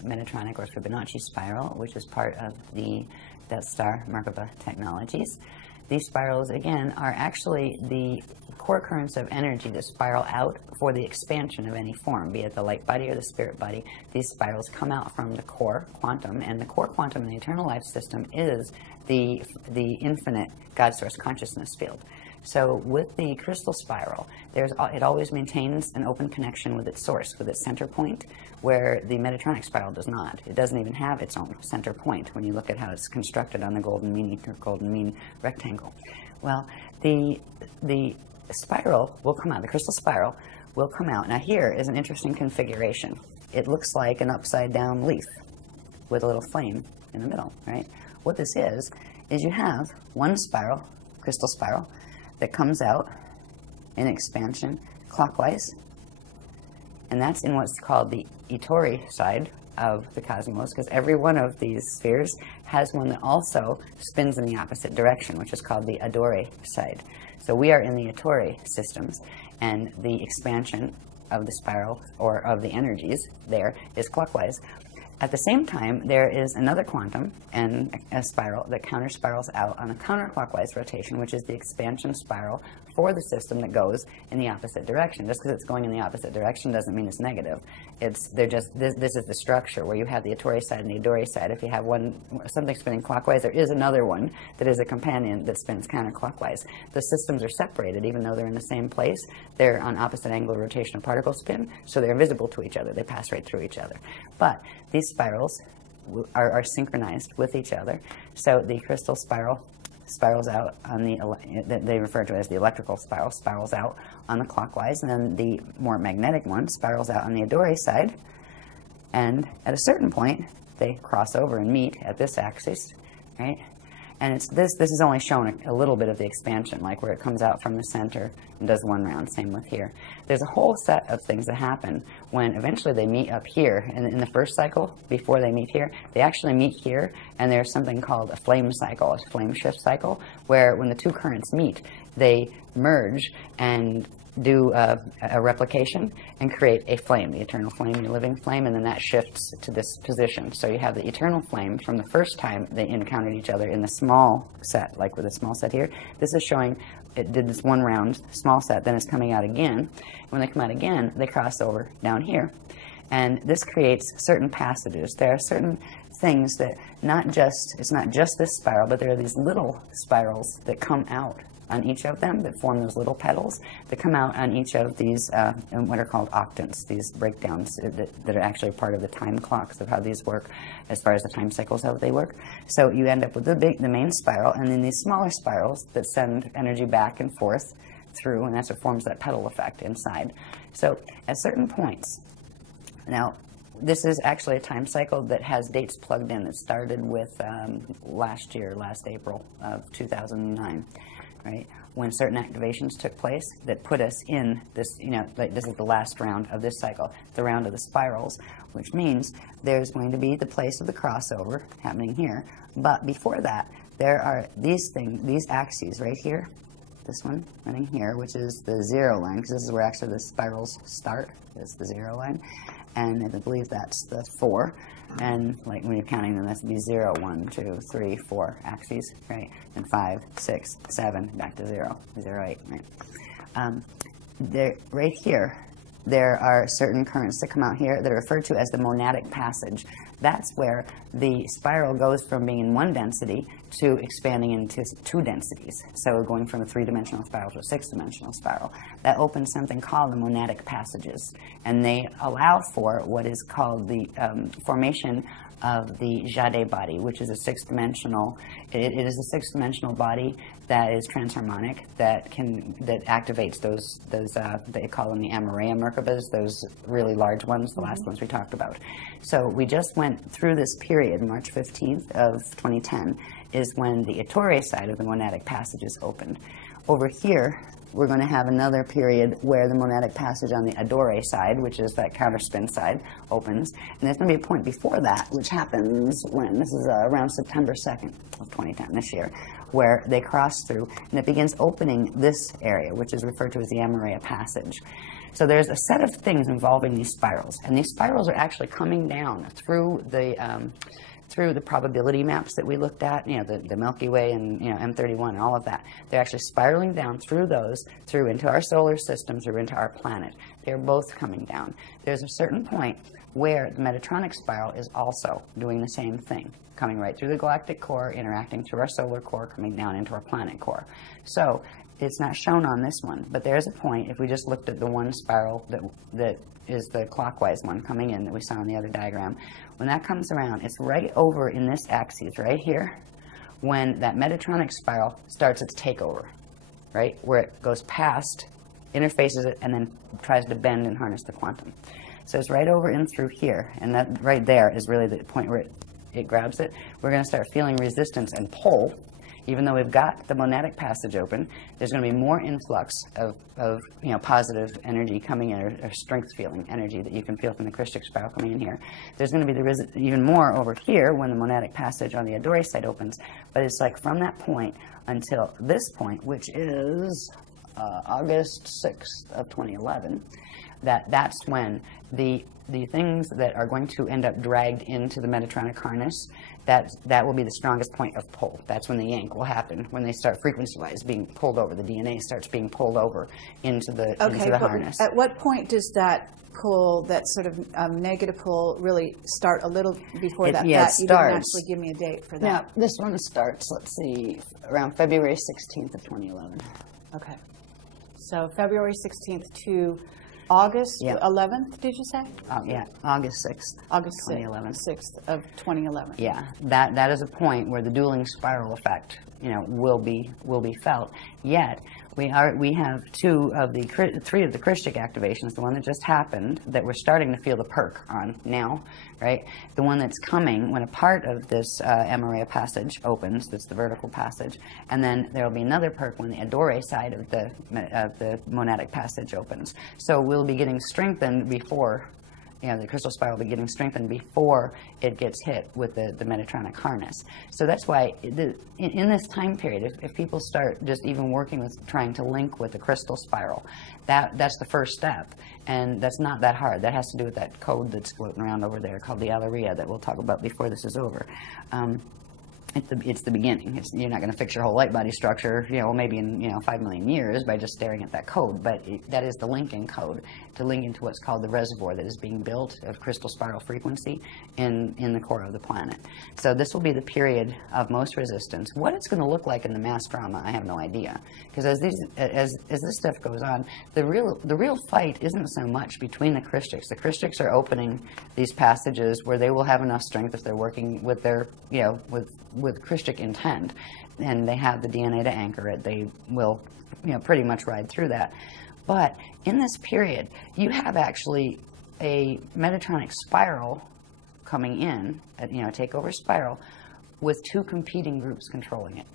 Metatronic or Fibonacci Spiral, which is part of the Death Star Merkaba technologies. These spirals, again, are actually the core currents of energy that spiral out for the expansion of any form, be it the light body or the spirit body. These spirals come out from the core quantum, and the core quantum in the eternal life system is the infinite God source consciousness field. So with the crystal spiral, it always maintains an open connection with its source, with its center point, where the Metatronic spiral does not. It doesn't even have its own center point when you look at how it's constructed on the golden mean rectangle. Well, the spiral will come out, the crystal spiral will come out. Now here is an interesting configuration. It looks like an upside down leaf with a little flame in the middle, right? What this is you have one spiral, crystal spiral, that comes out in expansion clockwise, and that's in what's called the Itori side of the cosmos, because every one of these spheres has one that also spins in the opposite direction, which is called the Adore side. So we are in the Itori systems, and the expansion of the spiral, or of the energies there, is clockwise. At the same time, there is another quantum and a spiral that counter-spirals out on a counterclockwise rotation, which is the expansion spiral for the system that goes in the opposite direction. Just because it's going in the opposite direction doesn't mean it's negative. This is the structure where you have the Itori side and the Adore side. If you have something spinning clockwise, there is another one that is a companion that spins counterclockwise. The systems are separated, even though they're in the same place. They're on opposite angle rotation of particle spin, so they're invisible to each other. They pass right through each other. But these spirals are synchronized with each other. So the crystal spiral spirals out on they refer to it as the electrical spiral, spirals out on the clockwise, and then the more magnetic one spirals out on the Adore side. And at a certain point, they cross over and meet at this axis, right? And this is only shown a little bit of the expansion, like where it comes out from the center and does one round, same with here. There's a whole set of things that happen when eventually they meet up here. In the first cycle, before they meet here, they actually meet here, and there's something called a flame cycle, a flame shift cycle, where when the two currents meet, they merge and do a replication and create a flame, the eternal flame, the living flame, and then that shifts to this position. So you have the eternal flame from the first time they encountered each other in the small set, like with a small set here. This is showing it did this one round small set, then it's coming out again. When they come out again, they cross over down here. And this creates certain passages. There are certain things that it's not just this spiral, but there are these little spirals that come out on each of them that form those little petals that come out on each of these what are called octants, these breakdowns that are actually part of the time clocks of how these work as far as the time cycles, how they work. So you end up with the main spiral, and then these smaller spirals that send energy back and forth through, and that's what forms that petal effect inside. So at certain points, now this is actually a time cycle that has dates plugged in. It started with last April of 2009. Right, when certain activations took place that put us in this, like this is the last round of this cycle, the round of the spirals, which means there's going to be the place of the crossover happening here. But before that, there are these axes right here, this one running here, which is the 0 line, because this is where actually the spirals start. It's the 0 line, and I believe that's the 4. And like when you're counting them, that's be 0, 1, 2, 3, 4 axes, right? And 5, 6, 7, back to 0, 0, 8, right? Right here, there are certain currents that come out here that are referred to as the monadic passage. That's where the spiral goes from being in one density to expanding into 2 densities. So going from a 3-dimensional spiral to a 6-dimensional spiral. That opens something called the monadic passages. And they allow for what is called the formation of the Jade body, which is a 6-dimensional, it is a 6-dimensional body that is transharmonic, that activates those they call them the Amareya Merkabas, those really large ones, the last ones we talked about. So we just went went through this period, March 15th of 2010, is when the Ettore side of the monadic passages opened. Over here, we're going to have another period where the monadic passage on the Adore side, which is that counterspin side, opens. And there's going to be a point before that, which happens when, this is around September 2nd of 2010, this year, where they cross through, and it begins opening this area, which is referred to as the Amorea passage. So there's a set of things involving these spirals, and these spirals are actually coming down through the probability maps that we looked at, you know, the Milky Way and, you know, M31 and all of that. They're actually spiraling down through those, through into our solar system, through into our planet. They're both coming down. There's a certain point where the Metatronic spiral is also doing the same thing, coming right through the galactic core, interacting through our solar core, coming down into our planet core. So it's not shown on this one, but there's a point, if we just looked at the one spiral that is the clockwise one coming in that we saw in the other diagram, when that comes around, it's right over in this axis right here when that Metatronic spiral starts its takeover, right, where it goes past, interfaces it, and then tries to bend and harness the quantum. So it's right over in through here, and that right there is really the point where it grabs it. We're going to start feeling resistance and pull. Even though we've got the monadic passage open, there's going to be more influx of you know, positive energy coming in, or strength feeling energy that you can feel from the Christic spiral coming in here. There's going to be even more over here when the monadic passage on the Adore side opens. But it's like from that point until this point, which is August 6th of 2011, that's when the things that are going to end up dragged into the Metatronic harness, that will be the strongest point of pull. That's when the yank will happen, when they start frequency-wise being pulled over. The DNA starts being pulled over into the harness. At what point does that pull, that sort of negative pull, really start? A little before that? Yeah, you didn't actually give me a date for that. Now, this one starts, let's see, around February 16th of 2011. Okay. So February 16th to August 11th, did you say? Yeah, August 6th. August 2011. 6th of 2011. Yeah, that is a point where the dueling spiral effect, you know, will be felt. Yet we have three of the Christic activations. The one that just happened, that we're starting to feel the perk on now, right? The one that's coming when a part of this Amorea passage opens, that's the vertical passage, and then there will be another perk when the Adore side of the monadic passage opens. So we'll be getting strengthened before, you know, the crystal spiral will be getting strengthened before it gets hit with the Metatronic harness. So that's why in this time period, if people start just even working with trying to link with the crystal spiral, that's the first step. And that's not that hard. That has to do with that code that's floating around over there called the Alleria that we'll talk about before this is over. It's the beginning. You're not going to fix your whole light body structure, you know, maybe in 5 million years by just staring at that code. But that is the linking code to link into what's called the reservoir that is being built of crystal spiral frequency in the core of the planet. So this will be the period of most resistance. What it's going to look like in the mass drama, I have no idea. Because as this stuff goes on, the real fight isn't so much between the Christics. The Christics are opening these passages where they will have enough strength if they're working with their, you know, with Christic intent, and they have the DNA to anchor it. They will, you know, pretty much ride through that. But in this period, you have actually a Metatronic spiral coming in, you know, a takeover spiral, with two competing groups controlling it.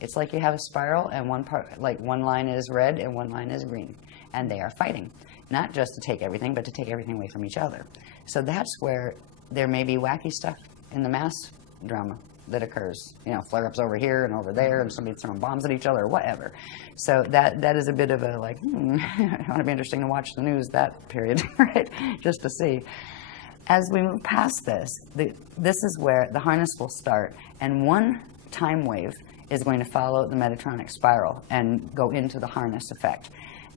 It's like you have a spiral, and one line is red and one line is green, and they are fighting, not just to take everything, but to take everything away from each other. So that's where there may be wacky stuff in the mass drama that occurs, you know, flare-ups over here and over there, and somebody throwing bombs at each other or whatever. So that is a bit of a like, it ought to be interesting to watch the news that period, right? Just to see. As we move past this, this is where the harness will start, and one time wave is going to follow the Metatronic spiral and go into the harness effect,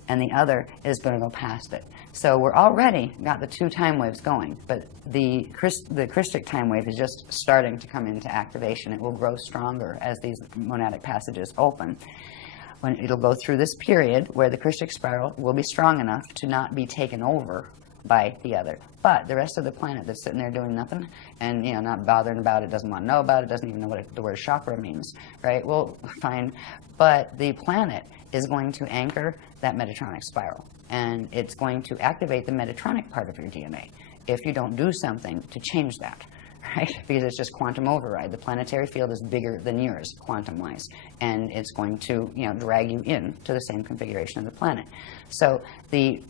and the other is going to go past it. So we're already got the two time waves going, but the Christic time wave is just starting to come into activation. It will grow stronger as these monadic passages open. When it'll go through this period where the Christic spiral will be strong enough to not be taken over by the other. But the rest of the planet that's sitting there doing nothing and, you know, not bothering about it, doesn't want to know about it, doesn't even know what the word chakra means, right? Well, fine. But the planet is going to anchor that Metatronic spiral, and it's going to activate the Metatronic part of your DNA if you don't do something to change that, right? Because it's just quantum override. The planetary field is bigger than yours, quantum-wise, and it's going to, you know, drag you in to the same configuration of the planet. So the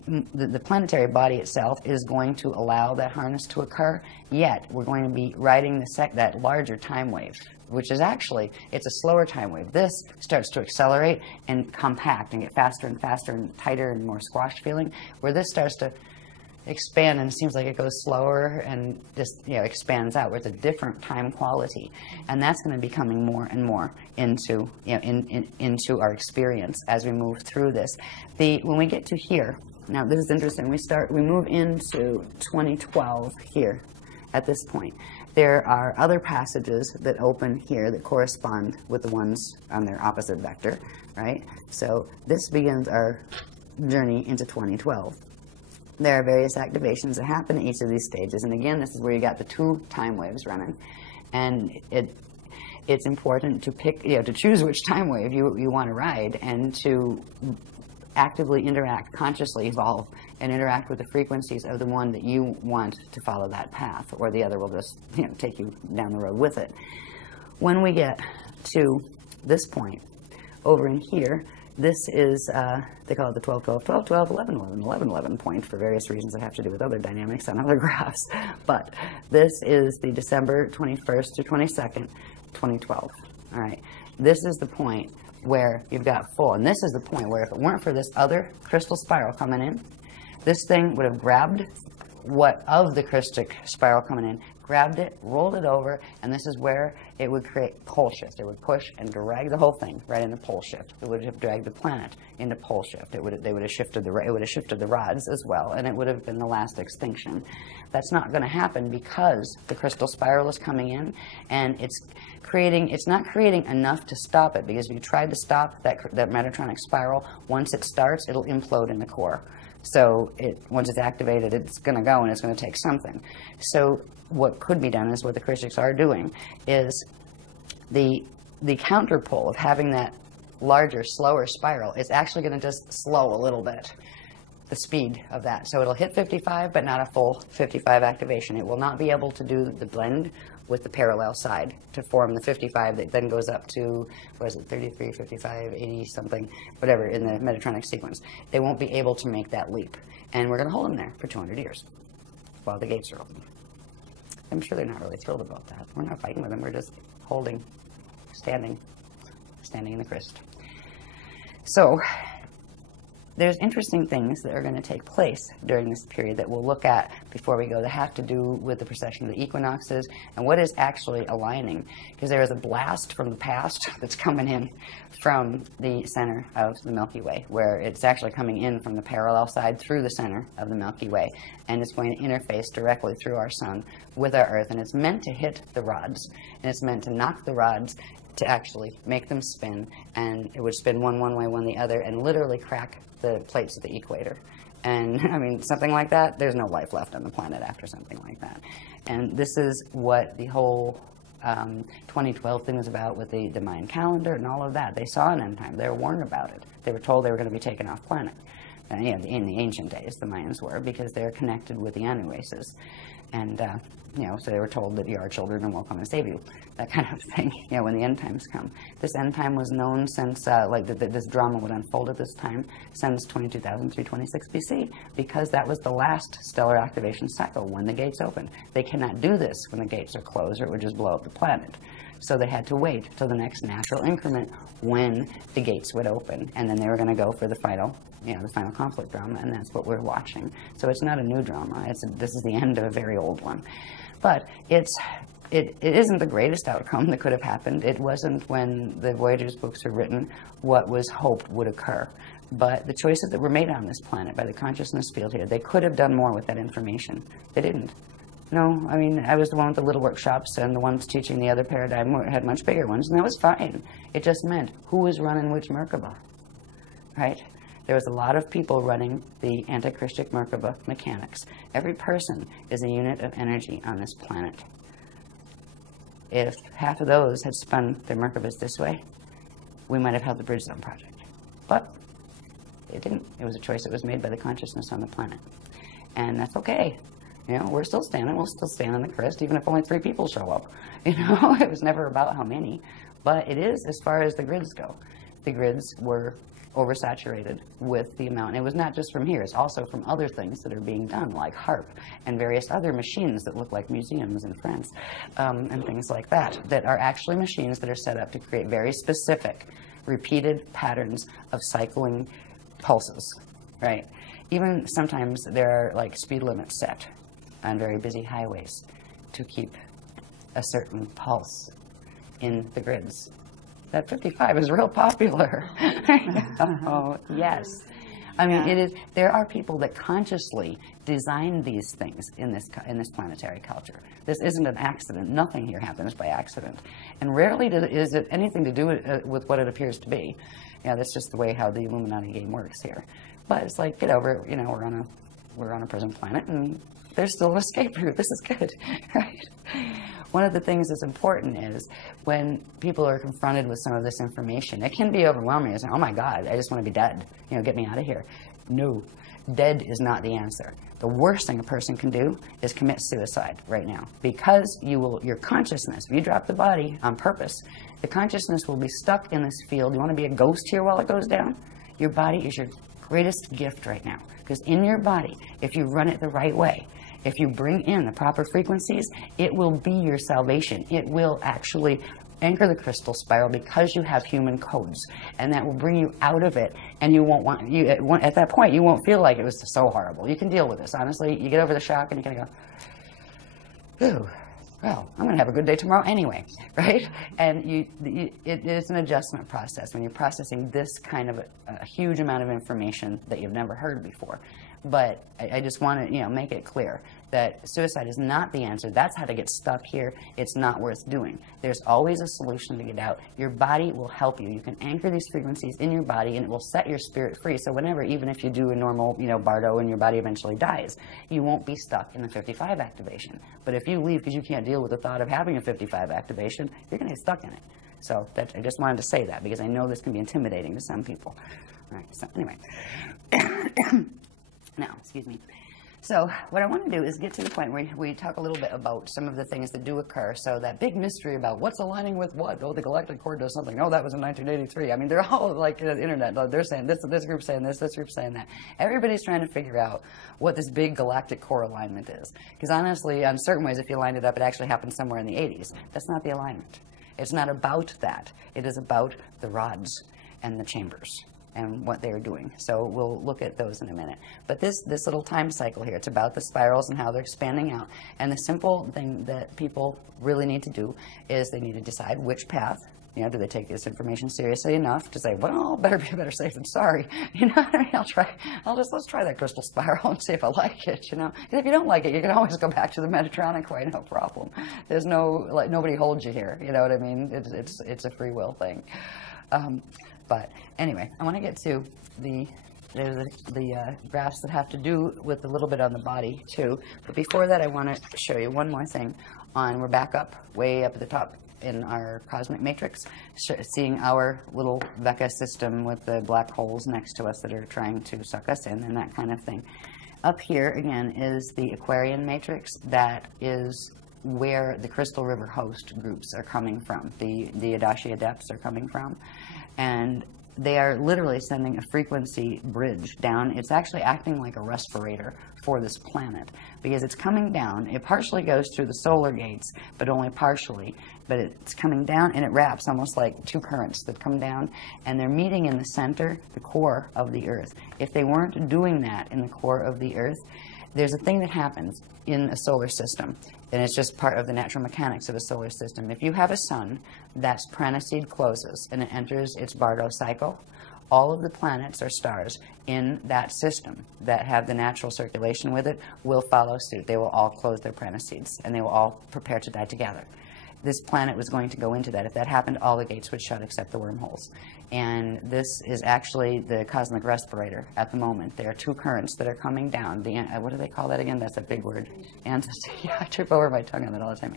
planetary body itself is going to allow that harness to occur, yet we're going to be riding that larger time wave, which is actually, it's a slower time wave. This starts to accelerate and compact and get faster and faster and tighter and more squashed feeling, where this starts to expand, and it seems like it goes slower and just, you know, expands out with a different time quality, and that's going to be coming more and more into, you know, into our experience as we move through this. When we get to here, now this is interesting. We move into 2012 here. At this point, there are other passages that open here that correspond with the ones on their opposite vector, right? So this begins our journey into 2012. There are various activations that happen at each of these stages, and again, this is where you got the two time waves running, and it's important to pick, you know, to choose which time wave you want to ride, and to actively interact, consciously evolve, and interact with the frequencies of the one that you want to follow that path, or the other will just, you know, take you down the road with it. When we get to this point, over in here, this is, they call it the 12-12-12-12-11-11-11 point for various reasons that have to do with other dynamics on other graphs. But this is the December 21st through 22nd, 2012. All right. This is the point where you've got full, and this is the point where if it weren't for this other crystal spiral coming in, this thing would have grabbed what of the crystal spiral coming in, grabbed it, rolled it over, and this is where it would create pole shift. It would push and drag the whole thing right into pole shift. It would have dragged the planet into pole shift. They would have shifted the rods as well, and it would have been the last extinction. That's not going to happen because the crystal spiral is coming in, and it's not creating enough to stop it, because if you tried to stop that Metatronic spiral, once it starts, it'll implode in the core. So once it's activated, it's going to go, and it's going to take something. So what could be done is what the Christians are doing is the counterpole of having that larger, slower spiral is actually going to just slow a little bit the speed of that. So it'll hit 55, but not a full 55 activation. It will not be able to do the blend with the parallel side to form the 55 that then goes up to, what is it, 33, 55, 80 something, whatever, in the Metatronic sequence. They won't be able to make that leap. And we're going to hold them there for 200 years while the gates are open. I'm sure they're not really thrilled about that. We're not fighting with them. We're just holding, standing in the crystal. So there's interesting things that are going to take place during this period that we'll look at before we go that have to do with the precession of the equinoxes and what is actually aligning. Because there is a blast from the past that's coming in from the center of the Milky Way, where it's actually coming in from the parallel side through the center of the Milky Way. And it's going to interface directly through our sun with our Earth. And it's meant to hit the rods. And it's meant to knock the rods to actually make them spin. And it would spin one way, one the other, and literally crack the plates of the equator. And I mean, something like that, there's no life left on the planet after something like that. And this is what the whole 2012 thing was about with the Mayan calendar and all of that. They saw an end time. They were warned about it. They were told they were going to be taken off planet. And, you know, in the ancient days, the Mayans were, because they're connected with the Anu races. And, you know, so they were told that you are children and we'll come and save you. That kind of thing, you know, when the end times come. This end time was known since, this drama would unfold at this time, since 22,326 BC, because that was the last stellar activation cycle when the gates opened. They cannot do this when the gates are closed, or it would just blow up the planet. So they had to wait till the next natural increment when the gates would open, and then they were going to go for the final, you know, the final conflict drama, and that's what we're watching. So it's not a new drama. This is the end of a very old one. But it isn't the greatest outcome that could have happened. It wasn't, when the Voyagers books were written, what was hoped would occur. But the choices that were made on this planet by the consciousness field here, they could have done more with that information. They didn't. No, I mean, I was the one with the little workshops, and the ones teaching the other paradigm had much bigger ones, and that was fine. It just meant who was running which Merkaba, right? There was a lot of people running the anti-Christic Merkaba mechanics. Every person is a unit of energy on this planet. If half of those had spun their Merkabas this way, we might have held the Bridge Zone project. But it didn't. It was a choice that was made by the consciousness on the planet. And that's okay. You know, we're still standing, we'll still stand on the crest, even if only 3 people show up. You know, it was never about how many. But it is as far as the grids go. The grids were oversaturated with the amount. And it was not just from here, it's also from other things that are being done, like HARP and various other machines that look like museums in France, and things like that, that are actually machines that are set up to create very specific, repeated patterns of cycling pulses, right? Even sometimes there are like speed limits set on very busy highways to keep a certain pulse in the grids. That 55 is real popular. Oh, yes. I mean, it is. There are people that consciously design these things in this planetary culture. This isn't an accident. Nothing here happens by accident, and rarely is it anything to do with what it appears to be. Yeah, that's just the way how the Illuminati game works here. But it's like, get over it. You know, we're on a prison planet, and there's still an escape route. This is good, right? One of the things that's important is when people are confronted with some of this information, it can be overwhelming. It's like, oh my God, I just want to be dead. You know, get me out of here. No, dead is not the answer. The worst thing a person can do is commit suicide right now, because your consciousness, if you drop the body on purpose, the consciousness will be stuck in this field. You want to be a ghost here while it goes down? Your body is your greatest gift right now, because in your body, if you run it the right way, if you bring in the proper frequencies, it will be your salvation. It will actually anchor the crystal spiral because you have human codes, and that will bring you out of it. And you won't at that point, you won't feel like it was so horrible. You can deal with this. Honestly, you get over the shock, and you kind of go, "Ooh, well, I'm going to have a good day tomorrow anyway," right? And it is an adjustment process when you're processing this kind of a huge amount of information that you've never heard before. But I just want to, make it clear that suicide is not the answer. That's how to get stuck here. It's not worth doing. There's always a solution to get out. Your body will help you. You can anchor these frequencies in your body, and it will set your spirit free. So whenever, even if you do a normal, bardo and your body eventually dies, you won't be stuck in the 55 activation. But if you leave because you can't deal with the thought of having a 55 activation, you're going to get stuck in it. So I just wanted to say that, because I know this can be intimidating to some people. All right, so anyway. Now, excuse me. So what I want to do is get to the point where we talk a little bit about some of the things that do occur. So that big mystery about what's aligning with what. Oh, the galactic core does something. Oh, that was in 1983. I mean, they're all like the internet. They're saying this group's saying this group's saying that. Everybody's trying to figure out what this big galactic core alignment is. Because honestly, in certain ways, if you line it up, it actually happened somewhere in the 80s. That's not the alignment. It's not about that. It is about the rods and the chambers and what they're doing. So we'll look at those in a minute. But this little time cycle here, it's about the spirals and how they're expanding out. And the simple thing that people really need to do is they need to decide which path. Do they take this information seriously enough to say, well, better safe than sorry. What I mean? Let's try that crystal spiral and see if I like it, And if you don't like it, you can always go back to the Metatronic way, no problem. There's nobody holds you here, you know what I mean? It's a free will thing. But anyway, I want to get to the graphs that have to do with a little bit on the body too. But before that, I want to show you one more thing. We're back up, way up at the top in our cosmic matrix, seeing our little Vecca system with the black holes next to us that are trying to suck us in and that kind of thing. Up here, again, is the Aquarian matrix. That is where the Crystal River host groups are coming from, the Adashi Adepts are coming from. And they are literally sending a frequency bridge down. It's actually acting like a respirator for this planet, because it's coming down. It partially goes through the solar gates, but only partially. But it's coming down, and it wraps almost like two currents that come down, and they're meeting in the center, the core of the Earth. If they weren't doing that in the core of the Earth, there's a thing that happens in a solar system, and it's just part of the natural mechanics of a solar system. If you have a sun that's pranaseed closes and it enters its Bardo cycle, all of the planets or stars in that system that have the natural circulation with it will follow suit. They will all close their pranaseeds, and they will all prepare to die together. This planet was going to go into that. If that happened, all the gates would shut except the wormholes. And this is actually the cosmic respirator at the moment. There are two currents that are coming down. What do they call that again? That's a big word. I trip over my tongue on that all the time.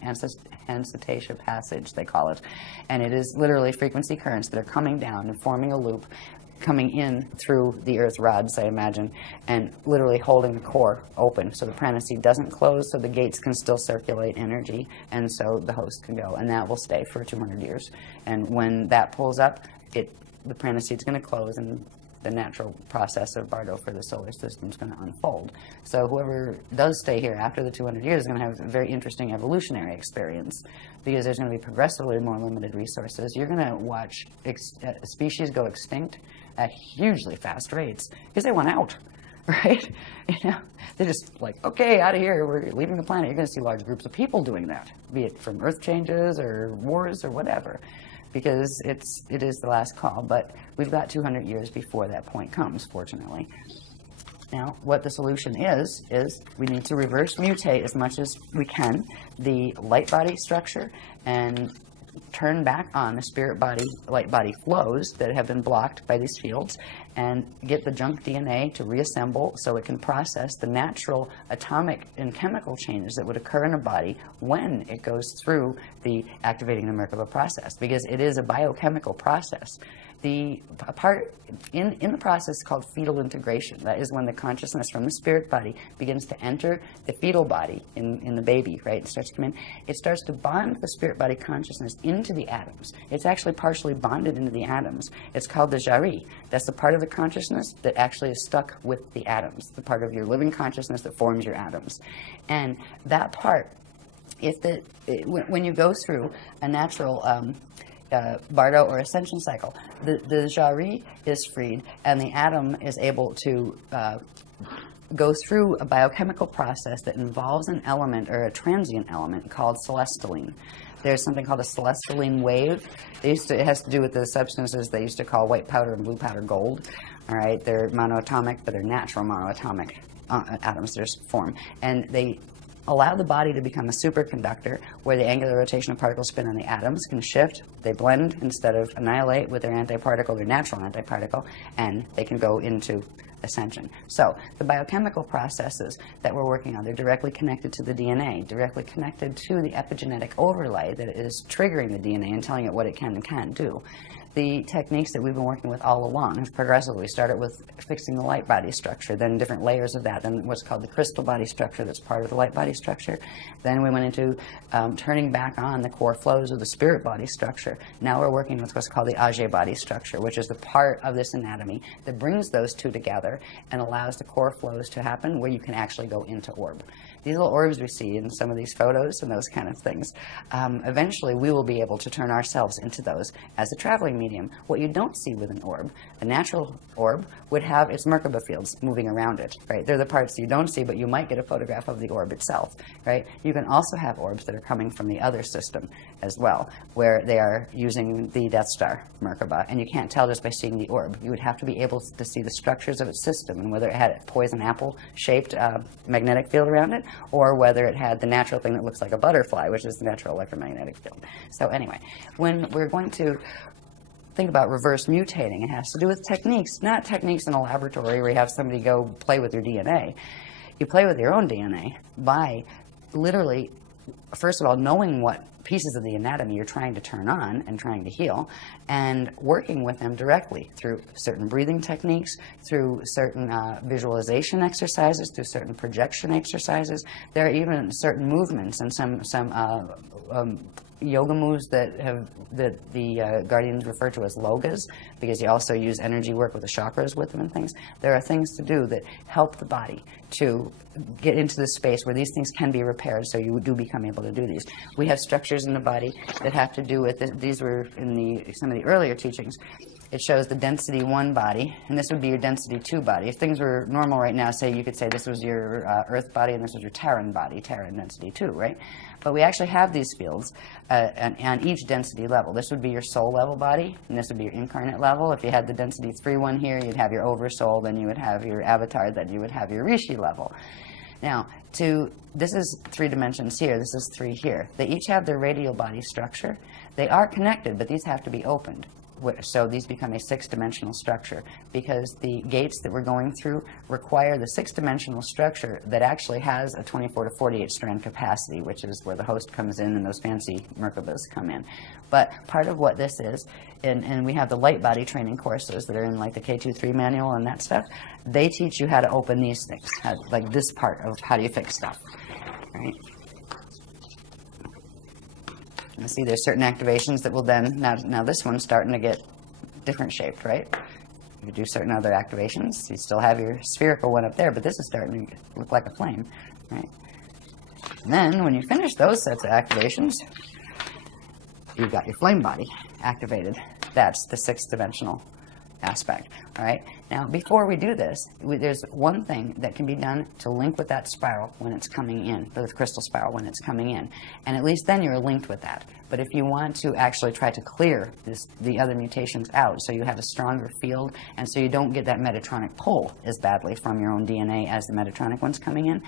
Ancestation passage, they call it. And it is literally frequency currents that are coming down and forming a loop, coming in through the earth rods, I imagine, and literally holding the core open so the prana seed doesn't close, so the gates can still circulate energy, and so the host can go, and that will stay for 200 years. And when that pulls up, the prana seed's going to close, and the natural process of Bardo for the solar system is going to unfold. So whoever does stay here after the 200 years is going to have a very interesting evolutionary experience, because there's going to be progressively more limited resources. You're going to watch species go extinct at hugely fast rates because they want out, right? You know, they're just like, okay, out of here, we're leaving the planet. You're going to see large groups of people doing that, be it from earth changes or wars or whatever, because it is the last call. But we've got 200 years before that point comes, fortunately. Now, what the solution is we need to reverse mutate as much as we can the light body structure and turn back on the spirit body, light body flows that have been blocked by these fields, and get the junk DNA to reassemble so it can process the natural atomic and chemical changes that would occur in a body when it goes through the activating the Merkaba process, because it is a biochemical process. The part in the process called fetal integration, that is when the consciousness from the spirit body begins to enter the fetal body in the baby, right? It starts to come in. It starts to bond the spirit body consciousness into the atoms. It's actually partially bonded into the atoms. It's called the jari. That's the part of the consciousness that actually is stuck with the atoms, the part of your living consciousness that forms your atoms. And that part, when you go through a natural Bardo or Ascension cycle, the jari is freed, and the atom is able to go through a biochemical process that involves an element or a transient element called celestaline. There's something called a celestaline wave. It has to do with the substances they used to call white powder and blue powder gold. All right, they're monoatomic, but they're natural monoatomic atoms that are formed, and they allow the body to become a superconductor where the angular rotational particle spin on the atoms can shift. They blend instead of annihilate with their antiparticle, their natural antiparticle, and they can go into ascension. So the biochemical processes that we're working on, they're directly connected to the DNA, directly connected to the epigenetic overlay that is triggering the DNA and telling it what it can and can't do. The techniques that we've been working with all along have progressively started with fixing the light body structure, then different layers of that, then what's called the crystal body structure that's part of the light body structure. Then we went into turning back on the core flows of the spirit body structure. Now we're working with what's called the Ajay body structure, which is the part of this anatomy that brings those two together and allows the core flows to happen where you can actually go into orb. These little orbs we see in some of these photos and those kind of things, eventually we will be able to turn ourselves into those as a traveling medium. What you don't see with an orb, a natural orb would have its Merkaba fields moving around it, right? They're the parts you don't see, but you might get a photograph of the orb itself, right? You can also have orbs that are coming from the other system as well, where they are using the Death Star Merkaba, and you can't tell just by seeing the orb. You would have to be able to see the structures of its system and whether it had a poison apple-shaped magnetic field around it, or whether it had the natural thing that looks like a butterfly, which is the natural electromagnetic field. So anyway, when we're going to think about reverse mutating, it has to do with techniques, not techniques in a laboratory where you have somebody go play with your DNA. You play with your own DNA by literally, first of all, knowing what pieces of the anatomy you're trying to turn on and trying to heal, and working with them directly through certain breathing techniques, through certain visualization exercises, through certain projection exercises. There are even certain movements and some yoga moves that the Guardians refer to as logas, because you also use energy work with the chakras with them and things. There are things to do that help the body to get into the space where these things can be repaired, so you do become able to do these. We have structures in the body that have to do with it. These were in some of the earlier teachings. It shows the density 1 body, and this would be your density 2 body. If things were normal right now, say you could say this was your Earth body and this was your Terran body, Terran density 2, right? But we actually have these fields on each density level. This would be your soul level body, and this would be your incarnate level. If you had the density 3 one here, you'd have your oversoul, then you would have your avatar, then you would have your rishi level. Now, this is 3 dimensions here, this is 3 here. They each have their radial body structure. They are connected, but these have to be opened. So these become a 6-dimensional structure, because the gates that we're going through require the 6-dimensional structure that actually has a 24 to 48 strand capacity, which is where the host comes in and those fancy Merkabas come in. But part of what this is, and we have the light body training courses that are in like the K23 manual and that stuff, they teach you how to open these things, like this part of how do you fix stuff, right? You see there's certain activations that will then, now this one's starting to get different shaped, right? You do certain other activations, you still have your spherical one up there, but this is starting to look like a flame, right? And then when you finish those sets of activations, you've got your flame body activated. That's the 6th-dimensional aspect, all right? Now, before we do this, there's one thing that can be done to link with that spiral when it's coming in, the crystal spiral when it's coming in, and at least then you're linked with that. But if you want to actually try to clear the other mutations out so you have a stronger field and so you don't get that Metatronic pull as badly from your own DNA as the Metatronic one's coming in,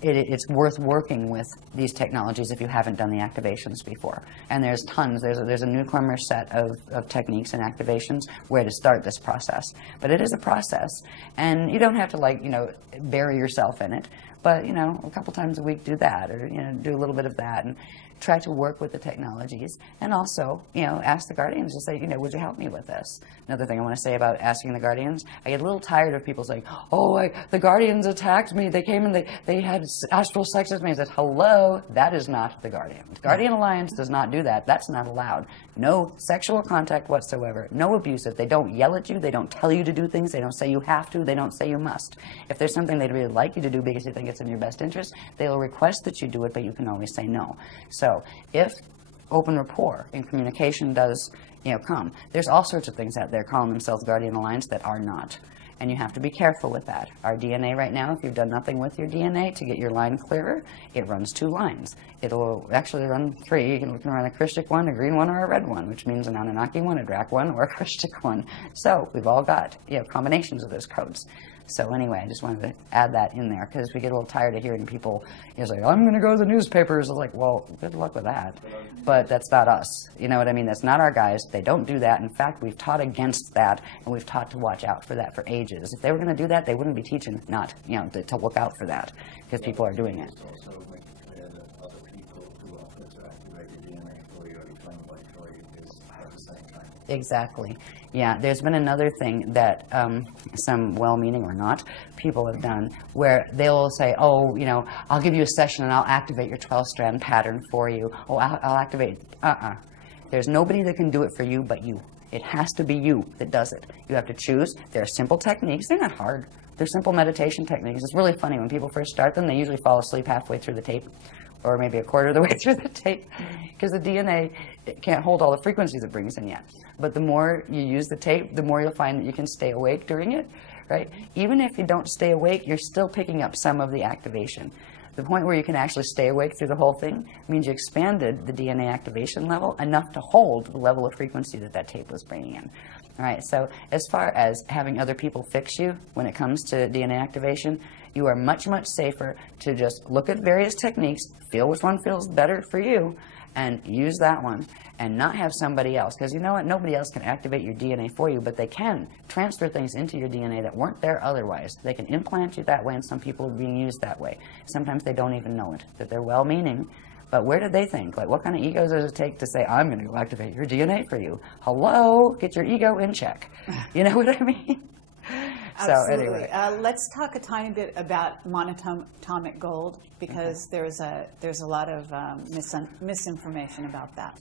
it's worth working with these technologies if you haven't done the activations before. And there's tons. There's a newcomer set of techniques and activations where to start this process. But it is a process, and you don't have to, like, you know, bury yourself in it. But, you know, a couple times a week do that, or, you know, do a little bit of that, and try to work with the technologies. And also, you know, ask the guardians to say, you know, would you help me with this? Another thing I want to say about asking the guardians, I get a little tired of people saying, oh, the guardians attacked me. They came and they had astral sex with me. I said, hello, that is not the guardian. The Guardian Alliance does not do that. That's not allowed. No sexual contact whatsoever. No abusive. They don't yell at you. They don't tell you to do things. They don't say you have to. They don't say you must. If there's something they'd really like you to do because you think it's in your best interest, they'll request that you do it, but you can always say no. So if open rapport and communication does, you know, come, there's all sorts of things out there calling themselves Guardian Alliance that are not. And you have to be careful with that. Our DNA right now, if you've done nothing with your DNA to get your line clearer, it runs 2 lines. It'll actually run 3. You can run a Christic one, a green one, or a red one, which means an Anunnaki one, a Drac one, or a Christic one. So we've all got, you know, combinations of those codes. So anyway, I just wanted to add that in there, because we get a little tired of hearing people, you know, say, I'm going to go to the newspapers. It's like, well, good luck with that. But that's not us. You know what I mean? That's not our guys. They don't do that. In fact, we've taught against that, and we've taught to watch out for that for ages. If they were going to do that, they wouldn't be teaching not, you know, to look out for that, because people are doing it. Also make it clear that other people who offer to activate your DNA for you or your flame body for you is at the same time. Exactly. Yeah, there's been another thing that some well-meaning or not people have done, where they'll say, oh, you know, I'll give you a session and I'll activate your 12-strand pattern for you. Oh, I'll activate. There's nobody that can do it for you but you. It has to be you that does it. You have to choose. There are simple techniques. They're not hard. They're simple meditation techniques. It's really funny. When people first start them, they usually fall asleep halfway through the tape, or maybe a quarter of the way through the tape, because the DNA can't hold all the frequencies it brings in yet. But the more you use the tape, the more you'll find that you can stay awake during it, right? Even if you don't stay awake, you're still picking up some of the activation. The point where you can actually stay awake through the whole thing means you expanded the DNA activation level enough to hold the level of frequency that that tape was bringing in. All right, so as far as having other people fix you when it comes to DNA activation, you are much, much safer to just look at various techniques, feel which one feels better for you, and use that one, and not have somebody else. Because you know what? Nobody else can activate your DNA for you, but they can transfer things into your DNA that weren't there otherwise. They can implant you that way, and some people are being used that way. Sometimes they don't even know it, that they're well-meaning. But where did they think? Like, what kind of egos does it take to say, I'm going to go activate your DNA for you? Hello? Get your ego in check. You know what I mean? Absolutely. So anyway. Let's talk a tiny bit about monatomic gold, because there's a lot of misinformation about that.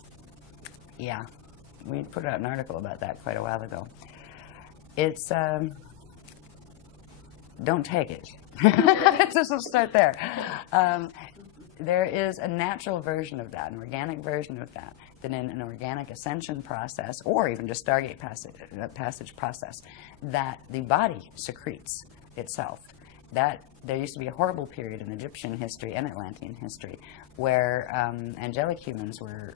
Yeah, we put out an article about that quite a while ago. It's don't take it. Just we'll start there. There is a natural version of that, an organic version of that, that in an organic ascension process, or even just Stargate passage process, that the body secretes itself. That there used to be a horrible period in Egyptian history and Atlantean history where angelic humans were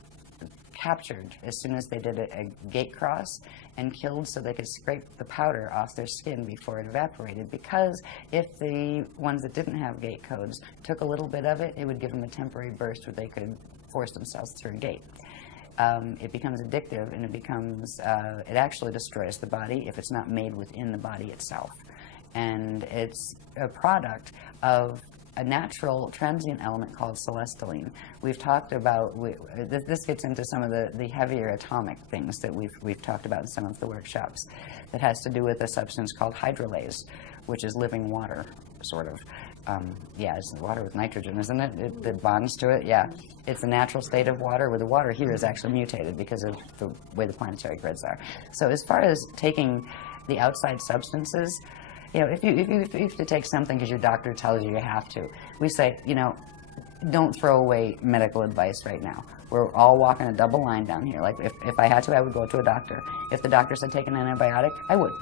captured as soon as they did a gate cross and killed so they could scrape the powder off their skin before it evaporated, because if the ones that didn't have gate codes took a little bit of it, it would give them a temporary burst where they could force themselves through a gate. it becomes addictive, and it actually destroys the body if it's not made within the body itself. And it's a product of a natural transient element called celestaline. We've talked about, this gets into some of the heavier atomic things that we've talked about in some of the workshops, that has to do with a substance called hydrolase, which is living water, sort of. Yeah, it's water with nitrogen, isn't it? It bonds to it, yeah. It's a natural state of water, where the water here is actually mutated because of the way the planetary grids are. So as far as taking the outside substances, you know, if you have to take something because your doctor tells you have to, we say, you know, don't throw away medical advice right now. We're all walking a double line down here. Like, if I had to, I would go to a doctor. If the doctor said take an antibiotic, I would.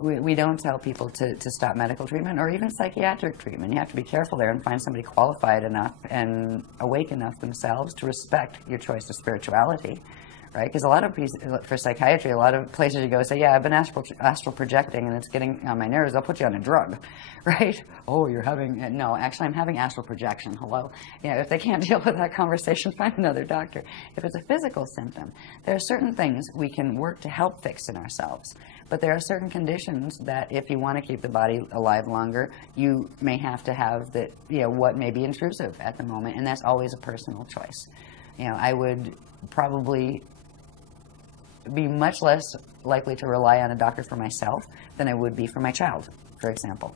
We don't tell people to stop medical treatment or even psychiatric treatment. You have to be careful there and find somebody qualified enough and awake enough themselves to respect your choice of spirituality. Right? Because a lot of for psychiatry, a lot of places you go say, yeah, I've been astral projecting and it's getting on my nerves, I'll put you on a drug, right? Oh, you're having, no, actually I'm having astral projection, hello? You know, if they can't deal with that conversation, find another doctor. If it's a physical symptom, there are certain things we can work to help fix in ourselves. But there are certain conditions that if you want to keep the body alive longer, you may have to have that, you know, what may be intrusive at the moment, and that's always a personal choice. You know, I would probably be much less likely to rely on a doctor for myself than I would be for my child, for example.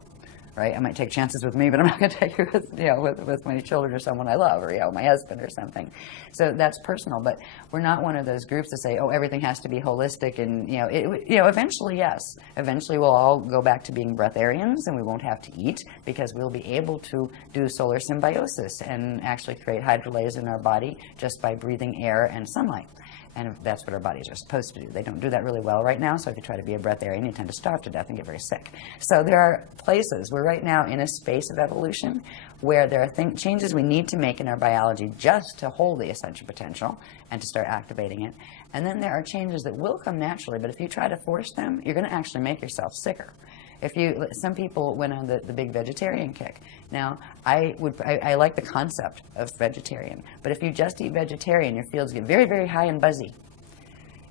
Right? I might take chances with me, but I'm not going to take it with, you know, with my children or someone I love, or, you know, my husband or something. So that's personal, but we're not one of those groups that say, oh, everything has to be holistic, and, you know, eventually, yes. Eventually we'll all go back to being breatharians, and we won't have to eat, because we'll be able to do solar symbiosis and actually create hydrolase in our body just by breathing air and sunlight. And that's what our bodies are supposed to do. They don't do that really well right now, so if you try to be a breatharian, you tend to starve to death and get very sick. So there are places, we're right now in a space of evolution where there are changes we need to make in our biology just to hold the essential potential and to start activating it. And then there are changes that will come naturally, but if you try to force them, you're going to actually make yourself sicker. Some people went on the big vegetarian kick. Now, I like the concept of vegetarian, but if you just eat vegetarian, your fields get very, very high and buzzy.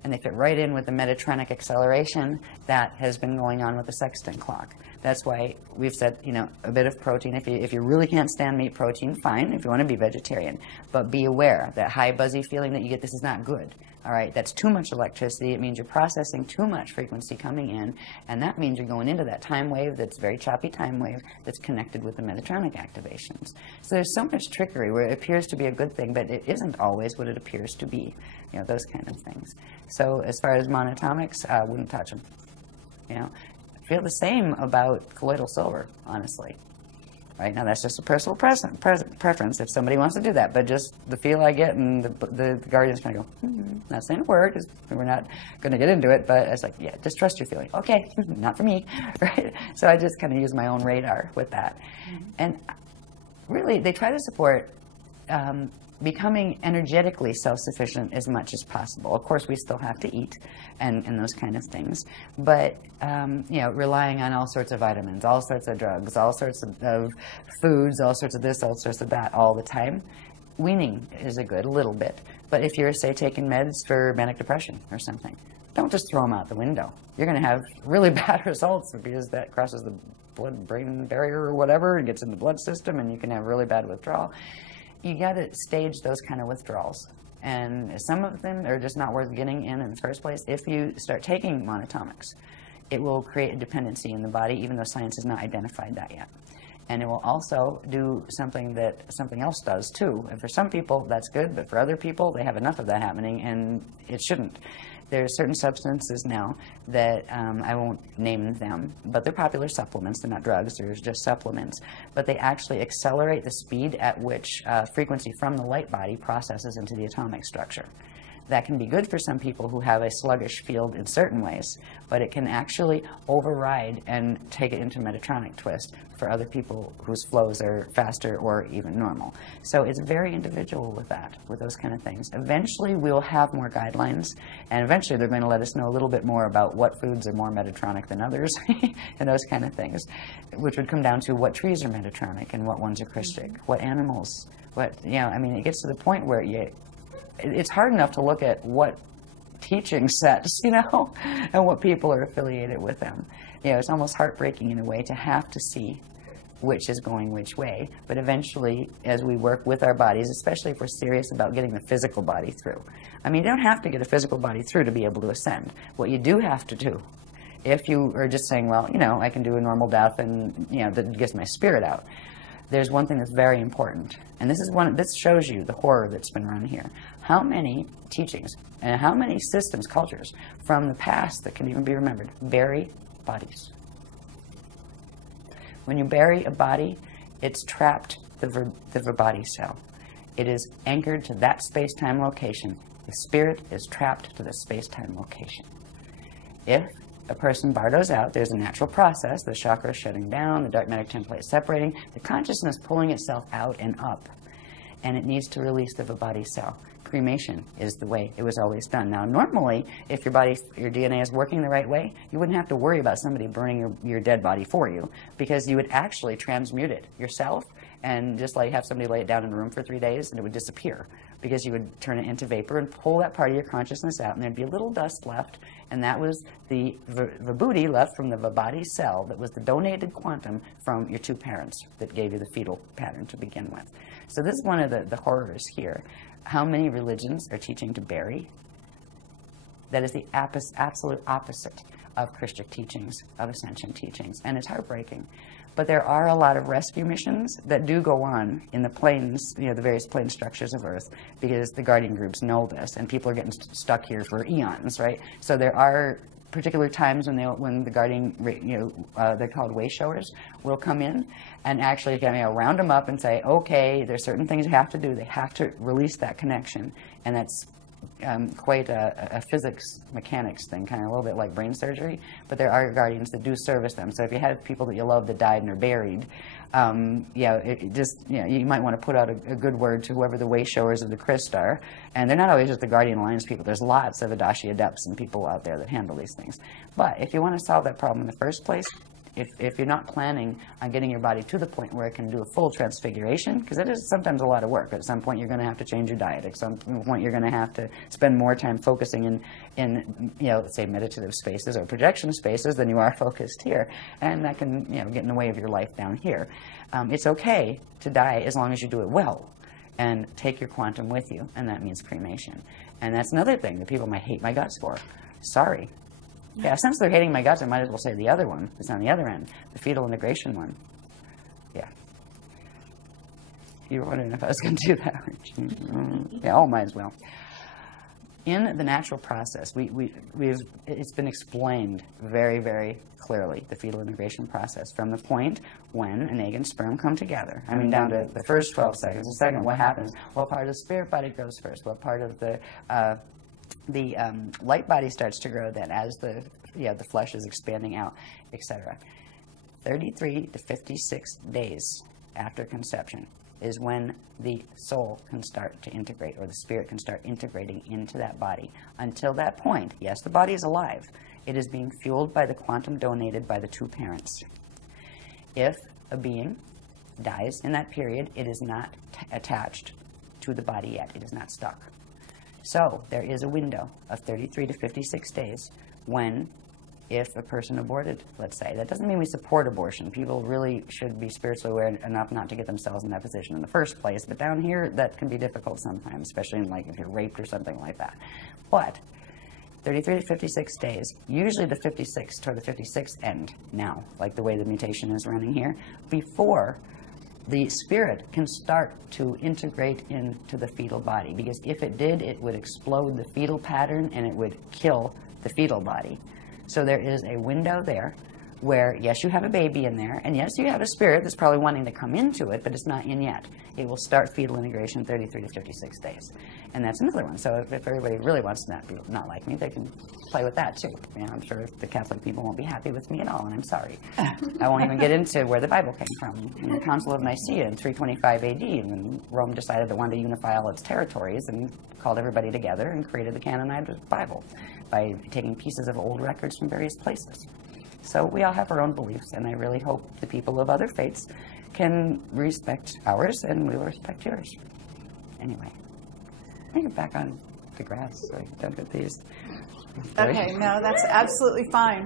And they fit right in with the metatronic acceleration that has been going on with the sextant clock. That's why we've said, you know, a bit of protein. If you really can't stand meat protein, fine, if you want to be vegetarian. But be aware, that high buzzy feeling that you get, this is not good. All right, that's too much electricity. It means you're processing too much frequency coming in, and that means you're going into that time wave that's very choppy time wave that's connected with the metatronic activations. So there's so much trickery where it appears to be a good thing, but it isn't always what it appears to be. You know, those kind of things. So as far as monatomics, I wouldn't touch them. You know, I feel the same about colloidal silver, honestly. Right now, that's just a personal preference if somebody wants to do that. But just the feel I get, and the guardian's kind of go, not saying a word, because we're not going to get into it, but it's like, yeah, just trust your feeling. Okay, not for me, right? So I just kind of use my own radar with that. And really, they try to support becoming energetically self-sufficient as much as possible. Of course, we still have to eat and those kind of things, but you know, relying on all sorts of vitamins, all sorts of drugs, all sorts of foods, all sorts of this, all sorts of that all the time. Weaning is a little bit, but if you're, say, taking meds for manic depression or something, don't just throw them out the window. You're going to have really bad results because that crosses the blood-brain barrier or whatever and gets in the blood system, and you can have really bad withdrawal. You got to stage those kind of withdrawals, and some of them are just not worth getting in the first place. If you start taking monatomics, it will create a dependency in the body, even though science has not identified that yet. And it will also do something that something else does too. And for some people, that's good, but for other people, they have enough of that happening, and it shouldn't. There are certain substances now that, I won't name them, but they're popular supplements. They're not drugs, they're just supplements. But they actually accelerate the speed at which frequency from the light body processes into the atomic structure. That can be good for some people who have a sluggish field in certain ways, but it can actually override and take it into Metatronic twist for other people whose flows are faster or even normal. So it's very individual with that, with those kind of things. Eventually we'll have more guidelines, and eventually they're going to let us know a little bit more about what foods are more Metatronic than others and those kind of things, which would come down to what trees are Metatronic and what ones are Christic, what animals, what, you know, I mean, it gets to the point where it's hard enough to look at what teaching sets, you know, and what people are affiliated with them. You know, it's almost heartbreaking in a way to have to see which is going which way. But eventually, as we work with our bodies, especially if we're serious about getting the physical body through. I mean, you don't have to get a physical body through to be able to ascend. What you do have to do, if you are just saying, well, you know, I can do a normal death and, you know, that gets my spirit out, there's one thing that's very important. And this shows you the horror that's been run here. How many teachings and how many systems, cultures from the past that can even be remembered bury bodies? When you bury a body, it's trapped the body cell. It is anchored to that space-time location. The spirit is trapped to the space-time location. If a person bardos out, there's a natural process, the chakras shutting down, the dark matter template separating, the consciousness pulling itself out and up, and it needs to release the body cell. Cremation is the way it was always done. Now, normally, if your DNA is working the right way, you wouldn't have to worry about somebody burning your dead body for you, because you would actually transmute it yourself and just like have somebody lay it down in a room for 3 days and it would disappear, because you would turn it into vapor and pull that part of your consciousness out, and there'd be a little dust left, and that was the vibhuti left from the body cell that was the donated quantum from your two parents that gave you the fetal pattern to begin with. So this is one of the horrors here. How many religions are teaching to bury? That is the absolute opposite of Christian teachings, of Ascension teachings, and it's heartbreaking. But there are a lot of rescue missions that do go on in the planes, you know, the various plane structures of Earth, because the guardian groups know this, and people are getting stuck here for eons, right? So there are particular times when the guardian, you know, they're called way showers, will come in and actually, you know, round them up and say, okay, there's certain things you have to do. They have to release that connection, and that's quite a physics mechanics thing, kind of a little bit like brain surgery. But there are guardians that do service them. So if you have people that you love that died and are buried, you might want to put out a good word to whoever the way showers of the Christ are. And they're not always just the Guardian Alliance people. There's lots of Adashi adepts and people out there that handle these things. But if you want to solve that problem in the first place, if you're not planning on getting your body to the point where it can do a full transfiguration, because it is sometimes a lot of work. At some point, you're going to have to change your diet. At some point, you're going to have to spend more time focusing in you know, say meditative spaces or projection spaces than you are focused here, and that can, you know, get in the way of your life down here. It's okay to die as long as you do it well, and take your quantum with you, and that means cremation. And that's another thing that people might hate my guts for. Sorry. Yeah, since they're hating my guts, I might as well say the other one. It's on the other end, the fetal integration one. Yeah. You were wondering if I was going to do that. Yeah, oh, might as well. In the natural process, it's been explained very, very clearly, the fetal integration process, from the point when an egg and sperm come together. I mean, down to the first 12 seconds. The second, what happens? What part of the spirit body grows first? What part of the light body starts to grow then as the flesh is expanding out, etc. 33 to 56 days after conception is when the soul can start to integrate, or the spirit can start integrating into that body. Until that point, yes, the body is alive. It is being fueled by the quantum donated by the two parents. If a being dies in that period, it is not attached to the body yet. It is not stuck. So there is a window of 33 to 56 days when, if a person aborted, let's say, that doesn't mean we support abortion. People really should be spiritually aware enough not to get themselves in that position in the first place. But down here, that can be difficult sometimes, especially in, like, if you're raped or something like that. But 33 to 56 days, usually the 56th or the 56th end now, like the way the mutation is running here, before the spirit can start to integrate into the fetal body. Because if it did, it would explode the fetal pattern and it would kill the fetal body. So there is a window there where, yes, you have a baby in there, and yes, you have a spirit that's probably wanting to come into it, but it's not in yet. It will start fetal integration 33 to 56 days. And that's another one. So if everybody really wants to not like me, they can play with that too. You know, I'm sure the Catholic people won't be happy with me at all, and I'm sorry. I won't even get into where the Bible came from. In the Council of Nicaea in 325 AD, when Rome decided they wanted to unify all its territories and called everybody together and created the canonized Bible by taking pieces of old records from various places. So we all have our own beliefs, and I really hope the people of other faiths can respect ours, and we will respect yours. Anyway. Bring it back on the grass so I don't get these. Okay, no, that's absolutely fine.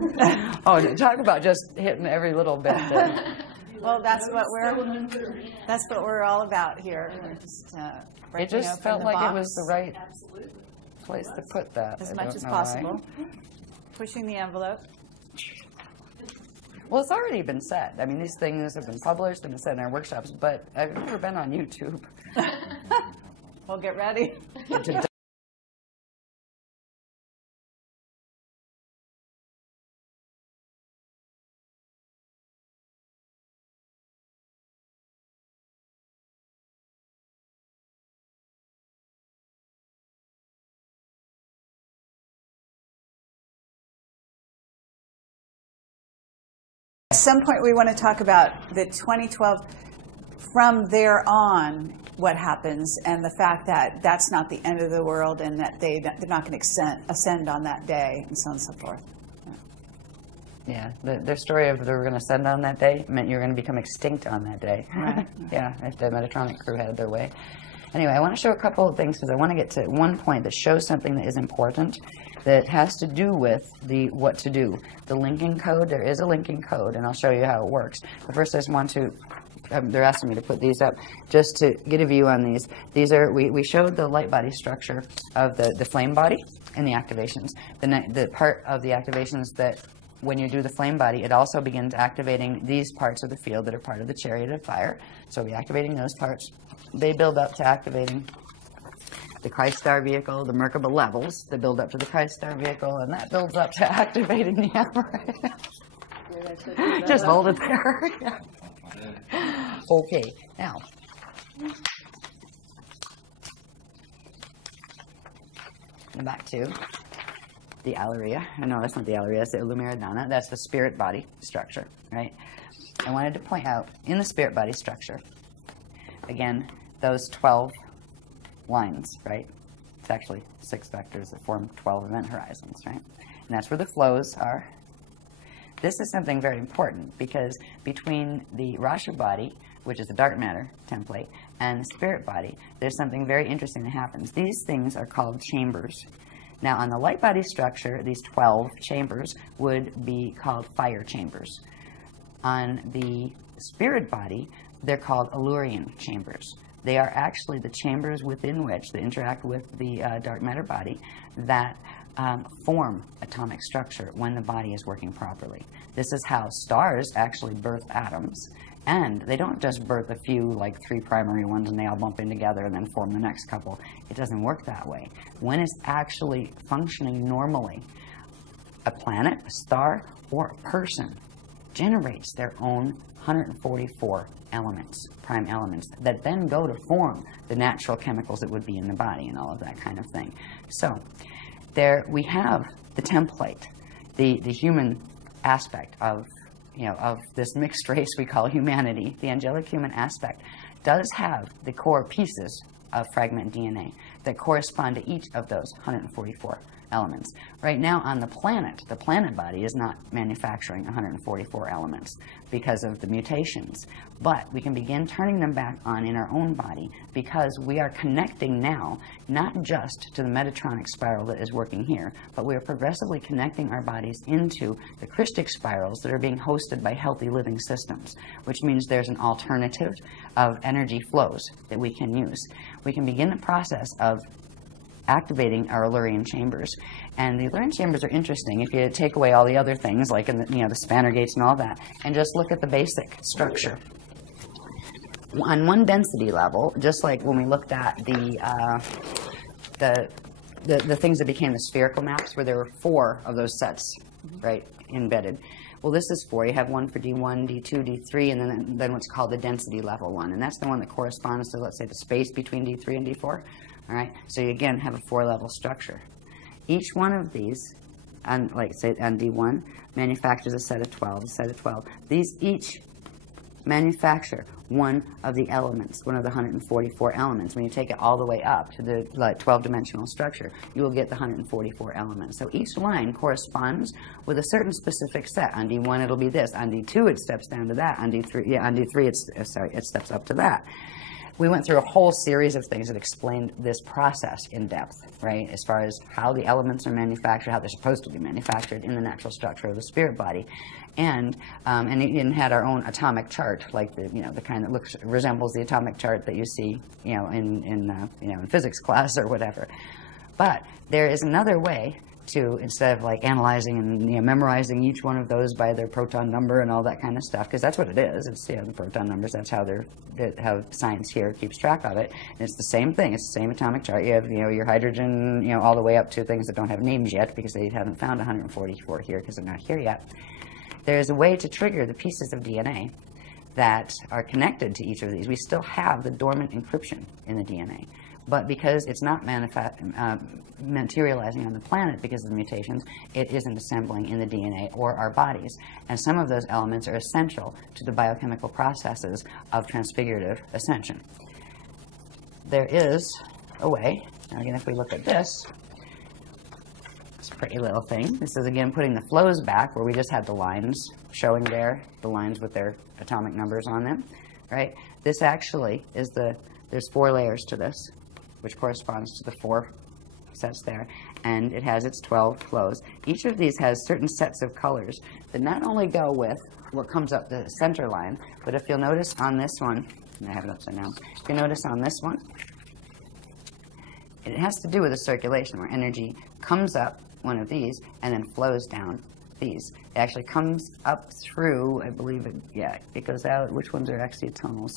Oh, talk about just hitting every little bit. Well, that's what we're all about here. We're just It breaking just open felt the like box it was the right place to put that. as I much don't as know possible. why. Pushing the envelope. Well, it's already been said. I mean, these things have been published and been said in our workshops, but I've never been on YouTube. Well, get ready. At some point, we want to talk about the 2012, from there on, what happens, and the fact that that's not the end of the world, and that they're not going to ascend on that day, and so on and so forth. Yeah, their story of they were going to ascend on that day meant you were going to become extinct on that day. Right. Yeah, if the Metatron crew had their way. Anyway, I want to show a couple of things because I want to get to one point that shows something that is important that has to do with the what to do. The linking code, there is a linking code, and I'll show you how it works. But first I just want to, they're asking me to put these up just to get a view on these. These are, we showed the light body structure of the flame body and the activations. The part of the activations that when you do the flame body, it also begins activating these parts of the field that are part of the chariot of fire. So we're activating those parts. They build up to activating the Christ star vehicle, the Merkaba levels that build up to the Christ star vehicle, and that builds up to activating the apparatus. Just hold it there. Okay, now. Back to the Alleria. No, that's not the Alleria, that's the Illumiradana. That's the spirit body structure, right? I wanted to point out, in the spirit body structure, again, those 12 lines, right? It's actually 6 vectors that form 12 event horizons, right? And that's where the flows are. This is something very important because between the Rasha body, which is the dark matter template, and the spirit body, there's something very interesting that happens. These things are called chambers. Now, on the light body structure, these 12 chambers would be called fire chambers. On the spirit body, they're called Allurian chambers. They are actually the chambers within which they interact with the dark matter body that form atomic structure when the body is working properly. This is how stars actually birth atoms. And they don't just birth a few, like 3 primary ones, and they all bump in together and then form the next couple. It doesn't work that way. When it's actually functioning normally, a planet, a star, or a person generates their own 144 elements, prime elements, that then go to form the natural chemicals that would be in the body and all of that kind of thing. So there we have the template, the human aspect of this mixed race we call humanity. The angelic human aspect does have the core pieces of fragment DNA that correspond to each of those 144 elements. Right now on the planet body is not manufacturing 144 elements because of the mutations. But we can begin turning them back on in our own body because we are connecting now not just to the metatronic spiral that is working here, but we are progressively connecting our bodies into the Christic spirals that are being hosted by healthy living systems, which means there's an alternative of energy flows that we can use. We can begin the process of activating our Allurian chambers. And the Allurian chambers are interesting if you take away all the other things like in the spanner gates and all that, and just look at the basic structure. On one density level, just like when we looked at the things that became the spherical maps, where there were 4 of those sets, right, embedded. Well, this is 4. You have one for D1, D2, D3, and then what's called the density level one, and that's the one that corresponds to, let's say, the space between D3 and D4. All right, so you again have a 4-level structure. Each one of these, like say on D1, manufactures a set of 12, These each manufacture one of the elements, one of the 144 elements. When you take it all the way up to the 12-dimensional structure, you will get the 144 elements. So each line corresponds with a certain specific set. On D1, it'll be this. On D2, it steps down to that. On D3, it steps up to that. we went through a whole series of things that explained this process in depth, right? As far as how the elements are manufactured, how they're supposed to be manufactured in the natural structure of the spirit body. And it had our own atomic chart, like the kind that resembles the atomic chart that you see, in physics class or whatever. But there is another way to, instead of like analyzing and memorizing each one of those by their proton number and all that kind of stuff, because that's what it is. It's the proton numbers. That's how how science here keeps track of it. And it's the same thing. It's the same atomic chart. You have your hydrogen, all the way up to things that don't have names yet because they haven't found 144 here because they're not here yet. There is a way to trigger the pieces of DNA that are connected to each of these. We still have the dormant encryption in the DNA. But because it's not materializing on the planet because of the mutations, it isn't assembling in the DNA or our bodies. And some of those elements are essential to the biochemical processes of transfigurative ascension. There is a way, now again, if we look at this pretty little thing, this is again putting the flows back where we just had the lines showing there, the lines with their atomic numbers on them, right? This actually is there's 4 layers to this, which corresponds to the 4 sets there, and it has its 12 flows. Each of these has certain sets of colors that not only go with what comes up the center line, but if you'll notice on this one, and I have it upside down, if you notice on this one, it has to do with the circulation where energy comes up one of these and then flows down these. It actually comes up through, I believe it goes out. Which ones are excitonal?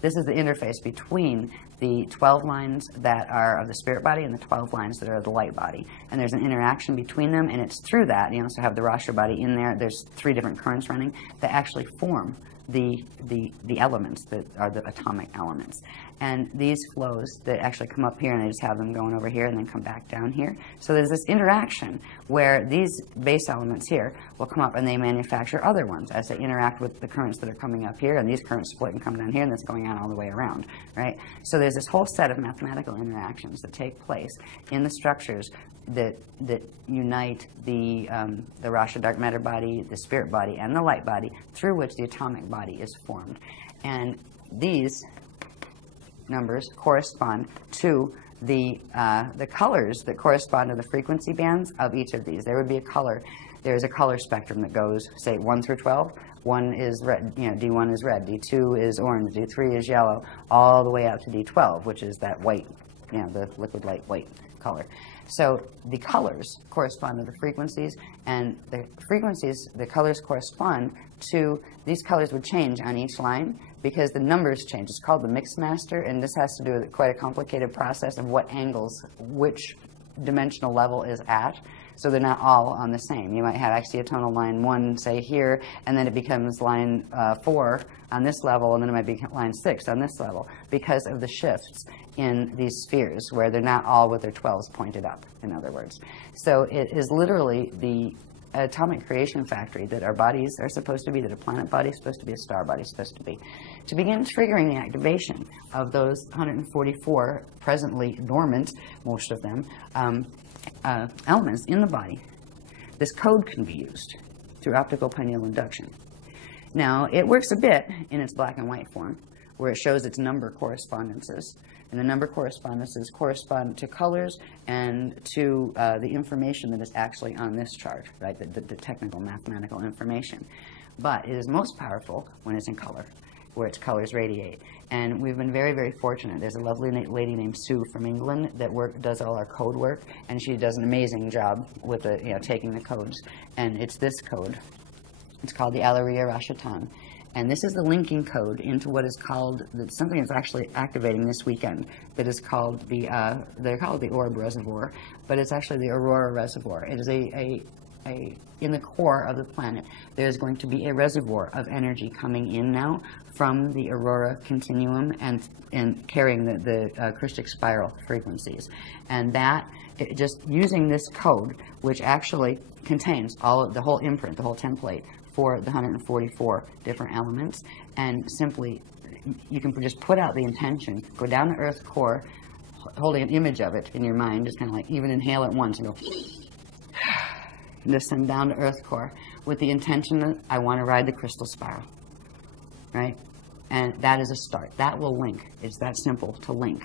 This is the interface between the 12 lines that are of the spirit body and the 12 lines that are of the light body. And there's an interaction between them, and it's through that, you also have the Rasha body in there. There's 3 different currents running that actually form the elements that are the atomic elements. And these flows that actually come up here and they just have them going over here and then come back down here. So there's this interaction where these base elements here will come up and they manufacture other ones as they interact with the currents that are coming up here, and these currents split and come down here, and that's going on all the way around, right? So there's this whole set of mathematical interactions that take place in the structures that unite the Rasha dark matter body, the spirit body, and the light body, through which the atomic body is formed. And these numbers correspond to the colors that correspond to the frequency bands of each of these. There would be a color. There's a color spectrum that goes, say, 1 through 12. 1 is red, D1 is red, D2 is orange, D3 is yellow, all the way up to D12, which is that white, the liquid light white color. So the colors correspond to the frequencies, and the colors correspond to, these colors would change on each line because the numbers change. It's called the mix master, and this has to do with quite a complicated process of what angles, which dimensional level is at. So they're not all on the same. You might have excitonal line 1, say, here, and then it becomes line 4 on this level, and then it might be line 6 on this level because of the shifts in these spheres where they're not all with their 12s pointed up, in other words. So it is literally the atomic creation factory that our bodies are supposed to be, that a planet body is supposed to be, a star body is supposed to be, to begin triggering the activation of those 144 presently dormant, most of them, elements in the body. This code can be used through optical pineal induction. Now, it works a bit in its black and white form, where it shows its number correspondences. And the number correspondences correspond to colors and to the information that is actually on this chart, right? The technical mathematical information. But it is most powerful when it's in color, where its colors radiate. And we've been very, very fortunate. There's a lovely lady named Sue from England that does all our code work, and she does an amazing job with taking the codes. And it's this code. It's called the Alaria Rashatan. And this is the linking code into what is called, something that's actually activating this weekend, that is called they're called the Orb Reservoir, but it's actually the Aurora Reservoir. It is in the core of the planet, there's going to be a reservoir of energy coming in now from the Aurora continuum and carrying the Christic spiral frequencies. And that, just using this code, which actually contains the whole imprint, the whole template, for the 144 different elements, and simply you can just put out the intention, go down to Earth core, holding an image of it in your mind, just kind of like even inhale it once and go, and just send down to Earth core with the intention that I want to ride the crystal spiral, right? And that is a start. That will link. It's that simple to link.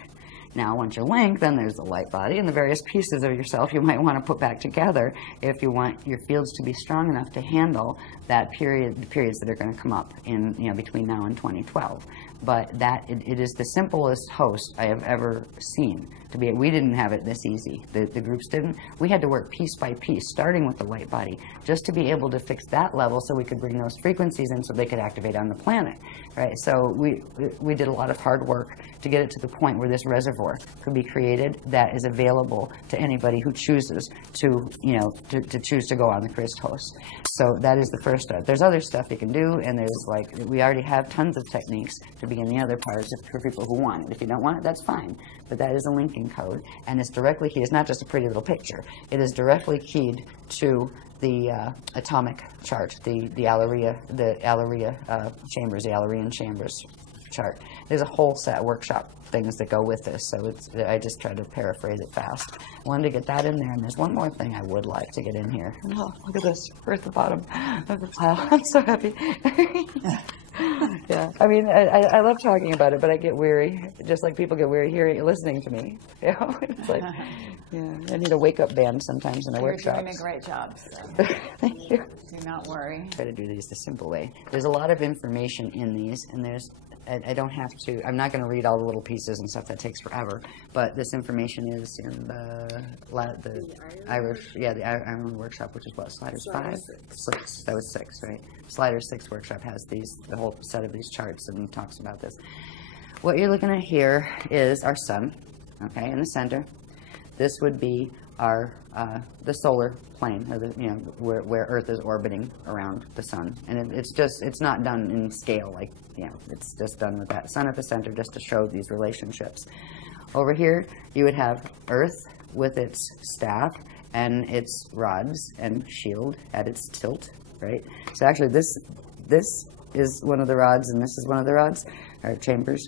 Now, once you link, then there's the light body and the various pieces of yourself you might want to put back together if you want your fields to be strong enough to handle that period, the periods that are going to come up in, between now and 2012. But that it is the simplest host I have ever seen. We didn't have it this easy. The groups didn't. We had to work piece by piece, starting with the light body, just to be able to fix that level so we could bring those frequencies in so they could activate on the planet. Right? So we did a lot of hard work to get it to the point where this reservoir could be created that is available to anybody who chooses to, to choose to go on the Christ host. So that is the first step. There's other stuff you can do, and there's we already have tons of techniques to begin the other parts for people who want it. If you don't want it, that's fine. But that is a linking code, and it's directly keyed. It's not just a pretty little picture. It is directly keyed to the atomic chart, the Alleria chambers, the Allerian chambers chart. There's a whole set of workshop things that go with this, so I just tried to paraphrase it fast. I wanted to get that in there, and there's one more thing I would like to get in here. Oh, look at this. We're at the bottom of the pile. I'm so happy. Yeah, I mean, I love talking about it, but I get weary, just like people get weary listening to me. It's like, yeah, I need a wake-up band sometimes in a workshop. You're doing a great job. So. Thank you. Do not worry. Try to do these the simple way. There's a lot of information in these, and I don't have to, I'm not going to read all the little pieces and stuff, that takes forever, but this information is in the Irish, the Ireland workshop, which is what, Sliders 5? 6. That was 6, right? Sliders 6 workshop has the whole set of these charts and talks about this. What you're looking at here is our sun, okay, in the center. This would be our, the solar plane, or where Earth is orbiting around the sun. And it's not done in scale, it's just done with that sun at the center just to show these relationships. Over here, you would have Earth with its staff and its rods and shield at its tilt, right? So actually this is one of the rods and this is one of the rods, or chambers.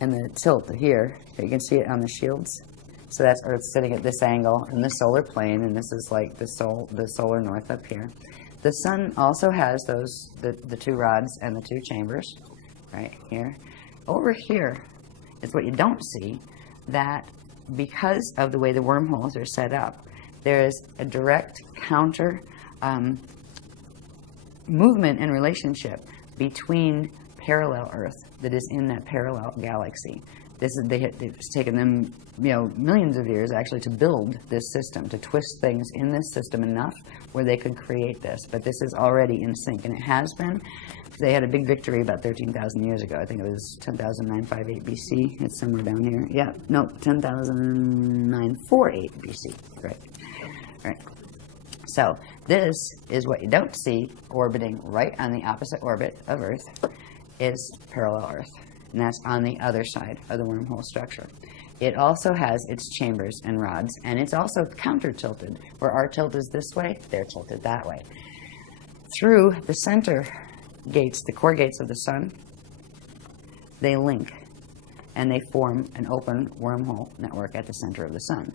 And the tilt here, you can see it on the shields. So that's Earth sitting at this angle in the solar plane, and this is like the solar north up here. The sun also has the two rods and the two chambers, right here. Over here is what you don't see, that because of the way the wormholes are set up, there is a direct counter movement and relationship between parallel Earth that is in that parallel galaxy. It's taken them, millions of years actually to build this system, to twist things in this system enough where they could create this. But this is already in sync, and it has been. They had a big victory about 13,000 years ago. I think it was 10,958 BC. It's somewhere down here. Yeah, no, 10,948 BC. Right. So this is what you don't see orbiting right on the opposite orbit of Earth is parallel Earth. And that's on the other side of the wormhole structure. It also has its chambers and rods, and it's also counter-tilted. Where our tilt is this way, they're tilted that way. Through the center gates, the core gates of the sun, they link, and they form an open wormhole network at the center of the sun.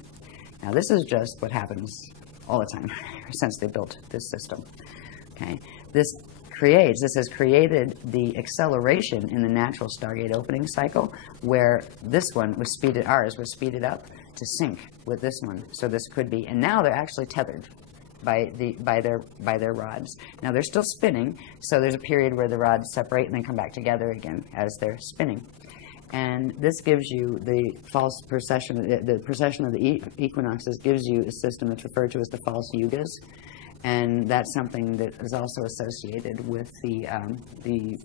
Now, this is just what happens all the time since they built this system. Okay, this has created the acceleration in the natural Stargate opening cycle, where ours was speeded up to sync with this one. So this could be, and now they're actually tethered by their rods. Now they're still spinning, so there's a period where the rods separate and then come back together again as they're spinning. And this gives you the false precession, the precession of the equinoxes gives you a system that's referred to as the false yugas. And that's something that is also associated with the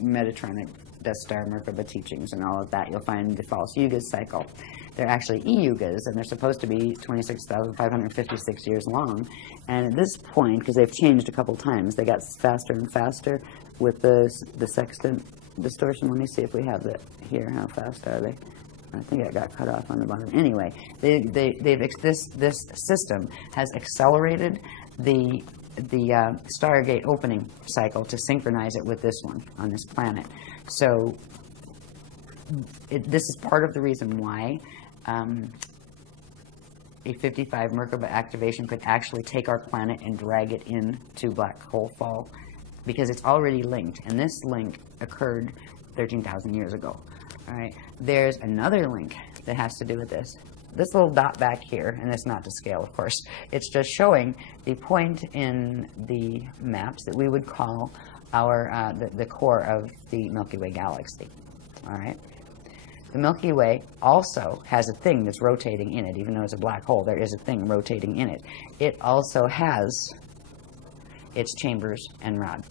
Metatronic Death Star Merkaba teachings and all of that. You'll find the false yugas cycle. They're actually e-yugas, and they're supposed to be 26,556 years long. And at this point, because they've changed a couple times, they got faster and faster with the sextant distortion. Let me see if we have that here. How fast are they? I think it got cut off on the bottom. Anyway, this system has accelerated the Stargate opening cycle to synchronize it with this one on this planet. So this is part of the reason why a 55 Merkaba activation could actually take our planet and drag it into black hole fall, because it's already linked, and this link occurred 13,000 years ago. All right. There's another link that has to do with this. This little dot back here, and it's not to scale, of course. It's just showing the point in the maps that we would call our the core of the Milky Way galaxy. All right. The Milky Way also has a thing that's rotating in it. Even though it's a black hole, there is a thing rotating in it. It also has its chambers and rod.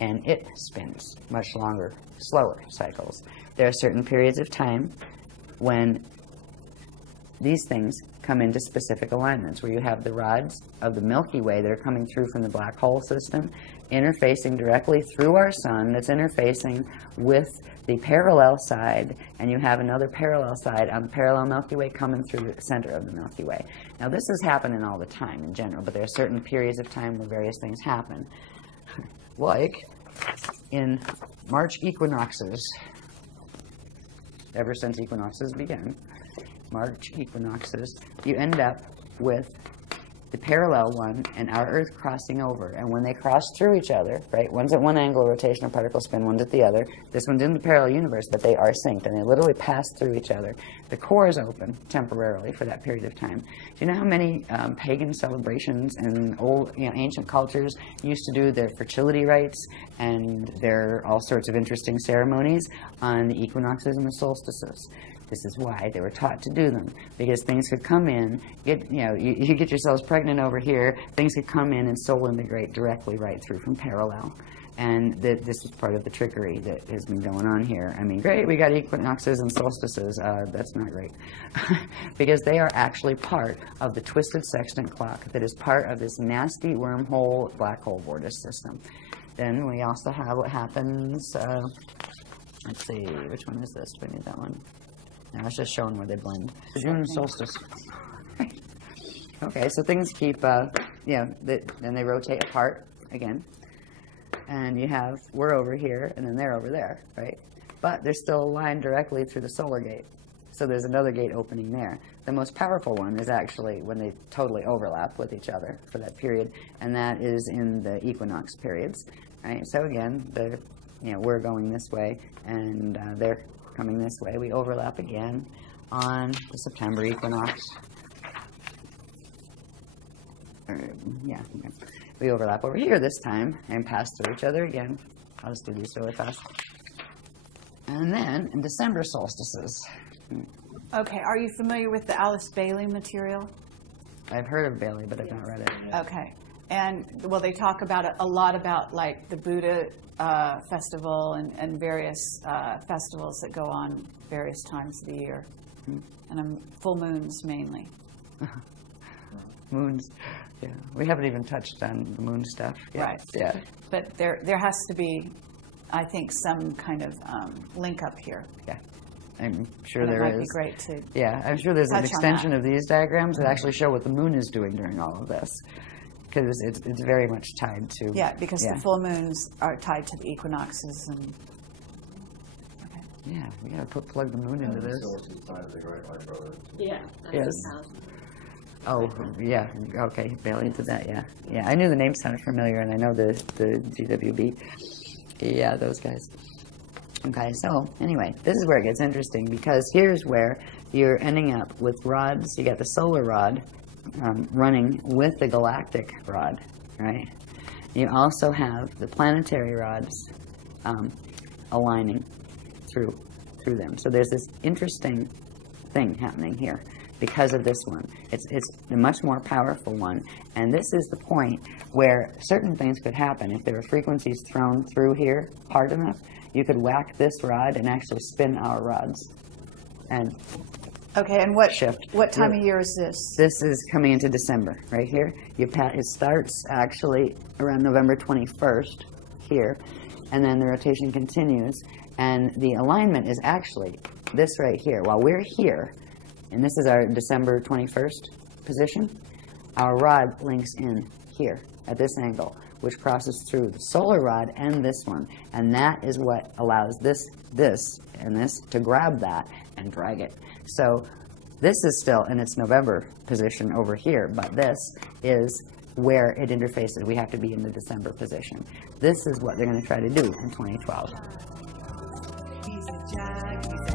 And it spins much longer, slower cycles. There are certain periods of time when these things come into specific alignments, where you have the rods of the Milky Way that are coming through from the black hole system, interfacing directly through our sun, that's interfacing with the parallel side, and you have another parallel side on the parallel Milky Way coming through the center of the Milky Way. Now, this is happening all the time in general, but there are certain periods of time where various things happen. Like in March equinoxes, ever since equinoxes began, March equinoxes, you end up with the parallel one and our Earth crossing over. And when they cross through each other, right, one's at one angle of rotation of particle spin, one's at the other. This one's in the parallel universe, but they are synced, and they literally pass through each other. The core is open temporarily for that period of time. Do you know how many pagan celebrations and old, ancient cultures used to do their fertility rites and their all sorts of interesting ceremonies on the equinoxes and the solstices? This is why they were taught to do them, because things could come in, you get yourselves pregnant over here, things could come in and soul integrate directly right through from parallel. And this is part of the trickery that has been going on here. I mean, great, we got equinoxes and solstices. That's not great. Because they are actually part of the twisted sextant clock that is part of this nasty wormhole black hole vortex system. Then we also have what happens, let's see, which one is this? Do I need that one? Now it's just showing where they blend. The June solstice. Okay, so things keep, then they rotate apart again. And you have, we're over here, and then they're over there, right? But they're still aligned directly through the solar gate. So there's another gate opening there. The most powerful one is actually when they totally overlap with each other for that period, and that is in the equinox periods, right? So again, we're going this way, and they're coming this way. We overlap again on the September equinox. We overlap over here this time and pass through each other again. I'll just do these really fast. And then in December solstices. Okay, are you familiar with the Alice Bailey material? I've heard of Bailey, but I've not read it. Okay. And, well, they talk about a lot about, like, the Buddha festival and various festivals that go on various times of the year. And full moons mainly. Moons. Yeah, we haven't even touched on the moon stuff yet. Right. Yeah. But there has to be, I think, some kind of link up here. Yeah. I'm sure and there is. It might be great to. Yeah, I'm sure there's an extension of these diagrams that actually show what the moon is doing during all of this, because it's very much tied to. Yeah, because the full moons are tied to the equinoxes and. Okay. Yeah, we got to plug the moon into this. Yeah. Yes. Oh, yeah. Okay, Bailey did that. Yeah, yeah. I knew the name sounded familiar, and I know the GWB. Yeah, those guys. Okay, so anyway, this is where it gets interesting, because here's where you're ending up with rods. You got the solar rod running with the galactic rod, right? You also have the planetary rods aligning through them. So there's this interesting thing happening here because of this one. It's a much more powerful one, and this is the point where certain things could happen. If there were frequencies thrown through here hard enough, you could whack this rod and actually spin our rods. And okay, and what shift. What time of year is this? This is coming into December, right here. It starts actually around November 21st here, and then the rotation continues, and the alignment is actually this right here. While we're here, and this is our December 21st position, our rod links in here at this angle, which crosses through the solar rod and this one. And that is what allows this, and this to grab that and drag it. So this is still in its November position over here, but this is where it interfaces. We have to be in the December position. This is what they're going to try to do in 2012. He's a jaguar. He's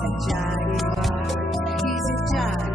a jaguar. He's a jaguar.